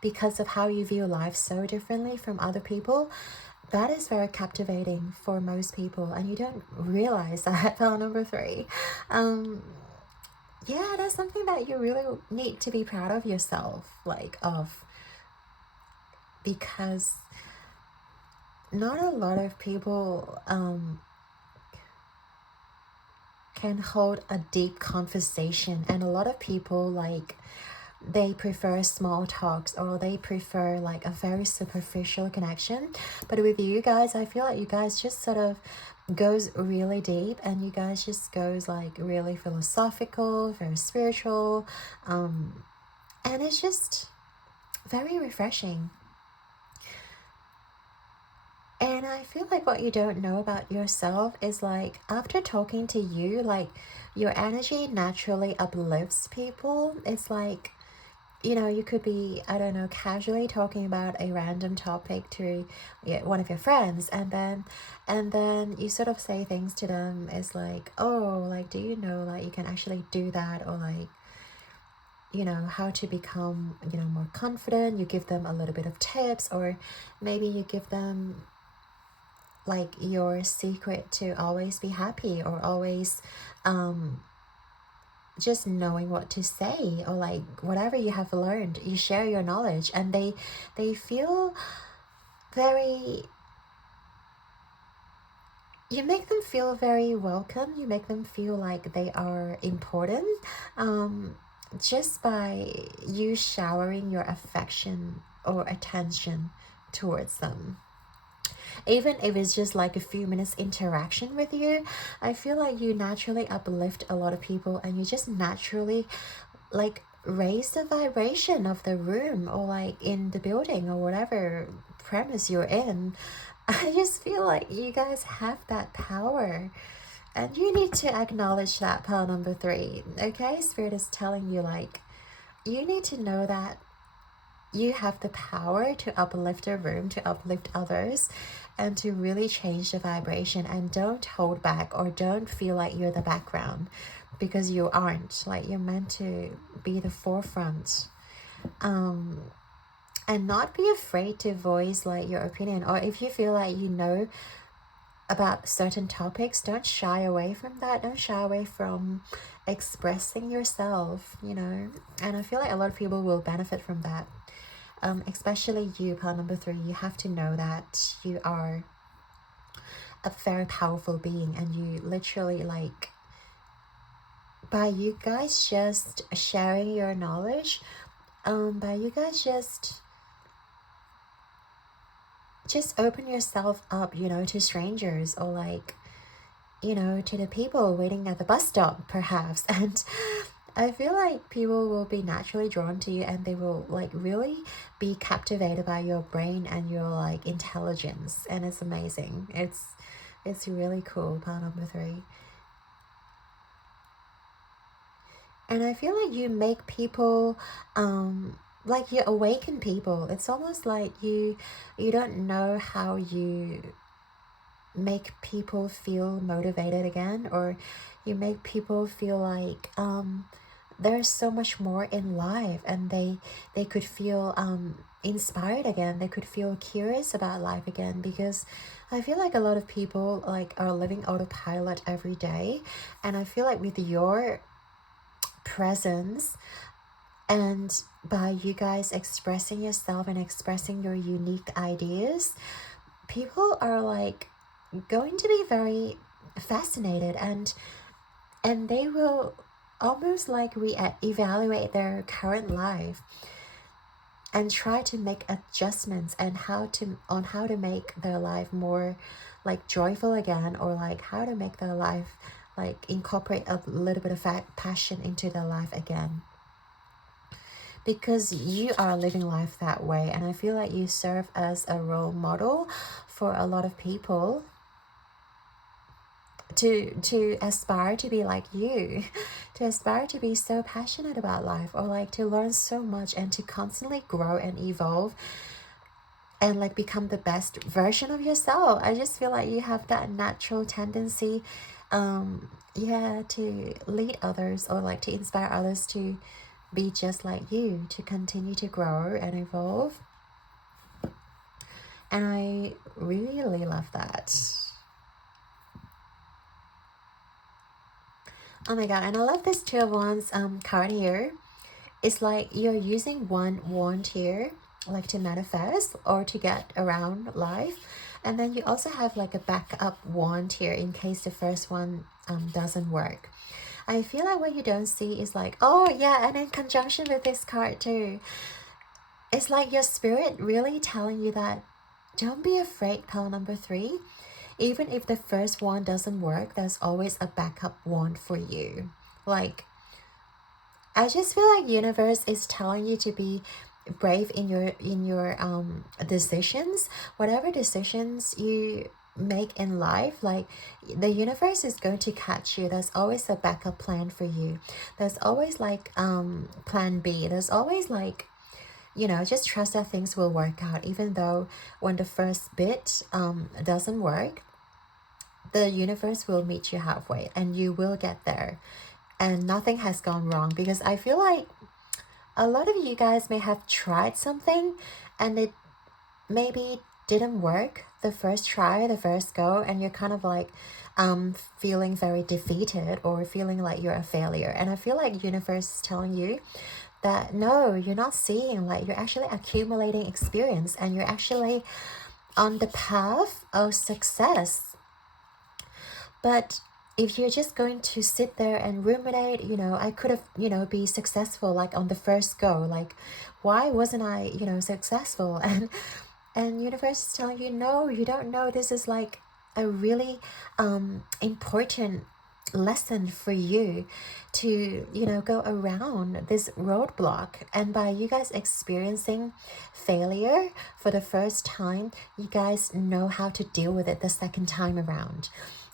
because of how you view life so differently from other people, that is very captivating for most people, and you don't realize that. File number 3. Yeah, that's something that you really need to be proud of yourself, like of, because not a lot of people can hold a deep conversation, and a lot of people like they prefer small talks, or they prefer like a very superficial connection. But with you guys, I feel like you guys just sort of goes really deep, and you guys just goes like really philosophical, very spiritual, and it's just very refreshing. And I feel like what you don't know about yourself is like, after talking to you, like your energy naturally uplifts people. It's like, you could be, I don't know, casually talking about a random topic to one of your friends, and then you sort of say things to them. It's like, oh, like, do you know, like, you can actually do that, or like, how to become, more confident. You give them a little bit of tips, or maybe you give them like your secret to always be happy, or always just knowing what to say, or like whatever you have learned, you share your knowledge, and they feel very, you make them feel very welcome, you make them feel like they are important, just by you showering your affection or attention towards them. even if it's just like a few minutes interaction with you, I feel like you naturally uplift a lot of people, and you just naturally like raise the vibration of the room, or like in the building, or whatever premise you're in. I just feel like you guys have that power, and you need to acknowledge that, pile number 3. Okay, Spirit is telling you, like, you need to know that you have the power to uplift a room, to uplift others, and to really change the vibration. And don't hold back, or don't feel like you're the background, because you aren't. Like, you're meant to be the forefront. And not be afraid to voice like your opinion, or if you feel like you know about certain topics, don't shy away from that. Don't shy away from expressing yourself, you know. And I feel like a lot of people will benefit from that. Especially you, pile number 3. You have to know that you are a very powerful being, and you literally, like, by you guys just sharing your knowledge, by you guys just open yourself up, you know, to strangers, or like, you know, to the people waiting at the bus stop perhaps. And I feel like people will be naturally drawn to you, and they will like really be captivated by your brain and your like intelligence, and it's amazing. It's really cool, part number 3. And I feel like you make people like you awaken people. It's almost like you don't know how you make people feel motivated again, or you make people feel like there's so much more in life, and they could feel inspired again. They could feel curious about life again, because I feel like a lot of people like are living autopilot every day. And I feel like with your presence, and by you guys expressing yourself and expressing your unique ideas, people are like going to be very fascinated, and they will almost like evaluate their current life and try to make adjustments and how to make their life more like joyful again, or like how to make their life like incorporate a little bit of passion into their life again, because you are living life that way. And I feel like you serve as a role model for a lot of people to aspire to be like you, to aspire to be so passionate about life, or like to learn so much, and to constantly grow and evolve, and like become the best version of yourself. I just feel like you have that natural tendency to lead others, or like to inspire others to be just like you, to continue to grow and evolve. And I really love that. Oh my god, and I love this 2 of Wands card here. It's like you're using one wand here, like to manifest or to get around life. And then you also have like a backup wand here in case the first one doesn't work. I feel like what you don't see is like, oh yeah, and in conjunction with this card too, it's like your spirit really telling you that don't be afraid, pile number 3. Even if the first one doesn't work, there's always a backup one for you. Like, I just feel like universe is telling you to be brave in your decisions. Whatever decisions you make in life, like the universe is going to catch you. There's always a backup plan for you. There's always like plan B. There's always like, you know, just trust that things will work out. Even though when the first bit doesn't work, the universe will meet you halfway, and you will get there, and nothing has gone wrong. Because I feel like a lot of you guys may have tried something, and it maybe didn't work the first try, the first go, and you're kind of like feeling very defeated, or feeling like you're a failure. And I feel like universe is telling you that no, you're not seeing, like you're actually accumulating experience, and you're actually on the path of success. But if you're just going to sit there and ruminate, you know, I could have, you know, be successful like on the first go, like why wasn't I, you know, successful? And universe is telling you, no, you don't know. This is like a really important lesson for you to, you know, go around this roadblock. And by you guys experiencing failure for the first time, you guys know how to deal with it the second time around.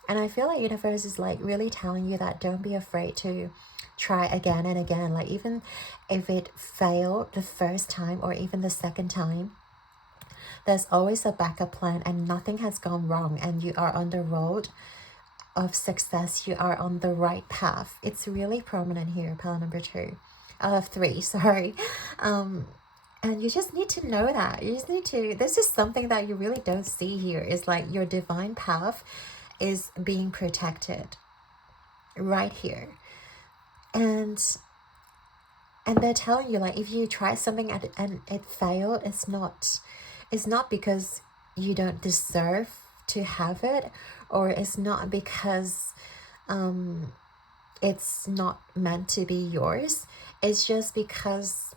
And I feel like universe is like really telling you that don't be afraid to try again and again. Like even if it failed the first time or even the second time, there's always a backup plan and nothing has gone wrong and you are on the road of success. You are on the right path. It's really prominent here, pile number 3, sorry. And you just need to know that. You just need to, this is something that you really don't see here, is like your divine path is being protected right here. And they're telling you, like, if you try something and it failed, it's not because you don't deserve to have it, or it's not because it's not meant to be yours. It's just because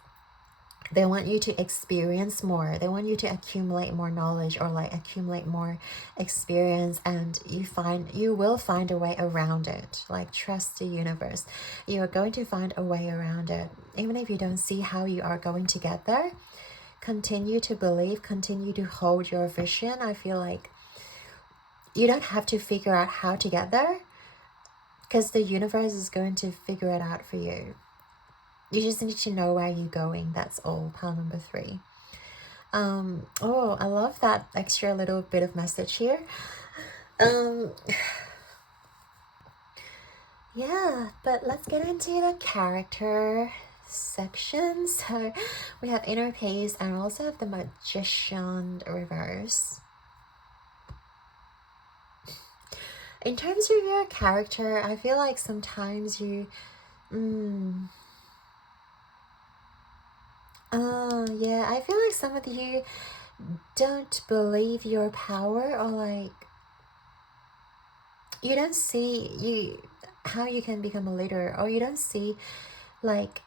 they want you to experience more. They want you to accumulate more knowledge, or like accumulate more experience, and you will find a way around it. Like, trust the universe. You are going to find a way around it. Even if you don't see how you are going to get there, continue to believe, continue to hold your vision. I feel like you don't have to figure out how to get there, because the universe is going to figure it out for you. You just need to know where you're going. That's all. Pile number 3. Oh, I love that extra little bit of message here. Yeah, but let's get into the character section. So we have inner peace and also have the magician reverse. In terms of your character, I feel like sometimes you yeah, I feel like some of you don't believe your power, or like you don't see how you can become a leader, or you don't see, like,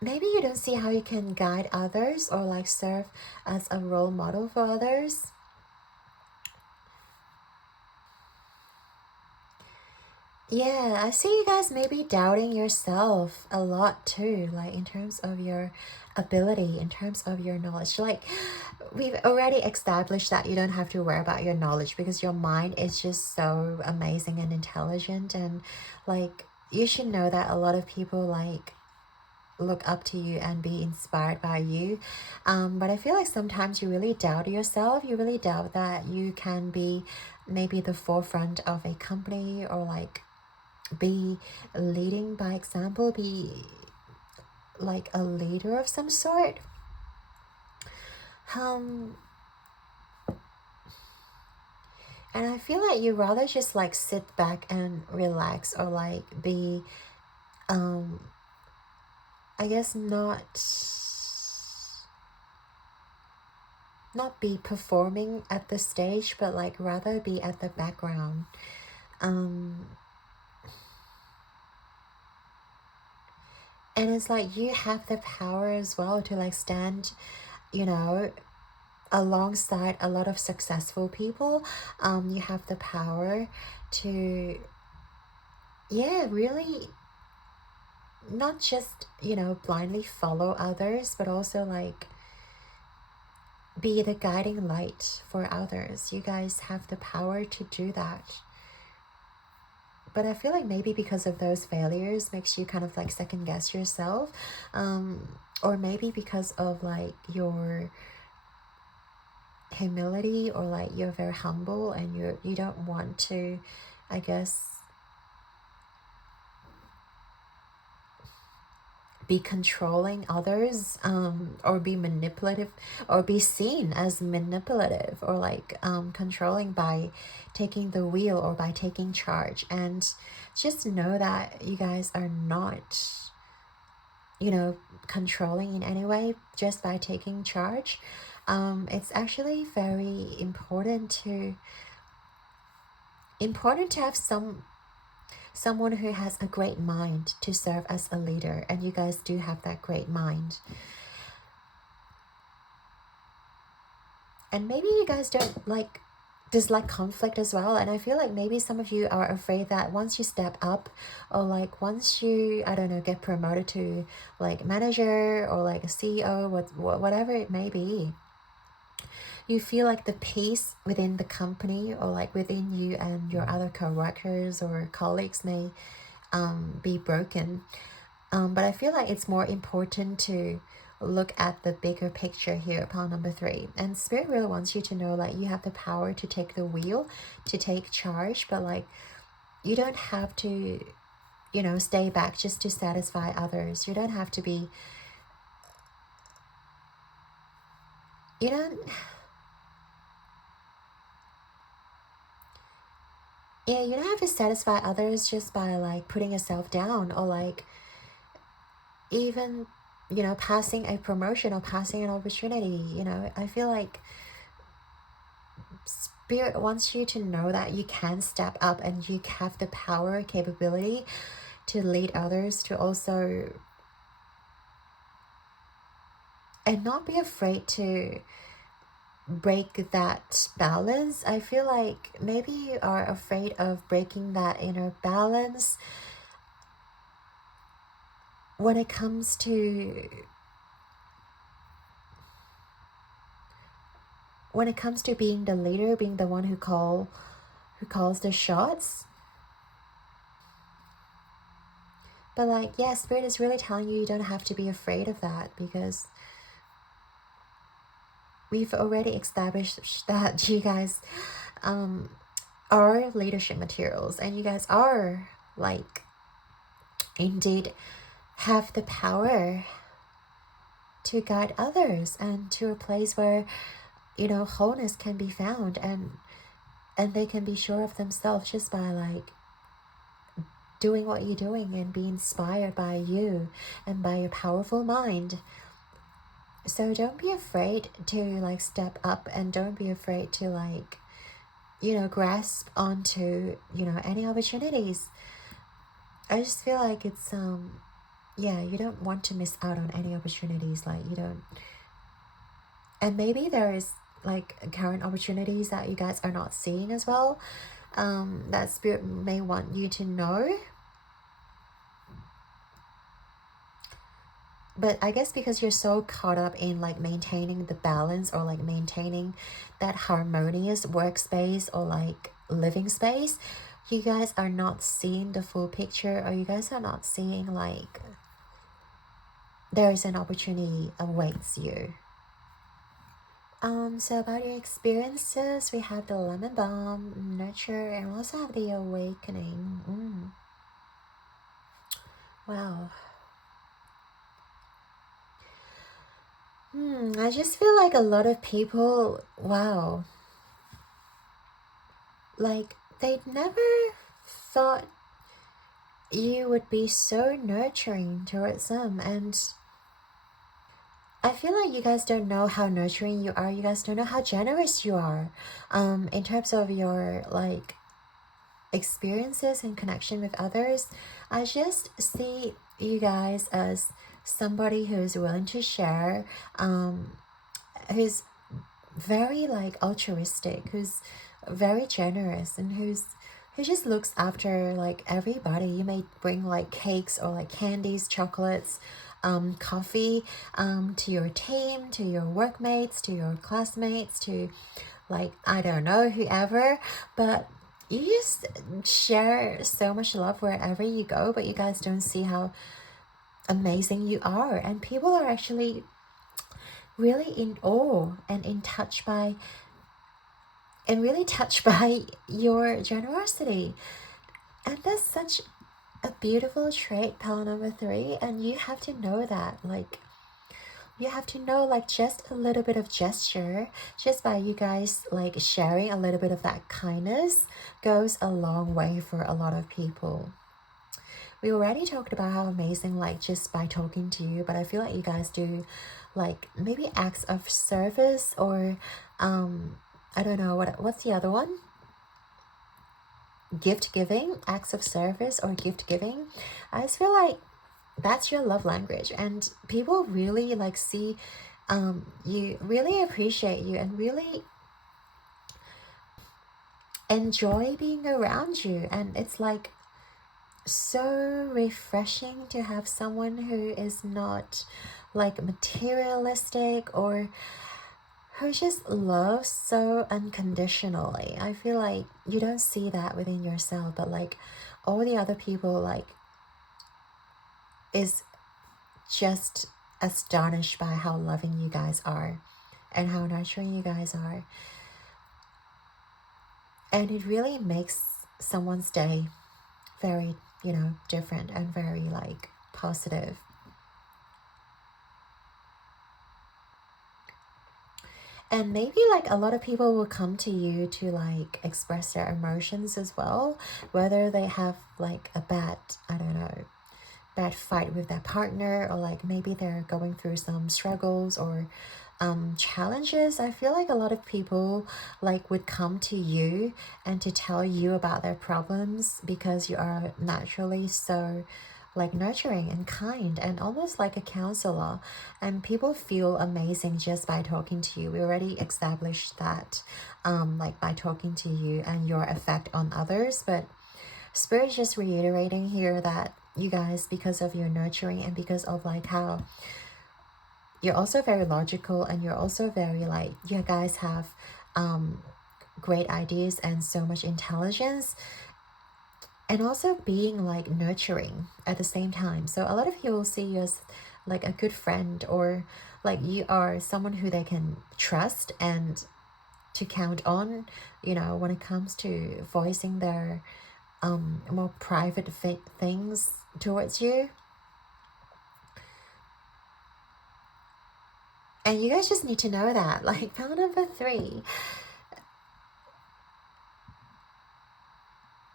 maybe you don't see how you can guide others or like serve as a role model for others. Yeah, I see you guys maybe doubting yourself a lot too, like in terms of your ability, in terms of your knowledge. Like, we've already established that you don't have to worry about your knowledge, because your mind is just so amazing and intelligent, and like you should know that a lot of people like look up to you and be inspired by you. But I feel like sometimes you really doubt yourself. You really doubt that you can be maybe the forefront of a company, or like be leading by example, be like a leader of some sort. And I feel like you rather just like sit back and relax, or like be I guess not be performing at the stage, but like rather be at the background. And it's like you have the power as well to like stand, you know, alongside a lot of successful people. You have the power to, yeah, really not just, you know, blindly follow others, but also like be the guiding light for others. You guys have the power to do that. But I feel like maybe because of those failures makes you kind of like second guess yourself, or maybe because of like your humility, or like you're very humble and you don't want to, I guess, be controlling others, or be manipulative, or be seen as manipulative, or like controlling by taking the wheel or by taking charge. And just know that you guys are not, you know, controlling in any way just by taking charge. It's actually very important to have someone who has a great mind to serve as a leader, and you guys do have that great mind. And maybe you guys don't like dislike conflict as well. And I feel like maybe some of you are afraid that once you step up, or like once you, I don't know, get promoted to like manager or like a CEO, whatever it may be, you feel like the peace within the company or like within you and your other co-workers or colleagues may be broken. But I feel like it's more important to look at the bigger picture here, pile number 3. And Spirit really wants you to know like you have the power to take the wheel, to take charge, but like you don't have to, you know, stay back just to satisfy others. You don't have to be, you don't, yeah, you don't have to satisfy others just by like putting yourself down or like even, you know, passing a promotion or passing an opportunity. You know, I feel like Spirit wants you to know that you can step up and you have the power, capability to lead others, to also, and not be afraid to break that balance. I feel like maybe you are afraid of breaking that inner balance when it comes to being the leader, being the one who calls the shots. But like, yeah, Spirit is really telling you don't have to be afraid of that, because we've already established that you guys are leadership materials, and you guys are like indeed have the power to guide others and to a place where, you know, wholeness can be found, and they can be sure of themselves just by like doing what you're doing and be inspired by you and by your powerful mind. So don't be afraid to like step up, and don't be afraid to like, you know, grasp onto, you know, any opportunities. I just feel like it's yeah, you don't want to miss out on any opportunities. Like you don't, and maybe there is like current opportunities that you guys are not seeing as well, that Spirit may want you to know. But I guess because you're so caught up in like maintaining the balance or like maintaining that harmonious workspace or like living space, you guys are not seeing the full picture, or you guys are not seeing like there is an opportunity awaits you. So about your experiences, we have the lemon balm, nurture, and we also have the awakening. Wow. I just feel like a lot of people, wow, like they never thought you would be so nurturing towards them. And I feel like you guys don't know how nurturing you are. You guys don't know how generous you are, in terms of your like experiences and connection with others. I just see you guys as somebody who's willing to share, who's very like altruistic, who's very generous, and who just looks after like everybody. You may bring like cakes or like candies, chocolates, coffee, to your team, to your workmates, to your classmates, to like, I don't know, whoever, but you just share so much love wherever you go. But you guys don't see how amazing you are, and people are actually really in awe and really touched by your generosity. And that's such a beautiful trait, pal number 3. And you have to know that, like, you have to know like just a little bit of gesture, just by you guys like sharing a little bit of that kindness, goes a long way for a lot of people. We already talked about how amazing like just by talking to you, but I feel like you guys do like maybe acts of service, or I don't know, what's the other one? Gift giving, acts of service or gift giving. I just feel like that's your love language, and people really like see you really appreciate you and really enjoy being around you. And it's like so refreshing to have someone who is not like materialistic or who just loves so unconditionally. I feel like you don't see that within yourself, but like all the other people like is just astonished by how loving you guys are and how nurturing you guys are. And it really makes someone's day very, you know, different and very like positive. And maybe like a lot of people will come to you to like express their emotions as well, whether they have like a bad, I don't know, bad fight with their partner, or like maybe they're going through some struggles or challenges. I feel like a lot of people like would come to you and to tell you about their problems because you are naturally so like nurturing and kind and almost like a counselor, and people feel amazing just by talking to you. We already established that like by talking to you and your effect on others, but Spirit is just reiterating here that you guys, because of your nurturing and because of like how you're also very logical and you're also very like, you guys have great ideas and so much intelligence, and also being like nurturing at the same time. So a lot of you will see you as like a good friend, or like you are someone who they can trust and to count on, you know, when it comes to voicing their more private things towards you. And you guys just need to know that, like pile number 3,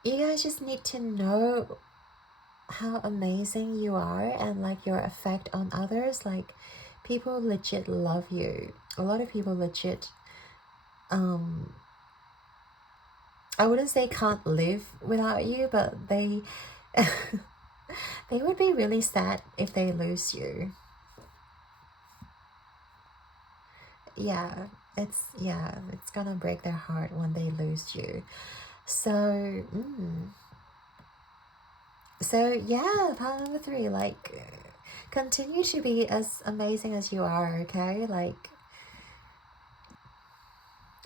you guys just need to know how amazing you are and like your effect on others. Like people legit love you. A lot of people legit I wouldn't say can't live without you, but they they would be really sad if they lose you. It's gonna break their heart when they lose you. So yeah, pile number 3, like continue to be as amazing as you are, okay? Like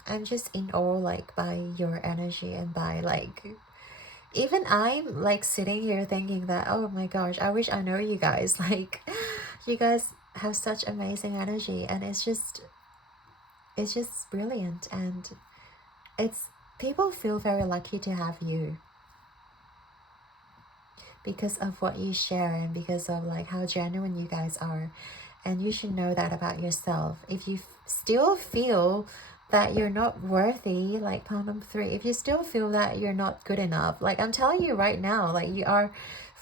I'm just in awe like by your energy, and by like, even I'm like sitting here thinking that, oh my gosh, I wish I know you guys. Like you guys have such amazing energy, and it's just brilliant, and it's, people feel very lucky to have you because of what you share and because of like how genuine you guys are. And you should know that about yourself. If you still feel that you're not worthy, like pile number 3, if you still feel that you're not good enough, like I'm telling you right now, like you are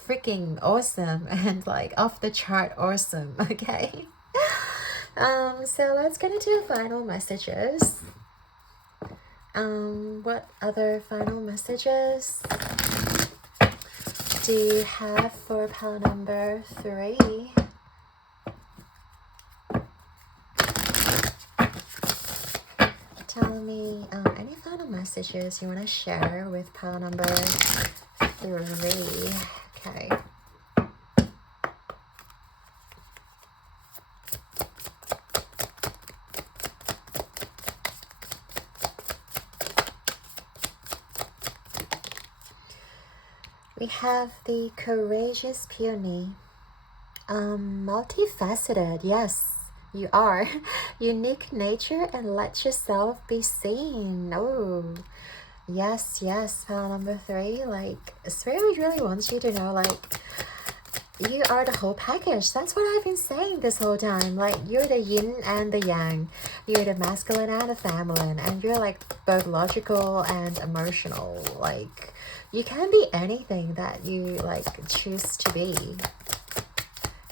freaking awesome and like off the chart awesome, okay? So let's get into final messages. What other final messages do you have for pile number 3? Tell me any final messages you want to share with pile number 3. Okay. We have the courageous peony. Multifaceted, yes. You are. Unique nature, and let yourself be seen. Oh, yes, pile number 3. Like, Spirit really wants you to know, like, you are the whole package. That's what I've been saying this whole time. Like, you're the yin and the yang. You're the masculine and the feminine. And you're, like, both logical and emotional. Like, you can be anything that you, like, choose to be.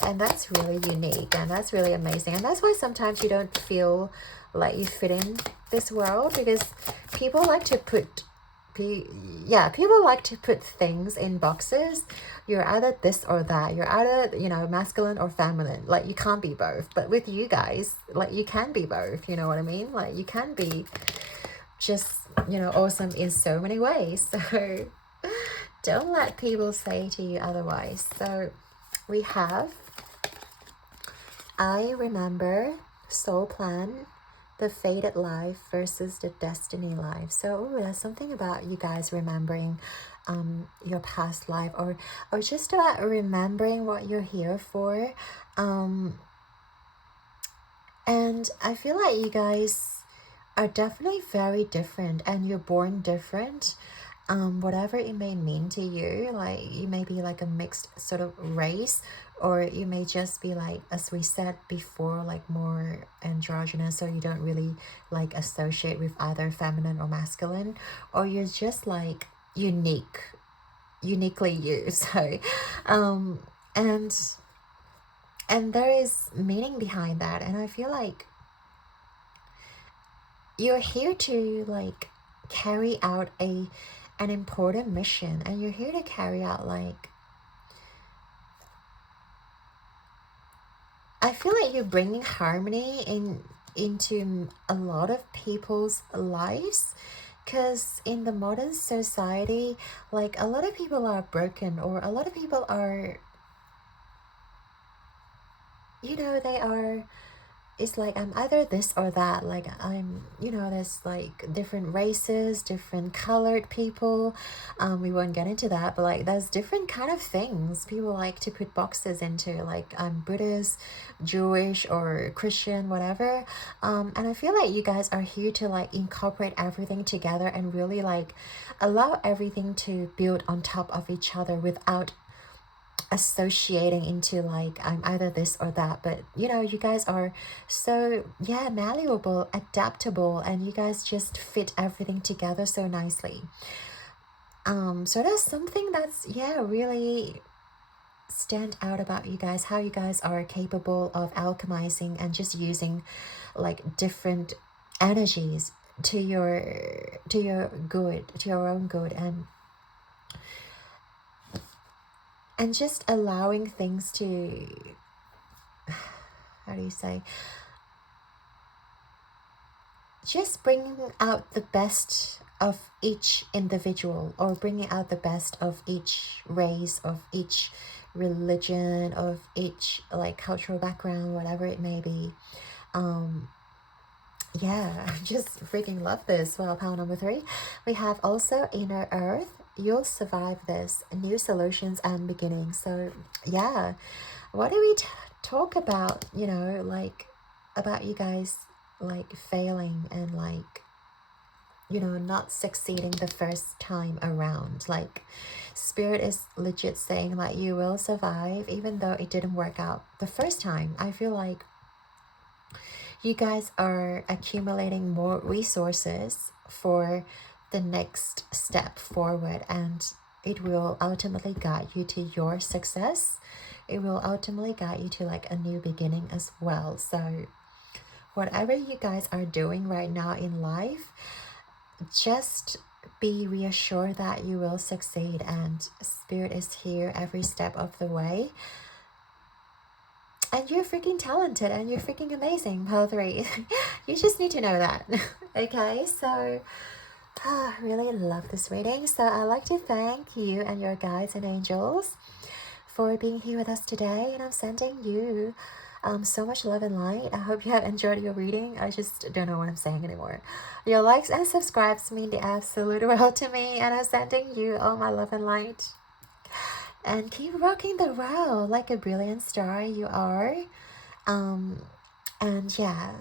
And that's really unique, and that's really amazing. And that's why sometimes you don't feel like you fit in this world, because people like to put yeah, people like to put things in boxes. You're either this or that. You're either, you know, masculine or feminine. Like, you can't be both. But with you guys, like, you can be both. You know what I mean? Like, you can be just, you know, awesome in so many ways. So don't let people say to you otherwise. So we have I Remember, Soul Plan, the Fated Life versus the Destiny Life. So that's something about you guys remembering your past life, or just about remembering what you're here for. And I feel like you guys are definitely very different, and you're born different. Whatever it may mean to you, like, you may be like a mixed sort of race, or you may just be like, as we said before, like more androgynous, so you don't really like associate with either feminine or masculine, or you're just like uniquely you. So and there is meaning behind that, and I feel like you're here to like carry out an important mission, and you're here to carry out, like, I feel like you're bringing harmony into a lot of people's lives, because in the modern society, like, a lot of people are broken, or a lot of people are, you know, they are, it's like, I'm either this or that. Like, I'm, you know, there's like different races, different colored people. We won't get into that, but like, there's different kind of things people like to put boxes into, like, I'm Buddhist, Jewish, or Christian, whatever. And I feel like you guys are here to like incorporate everything together and really like allow everything to build on top of each other without associating into like, I'm either this or that. But you know, you guys are so, yeah, malleable, adaptable, and you guys just fit everything together so nicely. So that's something that's, yeah, really stand out about you guys, how you guys are capable of alchemizing and just using like different energies to your good, to your own good, and just allowing things to, how do you say, just bringing out the best of each individual, or bringing out the best of each race, of each religion, of each like cultural background, whatever it may be. Yeah, I just freaking love this. Well, pile number 3, we have also Inner Earth. You'll survive this. New solutions and beginnings. So yeah, what do we talk about, you know, like, about you guys like failing and like, you know, not succeeding the first time around? Like, Spirit is legit saying like, you will survive even though it didn't work out the first time. I feel like you guys are accumulating more resources for the next step forward, and it will ultimately guide you to your success. It will ultimately guide you to like a new beginning as well. So whatever you guys are doing right now in life, just be reassured that you will succeed, and Spirit is here every step of the way. And you're freaking talented, and you're freaking amazing, pile 3. You just need to know that. Okay, so I really love this reading. So I'd like to thank you and your guides and angels for being here with us today, and I'm sending you so much love and light. I hope you have enjoyed your reading. I just don't know what I'm saying anymore. Your likes and subscribes mean the absolute world to me, and I'm sending you all my love and light. And keep rocking the world like a brilliant star you are. And yeah,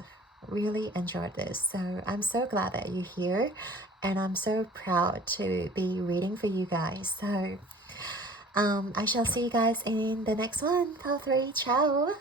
really enjoyed this. So I'm so glad that you're here, and I'm so proud to be reading for you guys. So I shall see you guys in the next one. Pile 3, ciao.